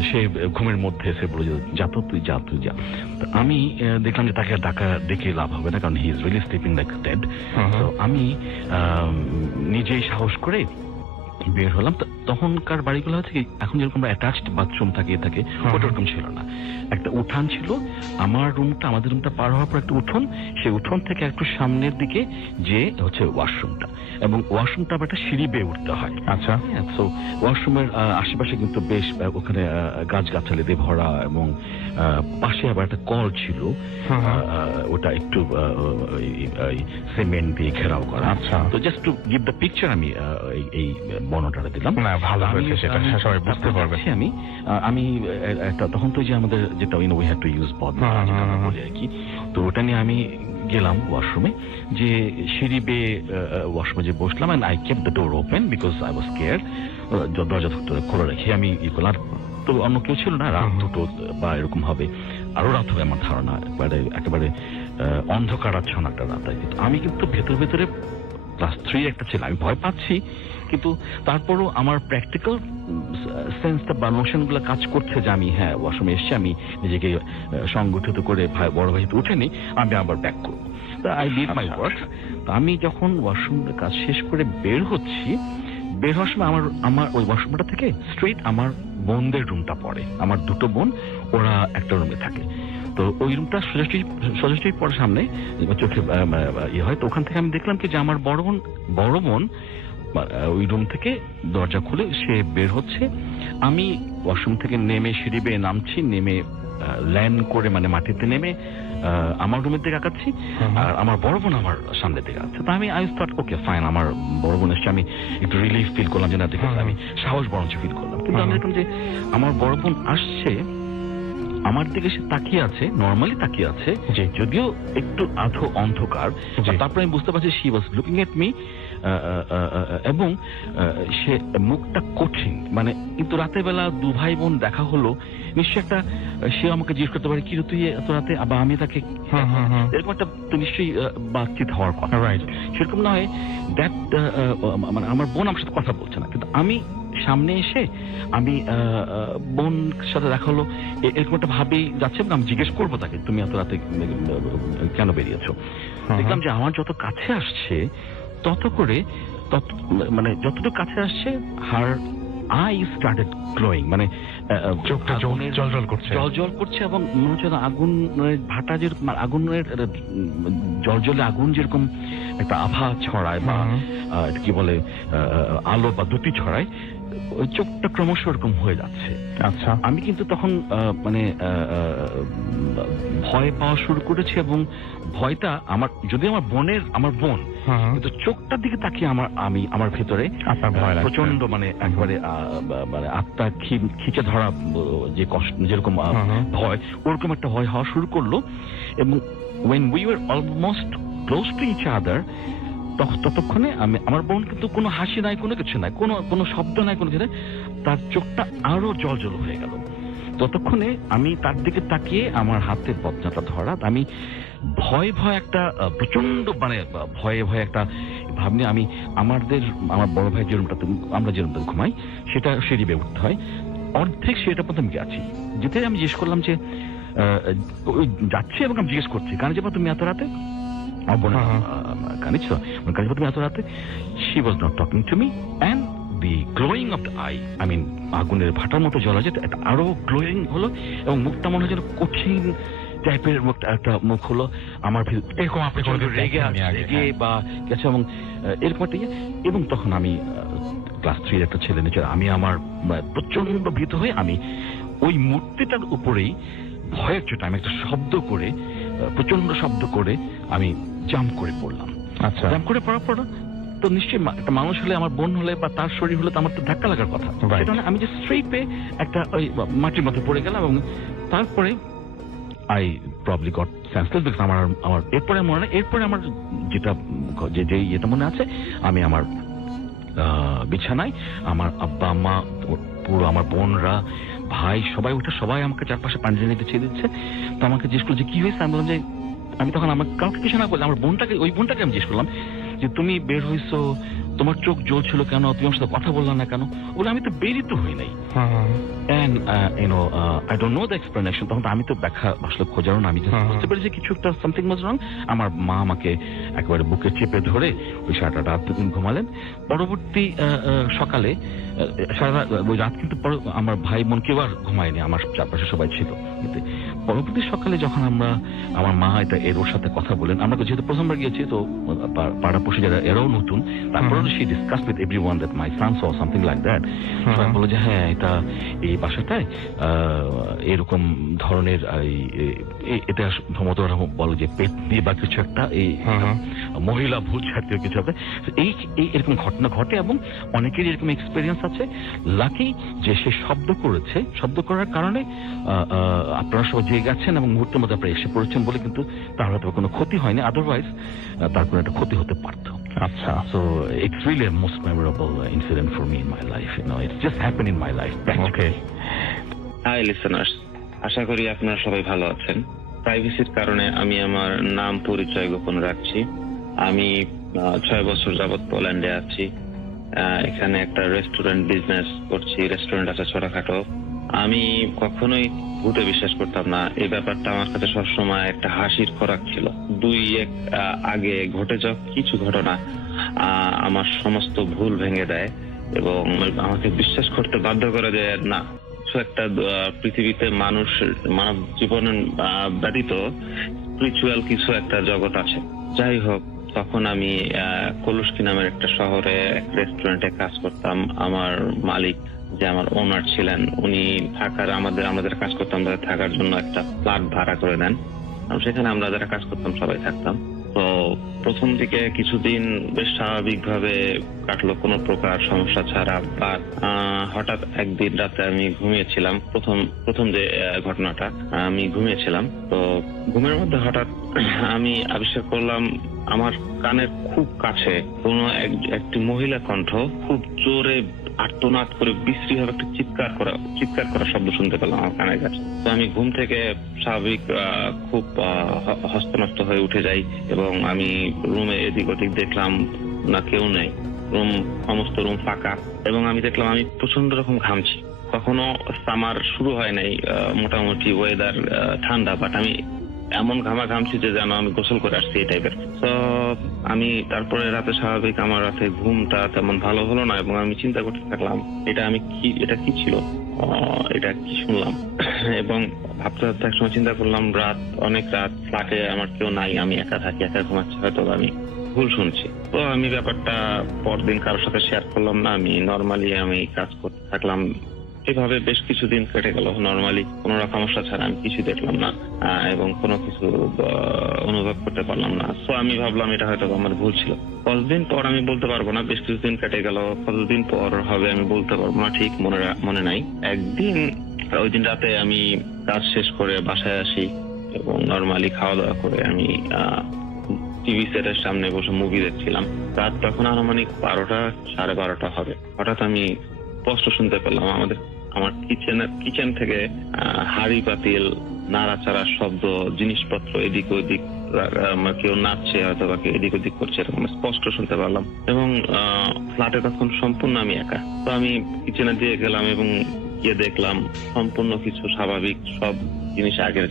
সে ঘুমের মধ্যে এসে বলে যে যা তো তুই যা। তো আমি দেখলাম যে তাকে ডাকা ডেকে লাভ হবে না, কারণ he is really sleeping like dead. তো আমি নিজেই সাহস করে বের হলাম। তখনকার বাড়িগুলো হচ্ছে কি, এখন যেরকম অ্যাটাচড বাথরুম থাকে ওরকম ছিল না। একটা উঠান ছিল, আমাদের রুমটা পার হওয়ার পর একটা উঠোন, সেই উঠোন থেকে একটু সামনের দিকে যে হচ্ছে ওয়াশরুমটা, এবং ওয়াশরুমটা আবার একটা সিঁড়ি বেয়ে উঠতে হয়। আচ্ছা। তো ওয়াশরুমের আশেপাশে কিন্তু বেশ ওখানে গাছগাছালি দিয়ে ভরা, এবং পাশে আবার একটা কল ছিল, ওটা একটু সিমেন্ট দিয়ে ঘেরাও করা। আচ্ছা। তো just to give the picture আমি এই বর্ণনাটা দিলাম। না, ভালো হয়েছে, সেটা সবাই বুঝতে পারবে। আমি একটা তখন তো যে আমাদের যেটা উই হ্যাড টু ইউজ বলি আর কি, তো ওটা নিয়ে আমি গেলাম ওয়াশরুমে, যে সিঁড়ি বেয়ে ওয়াশরুমে যে বসলাম, and I kept the door open because I was scared. দরজা খোলা রেখে আমি করলাম। তো অন্য কেউ ছিল না, রাত 2টো বা এরকম হবে, আরো রাত হবে আমার ধারণা, একেবারে অন্ধকারাচ্ছন্ন একটা রাত। আমি কিন্তু ভেতরে ক্লাস 3 একটা ছিল, আমি ভয় পাচ্ছি, কিন্তু তারপরও আমার প্র্যাকটিক্যাল সেন্সটা বা নোশনগুলো কাজ করছে যে আমি ওয়াশরুমে এসছি, আমি নিজেকে সংগঠিত করে বড় ভাই তো উঠেনি, আমি আবার ব্যাক করবো। তো আই ডিড মাই ওয়ার্ক। তো আমি যখন ওয়াশরুমের কাজ শেষ করে বের হওয়ার সময় আমার ওই ওয়াশরুমটা থেকে স্ট্রেট আমার বোনদের রুমটা পড়ে। আমার 2টো বোন, ওরা একটা রুমে থাকে। তো ওই রুমটা সোজাসুজি পরে সামনে চোখে ইয়ে হয়। তো ওখান থেকে আমি দেখলাম কি যে আমার বড় বোন ওই রুম থেকে দরজা খুলে সে বের হচ্ছে। আমি ওয়াশরুম থেকে নেমে সিঁড়ি বেয়ে নামছি, নেমে ল্যান্ড করে মানে মাটিতে নেমে আমার রুমের দিকে আগাচ্ছি, আর আমার বড় বোন আমার সামনের দিকে আছে। তো আমি থট ওকে ফাইন, আমার বড় বোন এসছে, আমি একটু রিলিফ ফিল করলাম যে না, দেখে আমি সাহস বরঞ্চ ফিল করলাম। কিন্তু আমি দেখলাম যে আমার বড় বোন আসছে, আমার দিকে সে তাকিয়ে আছে, নর্মালি তাকিয়ে আছে, যদিও একটু আধো অন্ধকার। তারপরে আমি বুঝতে পারছি she was looking at me, এবং সে মুখটা কঠিন, মানে কিন্তু রাতের বেলা 2 ভাই বোন দেখা হলো, নিশ্চয়ই একটা সে আমাকে জিজ্ঞেস করতে পারে কি রে তুই এত রাতে, আবার আমি তাকে এরকম একটা তো নিশ্চয়ই বাতচিত হওয়ার কথা। সেরকম না হয় দ্যাট, মানে আমার বোন আমার সাথে কথা বলছে না, কিন্তু আমি সামনে এসে আমি বোন সাথে দেখা হলো, এরকম একটা ভাবেই যাচ্ছে। আমি জিজ্ঞেস করবো তাকে তুমি এত রাতে কেন বেরিয়েছো। দেখলাম যে আমার যত কাছে আসছে মানে যতটুকু কাছে আসছে, হার আই স্টার্টেড গ্লোয়িং, মানে চোখটা জল করছে, এবং মনে হচ্ছে আগুনের ভাটা যেরকম, আগুনের জলে আগুন যেরকম একটা আভা ছড়ায় বা কি বলে আলো বা দ্যুতি ছড়ায়, ওই চোখটা ক্রমশ ওরকম হয়ে যাচ্ছে। আচ্ছা। আমি কিন্তু তখন মানে ভয় পাওয়া শুরু করেছি, এবং ভয়টা যদি আমার বোন, কিন্তু চোখটার দিকে তাকিয়ে আমার ভেতরে প্রচন্ড মানে একেবারে মানে আত্মা খিচে ধরা যে কষ্ট, যেরকম ভয়, ওরকম একটা ভয় হওয়া শুরু করলো। এবং when we were almost close to each other, ততক্ষণে আমার বোন কিন্তু কোনো হাসি নাই, কোনো কিছু নাই, কোনো শব্দ নাই, কোনো কিছু নাই, তার চোখটা আরো জল হয়ে গেল। ততক্ষণে আমি তার দিকে তাকিয়ে আমার হাতে বদনাটা ধরা, আমি ভয় একটা প্রচন্ড মানে ভয়ে একটা ভাবনি। আমার বড় ভাই যে রুমটাতে আমরা যে রুমটাতে ঘুমাই সেটা সিঁড়ি বেয়ে উঠতে হয়, অর্ধেক সেটা পর্যন্ত আমি গেছি। যেতে আমি জিজ্ঞেস করলাম যে যাচ্ছে, এবং আমি জিজ্ঞেস করছি কানিজা তুমি এত রাতে, কানিজ তুমি এত রাতে। She was not talking to me and the glowing of the eye, I mean আগুনের ভাটার মতো জ্বলা, যেটা আরো গ্লোয়িং হলো, এবং মুখটা মনে হয় যেন কঠিন টাইপের একটা মুখ হলো। আমার এরকম আপনি রেগে বা গেছে, এবং এরকম একটা এবং তখন আমি ক্লাস 3 একটা ছেলে নিচে, আমি আমার প্রচন্ড ভীত হয়ে আমি ওই মূর্তিটার উপরেই ভয়ের চোটে আমি একটা শব্দ করে, প্রচন্ড শব্দ করে আমি জাম্প করে পড়লাম। আচ্ছা, জাম্প করে পড়ার পর তো নিশ্চয়ই একটা মানুষ হলে, আমার বোন হলে বা তার শরীর হলে তো আমার তো ধাক্কা লাগার কথা, সেটা আমি যে স্ট্রেইটে একটা ওই মাটির মধ্যে পড়ে গেলাম, এবং তারপরে I probably goat senseless, because আমার এরপরে মনে নেই, এরপরে আমার যে ইয়েটা মনে আছে, আমি আমার বিছানায় আমার আব্বা আম্মা, পুরো আমার বোনরা, ভাই, সবাই উঠে সবাই আমাকে চারপাশে পানি নিতে ছেড়ে দিচ্ছে। তো আমাকে জিজ্ঞেস করলো যে কি হয়েছে, আমি বললাম যে আমি তখন আমার কাউকে কিছু না বললাম, আমার ওই বোনটাকে আমি জিজ্ঞেস করলাম যে তুমি বের হইছো, তোমার চোখ জ্বলছিল কেন, তুমি আমার সাথে কথা বললাম না কেন? বলে আমি তো বেরই তো হই নাই। And I don't know the explanation. তখন আমি তো ব্যাখ্যা আসলে খোঁজারও না, আমি বুঝতে পেরেছি কিছু একটা সামথিং ওয়াজ রং। আমার মা আমাকে একেবারে বুকে চেপে ধরে ওই সারাটা রাত ঘুমালেন। পরবর্তী সকালে সারা ওই রাত কিন্তু আমার ভাই বোন কেউ আর ঘুমায়নি, আমার চারপাশে সবাই ছিল। পরবর্তী সকালে যখন আমার মা ওর সাথে কথা বলেন, আমরা যেহেতু প্রথমবার গিয়েছি তো পাড়াপড়শি যারা এরাও নতুন, তারপরে she discussed with everyone that my son saw something like that. সবাই বলে যে হ্যাঁ, এটা এই বাসাটায় এরকম ধরনের এটা সম্ভবত বলে যে পেতনি বা কিছু একটা, এই মহিলা ভূত জাতীয় কিছু একটা, এরকম ঘটনা ঘটে, এবং অনেকেরই এরকম এক্সপিরিয়েন্স আছে। লাকি যে সে শব্দ করার কারণে আপনারা সবাই জেগে গেছেন এবং মুহূর্তের মধ্যে আপনারা এসে পড়েছেন বলে কিন্তু তার হয়তো কোনো ক্ষতি হয়নি, আদারওয়াইজ তার কোনো একটা ক্ষতি হতে পারত। আচ্ছা, so it's really a most memorable incident for me in my life. It's just happened in my life. Okay. Hi listeners, আশা করি আপনারা সবাই ভালো আছেন। প্রাইভেসির কারণে আমি আমার নাম পরিচয় গোপন রাখছি। আমি 6 বছর যাবত পোল্যান্ডে আছি। এখানে একটা রেস্টুরেন্ট বিজনেস করছি, রেস্টুরেন্ট আছে ছোটখাটো। আমি কখনোই ভূতে বিশ্বাস করতাম না, এই ব্যাপারটা আমার কাছে সবসময় একটা হাসির খোরাক ছিল। 2-1 আগে ঘটে যাওয়া কিছু ঘটনা আমার সমস্ত ভুল ভেঙে দেয় এবং আমাকে বিশ্বাস করতে বাধ্য করে যে না, কিছু একটা পৃথিবীতে মানব জীবনের ব্যতীত স্পিরিচুয়াল কিছু একটা জগৎ আছে। যাই হোক, তখন আমি কলুস্কি নামের একটা শহরে রেস্টুরেন্টে কাজ করতাম। আমার মালিক যে আমার ওনার ছিলেন, উনি আমাদের কাজ করতাম তাদের থাকার জন্য একটা ফ্ল্যাট ভাড়া করে দেন। সেখানে আমরা যারা কাজ করতাম সবাই থাকতাম। তো প্রথম দিকে কিছুদিন বেশ স্বাভাবিকভাবে কাটলো, কোনো প্রকার সমস্যা ছাড়া। বাট হঠাৎ একদিন রাতে আমি ঘুমিয়েছিলাম, প্রথম যে ঘটনাটা, আমি ঘুমিয়েছিলাম। তো ঘুমের মধ্যে হঠাৎ আমি আবিষ্কার করলাম আমার কানের খুব কাছে কোনো একটি মহিলা কণ্ঠ খুব জোরে আর্তনাদ করে বিশ্রী ভাবে একটা চিৎকার করা শব্দ শুনতে পেলাম আমার কানের কাছে। তো আমি ঘুম থেকে স্বাভাবিক খুব হস্তনষ্ট হয়ে উঠে যাই এবং আমি রুমে এদিক ওদিক দেখলাম না, কেউ নেই, সমস্ত রুম ফাঁকা, এবং আমি দেখলাম আমি প্রচন্ড রকম ঘামছি। তখনও সামার শুরু হয় নাই, মোটামুটি ওয়েদার ঠান্ডা, বাট আমি এমন ঘামছি যে যেন আমি গোসল করে আসছি এই টাইপের। তো আমি তারপরে রাতে স্বাভাবিক আমার রাতে ঘুমটা তেমন ভালো হলো না এবং আমি চিন্তা করতে থাকলাম এটা কি ছিল, এটা কি শুনলাম, এবং ভাবতে ভাবতে একসময় চিন্তা করলাম অনেক রাত, ফ্ল্যাটে আমার কেউ নাই, আমি একা থাকি, একা ঘুমাচ্ছি, হয়তো আমি ভুল শুনছি। তো আমি ব্যাপারটা পরদিন কারোর সাথে শেয়ার করলাম না, আমি নর্মালি আমি কাজ করতে থাকলাম। এভাবে বেশ কিছুদিন কেটে গেল নর্মালি, কোনো রকম সমস্যা ছাড়া। আমি কিছু দেখলাম না এবং কোনো কিছু অনুভব করতে পারলাম না। তো আমি ভাবলাম এটা হয়তো আমার ভুল ছিল। কতদিন পর আমি বলতে পারবো না, বেশ কিছুদিন কেটে গেল, কতদিন পর হবে আমি বলতে পারবো না, ঠিক মনে নাই। একদিন ওই দিন রাতে আমি কাজ শেষ করে বাসায় আসি এবং নর্মালি খাওয়া দাওয়া করে আমি টিভি সেটের সামনে বসে মুভি দেখছিলাম। রাত তখন আনুমানিক 12টা 12:30 হবে। হঠাৎ আমি স্পষ্ট শুনতে পেলাম আমার কিচেন থেকে হাঁড়ি পাতিল নাড়াচাড়ার শব্দ, জিনিসপত্র এদিক ওদিক, কেউ নাচছে হয়তো বা কেউ এদিক ওদিক করছে, এরকম স্পষ্ট শুনতে পারলাম। এবং ফ্ল্যাটে তখন সম্পূর্ণ আমি একা। তো আমি কিচেনে দিয়ে গেলাম এবং গিয়ে দেখলাম সম্পূর্ণ কিছু স্বাভাবিক, সব জিনিস আগের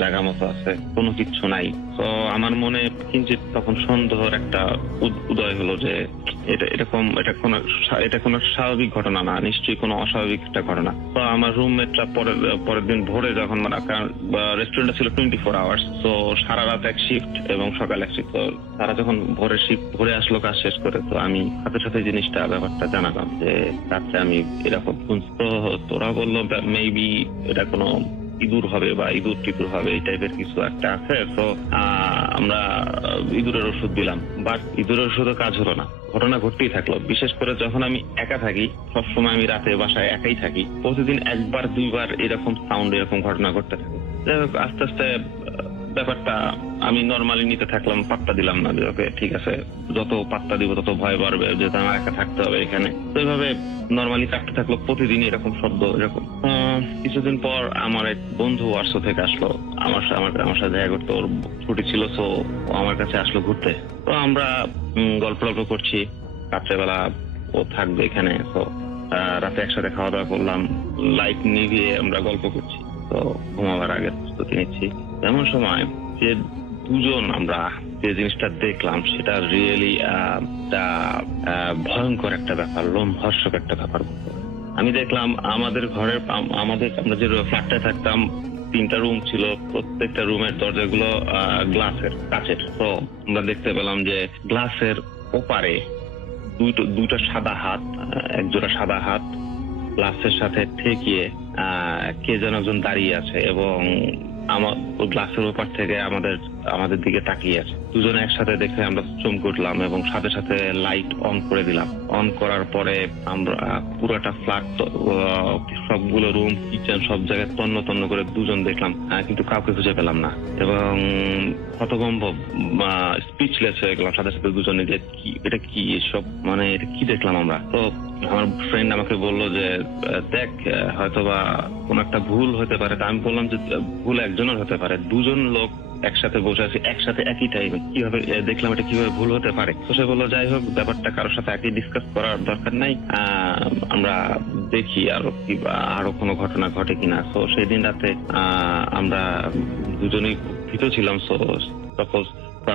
জায়গা মতো আছে, কোনো কিছু নাই। তো আমার মনে কিঞ্চিত তখন সন্দেহের একটা উদয় হলো যে এটা কোনো স্বাভাবিক ঘটনা না, নিশ্চয়ই কোনো অস্বাভাবিক একটা ঘটনা। তো আমার রুমমেটরা পরের দিন ভোরে যখন রেস্টুরেন্টটা ছিল 24 আওয়ার্স, তো সারা রাত এক শিফট এবং সকাল এক শিফট, তো তারা যখন ভোরে আসলো কাজ শেষ করে, তো আমি সাথে সাথে ব্যাপারটা জানালাম যে রাত্রে আমি এরকম। তো তোরা বললো মেবি এটা কোনো ইঁদুর হবে বা ইঁদুর টিঁদুর হবে, এই টাইপের কিছু একটা আছে। তো আমরা ইঁদুরের ওষুধ দিলাম, বাট ইঁদুরের ওষুধও কাজ হলো না। ঘটনা ঘটতেই থাকলো। বিশেষ করে যখন আমি একা থাকি, সবসময় আমি রাতে বাসায় একাই থাকি, প্রতিদিন একবার দুইবার এরকম সাউন্ড, এরকম ঘটনা ঘটতে থাকে। আস্তে আস্তে ব্যাপারটা আমি নর্মালি নিতে থাকলাম, পাত্তা দিলাম না যে ওকে ঠিক আছে, যত পাত্তা দিব তত ভয় বাড়বে, যেহেতু আমার একা থাকতে হবে এখানে। তো এইভাবে নর্মালি কাটতে থাকলো, প্রতিদিন এরকম শব্দ এরকম। কিছুদিন পর আমার এক বন্ধু ওয়ার্সো থেকে আসলো আমার সাথে দেখা করতে, ওর ছুটি ছিল, তো আমার কাছে আসলো ঘুরতে। তো আমরা গল্প করছি, রাত্রেবেলা ও থাকবে এখানে। তো রাতে একসাথে খাওয়া দাওয়া করলাম, লাইট নিভিয়ে আমরা গল্প করছি। তো ঘুমাবার আগে প্রস্তুতি নিচ্ছি। এমন সময় যে দুজন আমরা যে জিনিসটা দেখলাম সেটা রিয়েলি ভয়ঙ্কর একটা ব্যাপার, লোমহর্ষক একটা ব্যাপার। আমি দেখলাম আমাদের ঘরের আমরা যে ফ্ল্যাটটায় থাকতাম 3টা রুম ছিল, প্রত্যেকটা রুমের দরজাগুলো কাচের। তো আমরা দেখতে পেলাম যে গ্লাসের ওপারে দুইটা সাদা হাত, একজোড়া সাদা হাত গ্লাসের সাথে ঠেকিয়ে কে যেন একজন দাঁড়িয়ে আছে এবং আমার গ্লাসের ওপার থেকে আমাদের দিকে তাকিয়ে আছে। দুজনে একসাথে দেখে আমরা চমকে উঠলাম এবং সাথে সাথে লাইট অন করে দিলাম। অন করার পরে আমরা পুরোটা ফ্ল্যাট, সবগুলো রুম, কিচেন, সব জায়গায় তন্ন করে দুজন দেখলাম, কিন্তু কাউকে খুঁজে পেলাম না এবং হতভম্ব, স্পিচলেস হয়ে গেলাম সাথে সাথে দুজনে যে এটা কি এসব, মানে এটা কি দেখলাম আমরা। তো আমার ফ্রেন্ড আমাকে বললো যে দেখ, হয়তোবা কোন একটা ভুল হতে পারে। আমি বললাম যে ভুল একজনের হতে পারে, দুজন লোক একসাথে বসে আছি একসাথে একই টাইমে, কিভাবে দেখলাম এটা কিভাবে ভুল হতে পারে। তো সে বললো যাই হোক, ব্যাপারটা কারোর সাথে একই ডিসকাস করার দরকার নাই, আমরা দেখি আরো কোনো ঘটনা ঘটে কিনা। তো সেই দিন রাতে আমরা দুজনেই ভীত ছিলাম। সাপোজ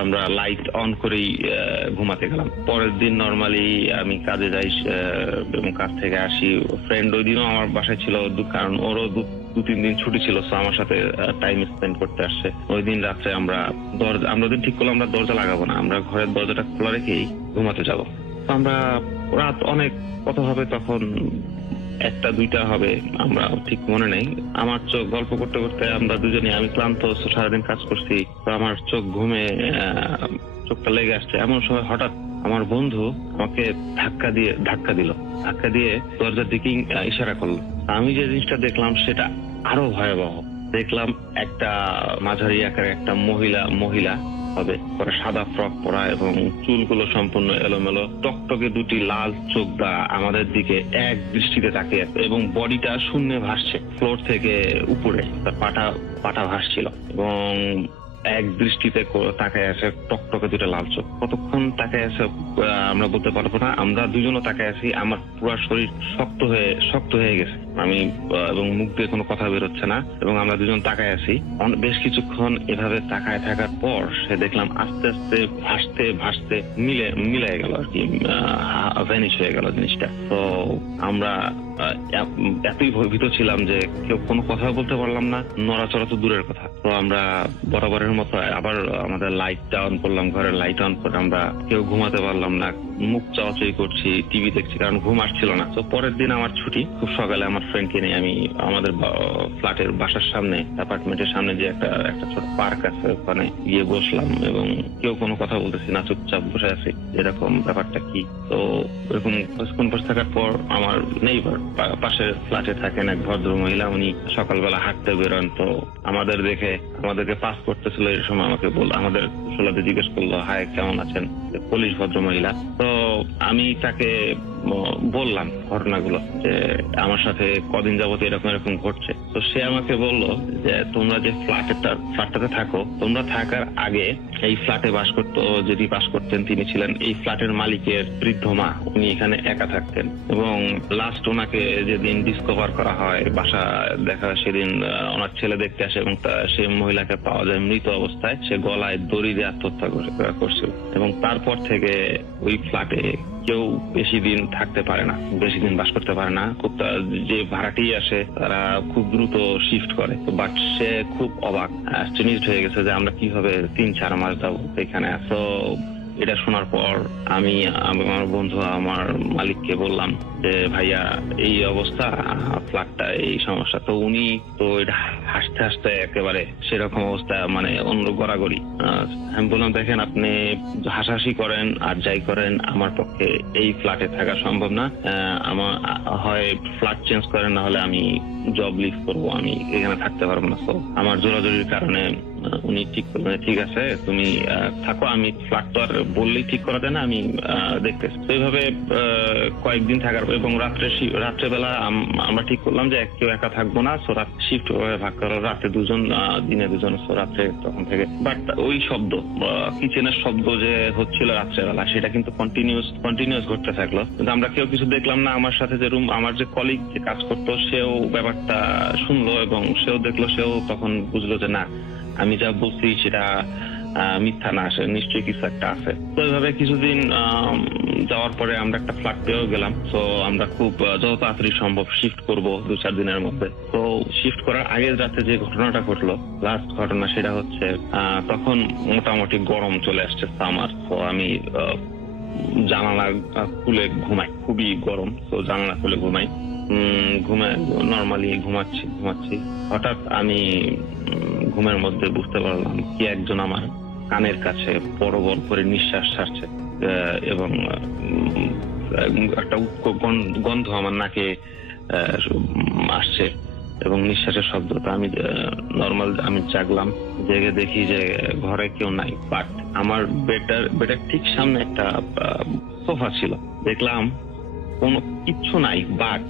আমরা লাইট অন করেই ঘুমাতে গেলাম। পরের দিন নর্মালি আমি কাজে যাই এবং কাজ থেকে আসি। ফ্রেন্ড ওই দিনও আমার বাসায় ছিল, কারণ ওরও 2-3 দিন ছুটি ছিল, তো আমার সাথে টাইম স্পেন্ড করতে আসছে। ওই দিন রাত্রে আমরা ঠিক করলাম আমরা দরজা লাগাবো না, আমরা ঘরের দরজাটা খোলা রেখেই ঘুমাতে যাব। তো আমরা রাত অনেক কত হবে তখন, 1টা-2টা হবে, আমরা ঠিক মনে নেই। আমার চোখ গল্প করতে করতে আমরা দুজনে, আমি ক্লান্ত, সারাদিন কাজ করছি, তো আমার চোখ ঘুমে চোখটা লেগে আসছে। এমন সময় হঠাৎ আমার বন্ধু আমাকে ধাক্কা দিয়ে দরজার দিকে ইশারা করলো। আমি যে জিনিসটা দেখলাম সেটা আরো ভয়াবহ। দেখলাম একটা মাঝারি আকারের একটা মহিলা হবে, পরে সাদা ফ্রক পরা এবং চুলগুলো সম্পূর্ণ এলোমেলো, টকটকে 2টি লাল চোখ আমাদের দিকে এক দৃষ্টিতে তাকিয়ে আছে এবং বডিটা শূন্যে ভাসছে, ফ্লোর থেকে উপরে তার পাটা ভাসছিল এবং এক দৃষ্টিতে তাকায় আছে, টকটকে 2টা লাল চোখ। কতক্ষণ তাকায় আছে আমরা বলতে পারবো না, আমরা দুজনও তাকায় আছি। আমার পুরো শরীর শক্ত হয়ে গেছে, আমি এবং মুখ দিয়ে কোনো কথা বেরোচ্ছে না এবং আমরা দুজন তাকায় আছি। বেশ কিছুক্ষণ এভাবে তাকায় থাকার পর সে দেখলাম আস্তে আস্তে ভাসতে মিলে গেল আর কি, ভ্যানিশ হয়ে গেল জিনিসটা। তো আমরা এতই ভীত ছিলাম যে কেউ কোনো কথা বলতে পারলাম না, নড়াচড়া তো দূরের কথা। তো আমরা বরাবরের মতো আবার আমাদের লাইটটা অন করলাম, ঘরের লাইট অন করে আমরা কেউ ঘুমাতে পারলাম না, মুখ চাওয়াচাই করছি, টিভি দেখছি, কারণ ঘুম আসছিল না। তো পরের দিন আমার ছুটি, খুব সকালে আমার ফ্রেন্ডকে নিয়ে আমি আমাদের ফ্ল্যাটের বাসার সামনে, অ্যাপার্টমেন্টের সামনে যে একটা ছোট পার্ক আছে, ওখানে গিয়ে বসলাম এবং কেউ কোনো কথা বলতেছি না, চুপচাপ বসে আছি, এরকম ব্যাপারটা কি। তো এরকম কিছুক্ষণ বসে থাকার পর আমার নেইবার, পাশের ফ্ল্যাটে থাকেন এক ভদ্র মহিলা, উনি সকালবেলা হাঁটতে বেরোন। তো আমাদেরকে পাস করতেছিল, এই সময় আমাদের কুশলাতে জিজ্ঞেস করলো, হাই কেমন আছেন, পুলিশ ভদ্র মহিলা। তো আমি তাকে বললাম ঘটনাগুলো, যে আমার সাথে কদিন যাবত এরকম ঘটছে। তো সে আমাকে বলল যে তোমরা যে ফ্ল্যাটটাতে থাকো, তোমরা থাকার আগে এই ফ্ল্যাটে যিনি বাস করতেন তিনি ছিলেন এই ফ্ল্যাটের মালিকের বৃদ্ধ মা। উনি এখানে একা থাকতেন এবং লাস্ট ওনাকে যেদিন ডিসকভার করা হয় বাসা দেখা, সেদিন ওনার ছেলে দেখতে আসে এবং সেই মহিলাকে পাওয়া যায় মৃত অবস্থায়, সে গলায় দড়ি দিয়ে আত্মহত্যা করছিল। এবং তারপর থেকে ওই ফ্ল্যাটে কেউ বেশি দিন থাকতে পারে না, বেশি দিন বাস করতে পারে না। যে ভাড়াটি আসে তারা খুব দ্রুত শিফট করে। বাট সে খুব অবাক, অ্যাস্টনিশড হয়ে গেছে যে আমরা কিভাবে 3-4 মাস যাবো এখানে। তো এটা শোনার পর আমি আমার বন্ধু আমার মালিককে বললাম যে ভাইয়া এই অবস্থা, ফ্ল্যাটটা এই সমস্যা। তো উনি তো এটা হাসতে হাসতে একেবারে সেরকম অবস্থা, মানে অন্য গড়াগড়ি। আমি বললাম দেখেন, আপনি হাসাহাসি করেন আর যাই করেন, আমার পক্ষে এই ফ্ল্যাটে থাকা সম্ভব না। আমার হয় ফ্ল্যাট চেঞ্জ করেন, না হলে আমি জব লিভ করবো, আমি এখানে থাকতে পারবো না। তো আমার জোরাজোরির কারণে উনি ঠিক করলেন, ঠিক আছে তুমি থাকো, আমি ফ্ল্যাট তো আর বললেই ঠিক করা যায় না, আমি দেখতেছি। তো এইভাবে কয়েকদিন থাকার এবং রাত্রেবেলা আমরা ঠিক করলাম যে কেউ একা থাকবো না, সো রাত শিফট ভাগ করো, রাতে দুজন, দিনে দুজন, সো রাত্রে তখন থেকে। বাট ওই শব্দ, কিচেনের শব্দ যে হচ্ছিল রাত্রেবেলা, সেটা কিন্তু কন্টিনিউয়াস ঘটতে থাকলো। কিন্তু আমরা কেউ কিছু দেখলাম না। আমার সাথে যে আমার যে কলিগ যে কাজ করতো, সেও ব্যাপারটা শুনলো এবং সেও দেখলো, সেও তখন বুঝলো যে না, আমি যা বলছি সেটা মিথ্যা না, আসে নিশ্চয়ই কিছু একটা আছে। তো এইভাবে কিছুদিন যাওয়ার পরে আমরা একটা ফ্ল্যাট পেয়েও গেলাম। তো আমরা খুব যত তাড়াতাড়ি সম্ভব শিফট করব 2-4 দিনের মধ্যে। তো শিফট করার আগের রাতে যে ঘটনাটা ঘটলো, লাস্ট ঘটনা, সেটা হচ্ছে তখন মোটামুটি গরম চলে আসছে, সামার। তো আমি জানালা খুলে ঘুমাই, খুবই গরম, তো জানালা খুলে ঘুমাই। নর্মালি ঘুমাচ্ছি, হঠাৎ আমি ঘুমের মধ্যে বুঝতে পারলাম কি একজন আমার কানের কাছে বড় বড় করে নিঃশ্বাস ছাড়ছে এবং একটা গন্ধ আমার নাকে আসছে এবং নিঃশ্বাসের শব্দটা আমি আমি জাগলাম, জেগে দেখি যে ঘরে কেউ নাই। বাট আমার বেডের ঠিক সামনে একটা সোফা ছিল, দেখলাম কোনো কিচ্ছু নাই, বাট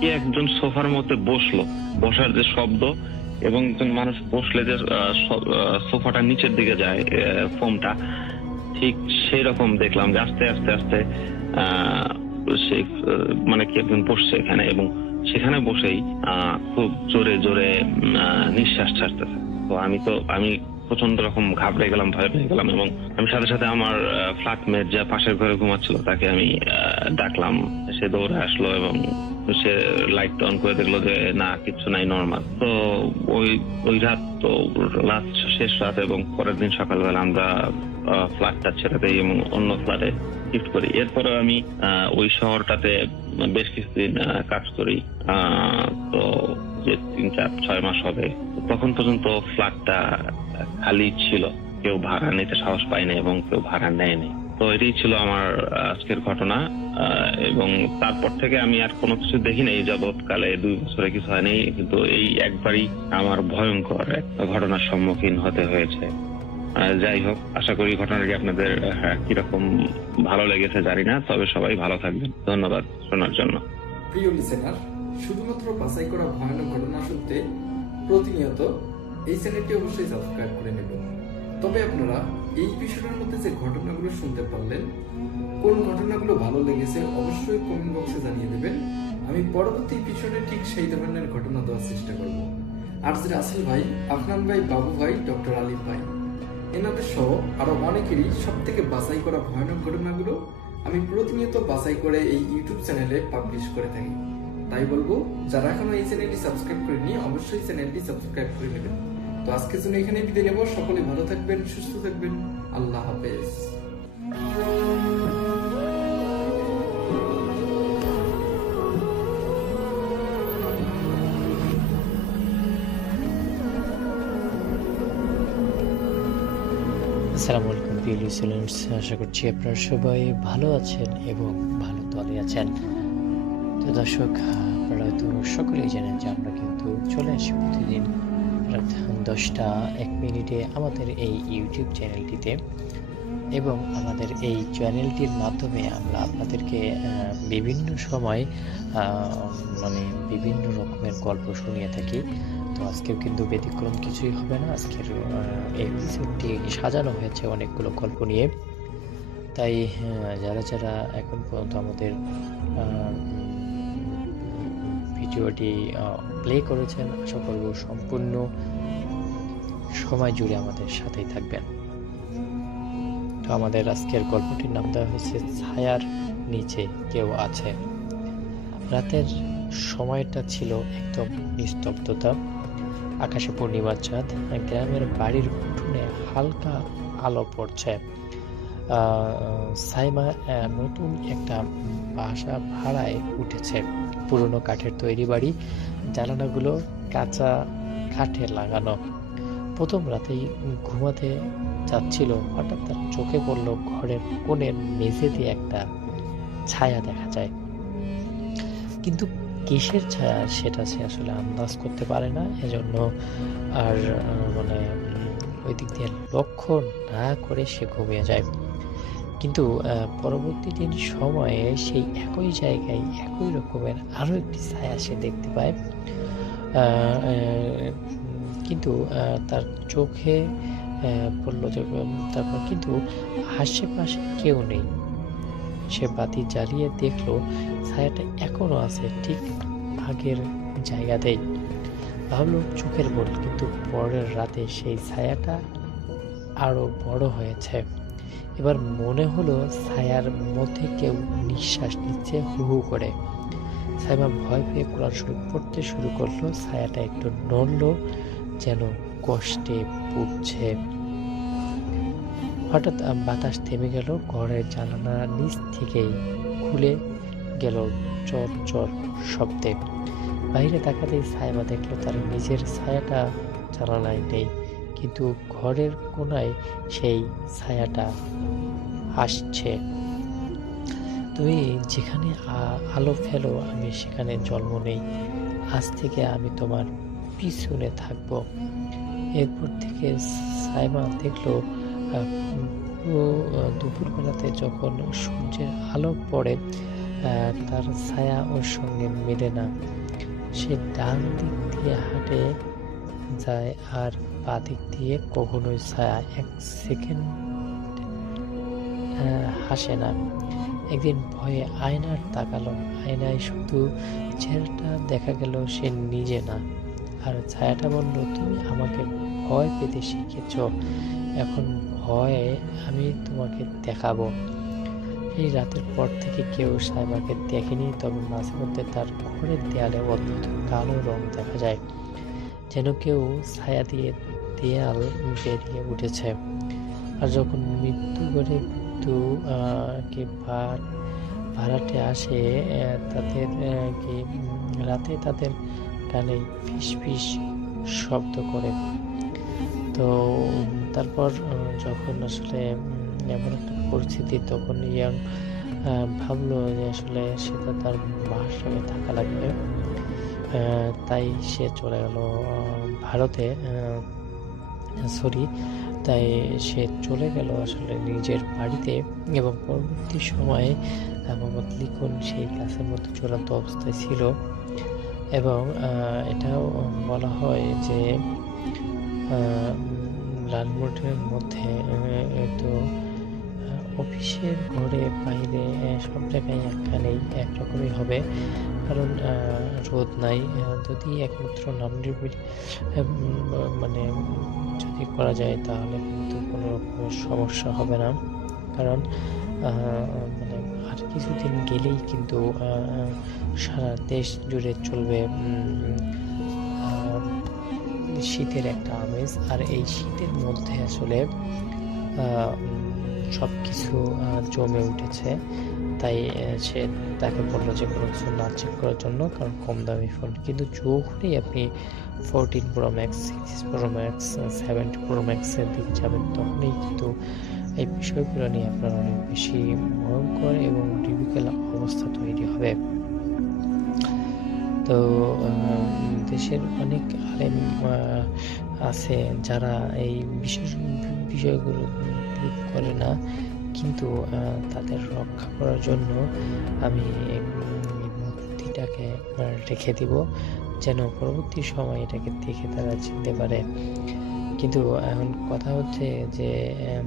কে একজন সোফার মধ্যে বসলো, বসার যে শব্দ এবং একজন মানুষ বসলে যে সোফাটা নিচের দিকে যায়, ফোমটা, ঠিক সেই রকম দেখলাম যে আস্তে আস্তে আস্তে সেই মানে কি একজন বসছে এখানে এবং সেখানে বসেই খুব জোরে জোরে নিঃশ্বাস ছাড়তেছে। তো আমি প্রচন্ড রকম ঘাবড়ে গেলাম, ভয় পেয়ে গেলাম এবং আমি সাথে সাথে আমার ফ্ল্যাটমেট যা পাশের ঘরে ঘুমাচ্ছিল তাকে আমি ডাকলাম। সে দৌড়ে আসলো এবং সে লাইট অন করে দেখলো যে না, কিছু নাই, নর্মাল। তো ওই রাত তো শেষ রাত এবং পরের দিন সকালবেলা আমরা ফ্ল্যাটটা ছেড়ে দিই এবং অন্য ফ্ল্যাটে শিফট করি। এরপরে আমি ওই শহরটাতে বেশ কিছুদিন কাজ করি। তো যে 3-4-6 মাস হবে, তখন পর্যন্ত ফ্ল্যাটটা খালি ছিল, কেউ ভাড়া নিতে সাহস পায়নি এবং কেউ ভাড়া নেয়নি। তো এটাই ছিল আমার আজকের ঘটনা এবং তারপর থেকে আমি আর কোনো কিছু দেখি না। এই যাবৎকালে 2 বছরে কিছু হয়নি, কিন্তু এই একবারই আমার ভয়ঙ্কর একটা ঘটনার সম্মুখীন হতে হয়েছে। যাই হোক, আশা করি ঘটনাটি আপনাদের কিরকম ভালো লেগেছে জানি না, তবে সবাই ভালো থাকবেন। ধন্যবাদ শোনার জন্য। প্রিয় লিসেনার, শুধুমাত্র বাছাই করা ভয়ানক ঘটনা শুনতে প্রতিনিয়ত এই চ্যানেলটি অবশ্যই সাবস্ক্রাইব করে নেবেন। তবে আপনারা এই এপিসোডের মধ্যে যে ঘটনাগুলো শুনতে পারলেন, কোন ঘটনাগুলো ভালো লেগেছে অবশ্যই কমেন্ট বক্সে জানিয়ে দেবেন। আমি পরবর্তী এপিসোডে ঠিক সেই ধরনের ঘটনা দেওয়ার চেষ্টা করব। আর যে রাসেল ভাই, আফনান ভাই, বাবু ভাই, ডক্টর আলিফ ভাই, এনাদের সহ আরো অনেকেরই সব থেকে বাছাই করা ভয়ানক ঘটনাগুলো আমি প্রতিনিয়ত বাছাই করে এই ইউটিউব চ্যানেলে পাবলিশ করে থাকি। তাই বলবো, যারা এখনো এই চ্যানেলটি সাবস্ক্রাইব করেনি অবশ্যই চ্যানেলটি সাবস্ক্রাইব করে নেবেন। তো আজকের জন্য এখানে বিদায় নেব। সকলে ভালো থাকবেন, সুস্থ থাকবেন। আল্লাহ হাফেজ। আসসালামু আলাইকুম প্রিয় লিসেনার্স, আশা করছি আপনারা সবাই ভালো আছেন এবং ভালো দলে আছেন। তো দর্শক, আপনারা হয়তো সকলেই জানেন যে আমরা কিন্তু চলে আসি প্রতিদিন রাত 10টা 1 মিনিটে আমাদের এই ইউটিউব চ্যানেলটিতে, এবং আমাদের এই চ্যানেলটির মাধ্যমে আমরা আপনাদেরকে বিভিন্ন সময় বিভিন্ন রকমের গল্প শুনিয়ে থাকি। তো আজকেও কিন্তু ব্যতিক্রম কিছুই হবে না। আজকের এপিসোডটি সাজানো হয়েছে অনেকগুলো গল্প নিয়ে। তাই যারা যারা এখন পর্যন্ত আমাদের ভিডিওটি প্লে করেছেন, আশা করব সম্পূর্ণ সময় জুড়ে আমাদের সাথেই থাকবেন। তো আমাদের আজকের গল্পটির নাম দেওয়া হয়েছে ছায়ার নিচে কেউ আছে। রাতের সময়টা ছিল একদম নিস্তব্ধতা, আকাশে পূর্ণিমার চাঁদ, গ্রামের বাড়ির উঠোনে হালকা আলো পড়ছে। সাইমা নতুন একটা বাসা ভাড়ায় উঠেছে, পুরনো কাঠের তৈরি বাড়ি, জানালাগুলো কাঁচা কাঠে লাগানো। প্রথম রাতেই ঘুমাতে যাচ্ছিল, হঠাৎ তার চোখে পড়ল ঘরের কোণের মেঝেতে একটা ছায়া দেখা যায়। কিন্তু কিসের ছায়া সেটা সে আসলে আন্দাজ করতে পারে না, এজন্য আর ওই দিক দিয়ে লক্ষ্য না করে সে ঘুমিয়ে যায়। কিন্তু পরবর্তী দিন সময়ে সেই একই জায়গায় একই রকমের আরো একটি ছায়া সে দেখতে পায়, কিন্তু তার চোখে পড়ল যে তারপর কিন্তু আশেপাশে কেউ নেই। সে বাতি জ্বালিয়ে দেখলো ছায়াটা এখনো আছে ঠিক আগের জায়গাতেই। ভাবলো চোখের ভুল, কিন্তু পরের রাতে সেই ছায়াটা আরো বড় হয়েছে। এবার মনে হলো ছায়ার মধ্যে কেউ নিঃশ্বাস নিচ্ছে হু হু করে। সাইমা ভয় পেয়ে কোরআন শরীফ পড়তে শুরু করলো। ছায়াটা একটু নড়লো, যেন কষ্টে পুড়ছে। হঠাৎ বাতাস থেমে গেল, ঘরের জানালা নিচ থেকেই খুলে গেল চর চর শব্দে। বাইরে তাকাতেই সাইমা দেখলো তার নিজের ছায়াটা জানালায় নেই, কিন্তু ঘরের কোনায় সেই ছায়াটা আসছে। তুমি যেখানে আলো ফেলো আমি সেখানে জন্ম নেই, আজ থেকে আমি তোমার পিছনে থাকবো। এরপর থেকে সাইমা দেখলো দুপুরবেলাতে যখন সূর্যের আলো পড়ে তার ছায়া ওর সঙ্গে মেলে না। সে ডান দিক দিয়ে হাঁটে যায় আর বা দিক দিয়ে কখনোই ছায়া 1 সেকেন্ড হাসে না। একদিন ভয়ে আয়নার তাকালো, আয়নায় শুধু চেহারাটা দেখা গেল, সে নিজে না। আর ছায়াটা বলল, তুমি আমাকে ভয় পেতে শিখেছ, এখন ভয়ে আমি তোমাকে দেখাবো। এই রাতের পর থেকে কেউ সাইমাকে দেখেনি, তবে মাঝে মধ্যে তার ঘরের দেয়ালে অদ্ভুত কালো রং দেখা যায়, যেন কেউ ছায়া দিয়ে দেয়াল বেরিয়ে উঠেছে। আর যখন মৃত্যু করে ভাড়াটে আসে তাদের রাতে তাদের কানে ফিস ফিস শব্দ করে। তো তারপর যখন আসলে এমন একটা পরিস্থিতি, তখন ইয়াং ভাবলো যে আসলে সেটা তার মার সঙ্গে থাকা লাগবে। তাই সে চলে গেল ভারতে, তাই সে চলে গেল আসলে নিজের বাড়িতে। এবং পরবর্তী সময়ে মোহাম্মদ লিখন সেই ক্লাসের মধ্যে চূড়ান্ত অবস্থায় ছিল। এবং এটাও বলা হয় যে লালমোটের মধ্যে তো অফিসের ঘরে বাইরে সব জায়গায় একখানেই একরকমই হবে, কারণ রোদ নাই। যদি একমাত্র নামনির্বিল যদি করা যায় তাহলে কিন্তু কোনো রকমের সমস্যা হবে না, কারণ আর কিছুদিন গেলেই কিন্তু সারা দেশ জুড়ে চলবে শীতের একটা আমেজ। আর এই শীতের মধ্যে আসলে সবকিছু জমে উঠেছে। তাই সে তাকে বললো যে কোনো কিছু না চেক করার জন্য, কারণ কম দামি ফোন। কিন্তু যখনই আপনি 14 Pro Max, 6 Pro Max, 7 Pro Max এর দিকে যাবেন, তখনই কিন্তু এই বিষয়গুলো নিয়ে আপনার অনেক বেশি ভয়ঙ্কর এবং ডিফিকাল্ট অবস্থা তৈরি হবে। তো দেশের অনেক আলেম আছে যারা এই বিশেষ বিষয়গুলো করে না, কিন্তু তাদের রক্ষা করার জন্য আমি এই মূর্তিটাকে রেখে দিব, যেন পরবর্তী সময় এটাকে দেখে তারা চিনতে পারে। কিন্তু এখন কথা হচ্ছে যে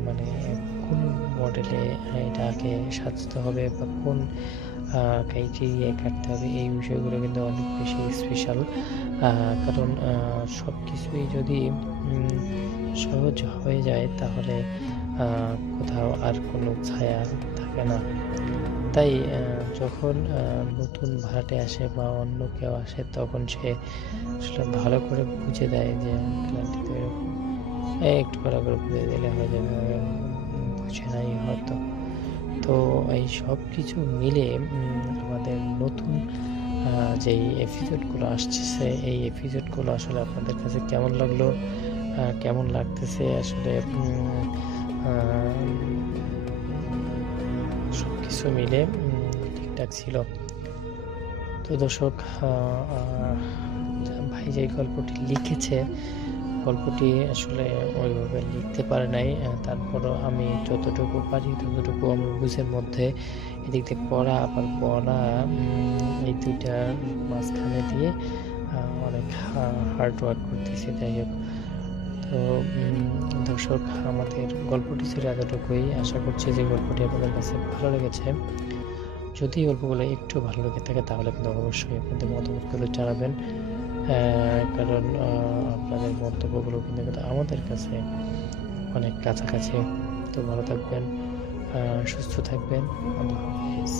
মানে কোন মডেলে এটাকে সাজাতে হবে বা কোন ক্রাইটেরিয়া কাটতে হবে, এই বিষয়গুলো কিন্তু অনেক বেশি স্পেশাল। কারণ সব কিছুই যদি সহজ হয়ে যায় তাহলে কোথাও আর কোনো ছায়া থাকে না। তাই যখন নতুন ভাড়াটে আসে বা অন্য কেউ আসে, তখন সে আসলে ভালো করে বুঝে দেয় যে আন্টি তো এরকম, একটু ভালো করে বুঝে দিলে হয়ে যাবে, বুঝে নাই হয়তো। তো এই সব কিছু মিলে আমাদের নতুন যেই এপিসোডগুলো আসছে, এই এপিসোডগুলো আসলে আপনাদের কাছে কেমন লাগলো, কেমন লাগতেছে, আসলে সব কিছু মিলে ঠিকঠাক ছিল। তো দর্শক, ভাই যে গল্পটি লিখেছে, গল্পটি আসলে ওইভাবে লিখতে পারে নাই, তারপরও আমি যতটুকু পারি ততটুকু আমার বুঝের মধ্যে এদিক দিয়ে পড়া আবার বলা, এই দুইটার মাঝখানে দিয়ে অনেক হার্ড ওয়ার্ক করতেছি। যাই হোক, তো দর্শক, আমাদের গল্পটি ছিল এতটুকুই। আশা করছি যে গল্পটি আপনাদের কাছে ভালো লেগেছে। যদি গল্পগুলো একটু ভালো লেগে থাকে তাহলে কিন্তু অবশ্যই আপনাদের মতামতগুলো জানাবেন, কারণ আপনাদের মন্তব্যগুলো কিন্তু আমাদের কাছে অনেক কাছাকাছি। তো ভালো থাকবেন, সুস্থ থাকবেন। আল্লাহ হাফেজ।